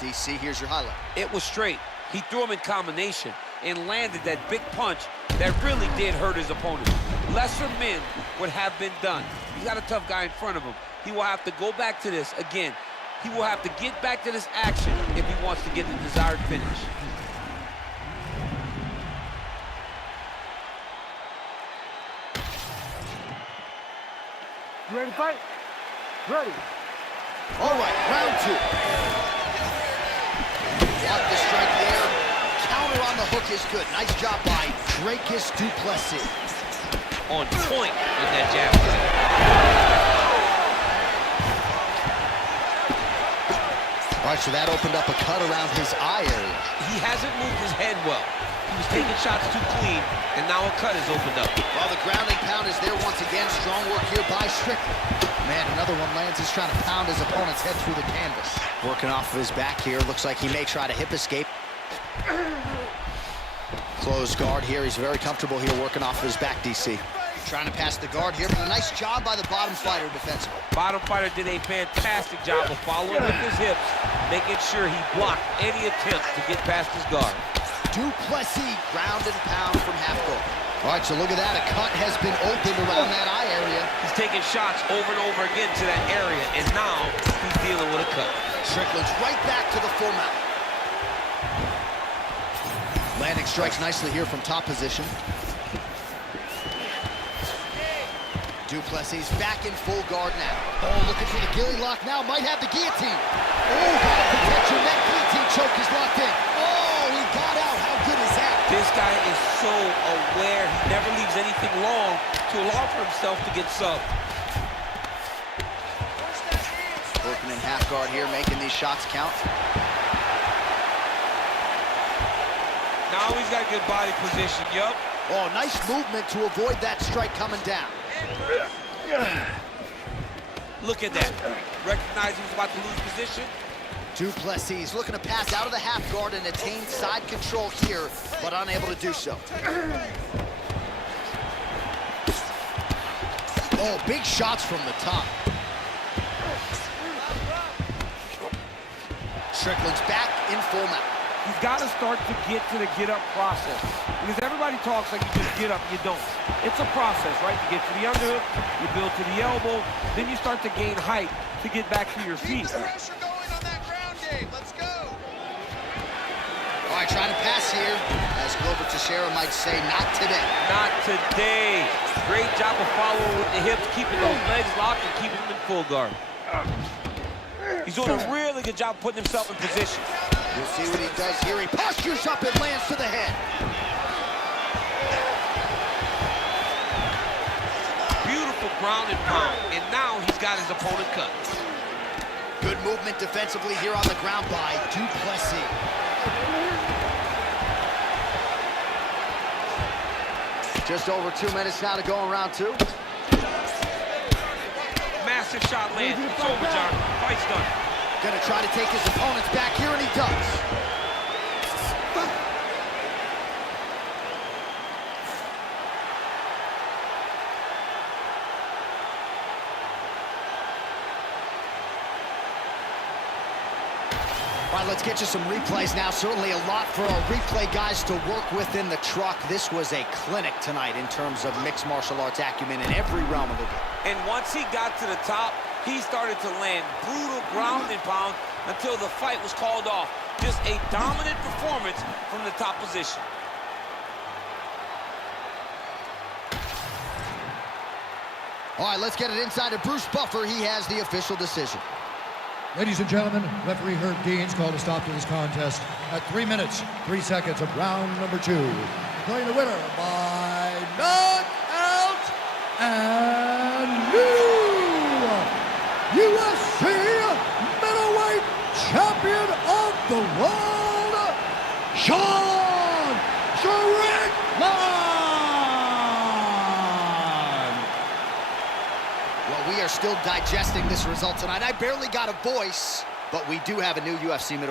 DC, here's your highlight. It was straight. He threw him in combination and landed that big punch that really did hurt his opponent. Lesser men would have been done. He's got a tough guy in front of him. He will have to go back to this again. He will have to get back to this action if he wants to get the desired finish. You ready to fight? Ready. All right, round two. Block the strike there. Counter on the hook is good. Nice job by Du Plessis. On point with that jab. All right, so that opened up a cut around his eye area. He hasn't moved his head well. He was taking shots too clean, and now a cut is opened up. Well, the grounding pound is there once again. Strong work here by Stickland. Man, another one lands. He's trying to pound his opponent's head through the canvas. Working off of his back here. Looks like he may try to hip escape. Closed guard here. He's very comfortable here working off of his back, DC. Trying to pass the guard here, but a nice job by the bottom fighter defensively. Bottom fighter did a fantastic job of following with his hips, making sure he blocked any attempt to get past his guard. Du Plessis, ground and pound from half guard. All right, so look at that. A cut has been opened around that eye area. He's taking shots over and over again to that area, and now he's dealing with a cut. Strickland's right back to the full mount. Landing strikes nicely here from top position. Du Plessis back in full guard now. Oh, looking for the gilly lock now. Might have the guillotine. Oh, got a protection. That guillotine choke is locked in. Oh, he got out. How good is that? This guy is so aware. He never leaves anything long to allow for himself to get subbed. Working in half guard here, making these shots count. Now he's got good body position, yup. Oh, nice movement to avoid that strike coming down. Look at that. Recognize he was about to lose position. Du Plessis looking to pass out of the half guard and attain side control here, but unable to do so. Oh, big shots from the top. Strickland's back in full mount. You've got to start to get to the get-up process. Because everybody talks like you just get up, you don't. It's a process, right? You get to the underhook, you build to the elbow, then you start to gain height to get back to your feet. Keep the pressure going on that ground game. Let's go. All right, trying to pass here. As Glover Teixeira might say, not today. Not today. Great job of following with the hips, keeping those legs locked and keeping them in full guard. He's doing a really good job putting himself in position. We'll see what he does here. He postures up and lands to the head. Beautiful ground and pound, and now he's got his opponent cut. Good movement defensively here on the ground by Du Plessis. Just over 2 minutes now to go in round two. Massive shot lands. It's over, John. Fight's done. Gonna try to take his opponents back here, and he does. All right, let's get you some replays now. Certainly a lot for our replay guys to work with in the truck. This was a clinic tonight in terms of mixed martial arts acumen in every realm of the game. And once he got to the top, he started to land brutal ground and pound until the fight was called off. Just a dominant performance from the top position. All right, let's get it inside of Bruce Buffer. He has the official decision. Ladies and gentlemen, referee Herb Deans called a stop to this contest at 3 minutes, 3 seconds of round number 2. Declaring the winner by knockout and new UFC middleweight champion of the world, Sean Strickland! Well, we are still digesting this result tonight. I barely got a voice, but we do have a new UFC middleweight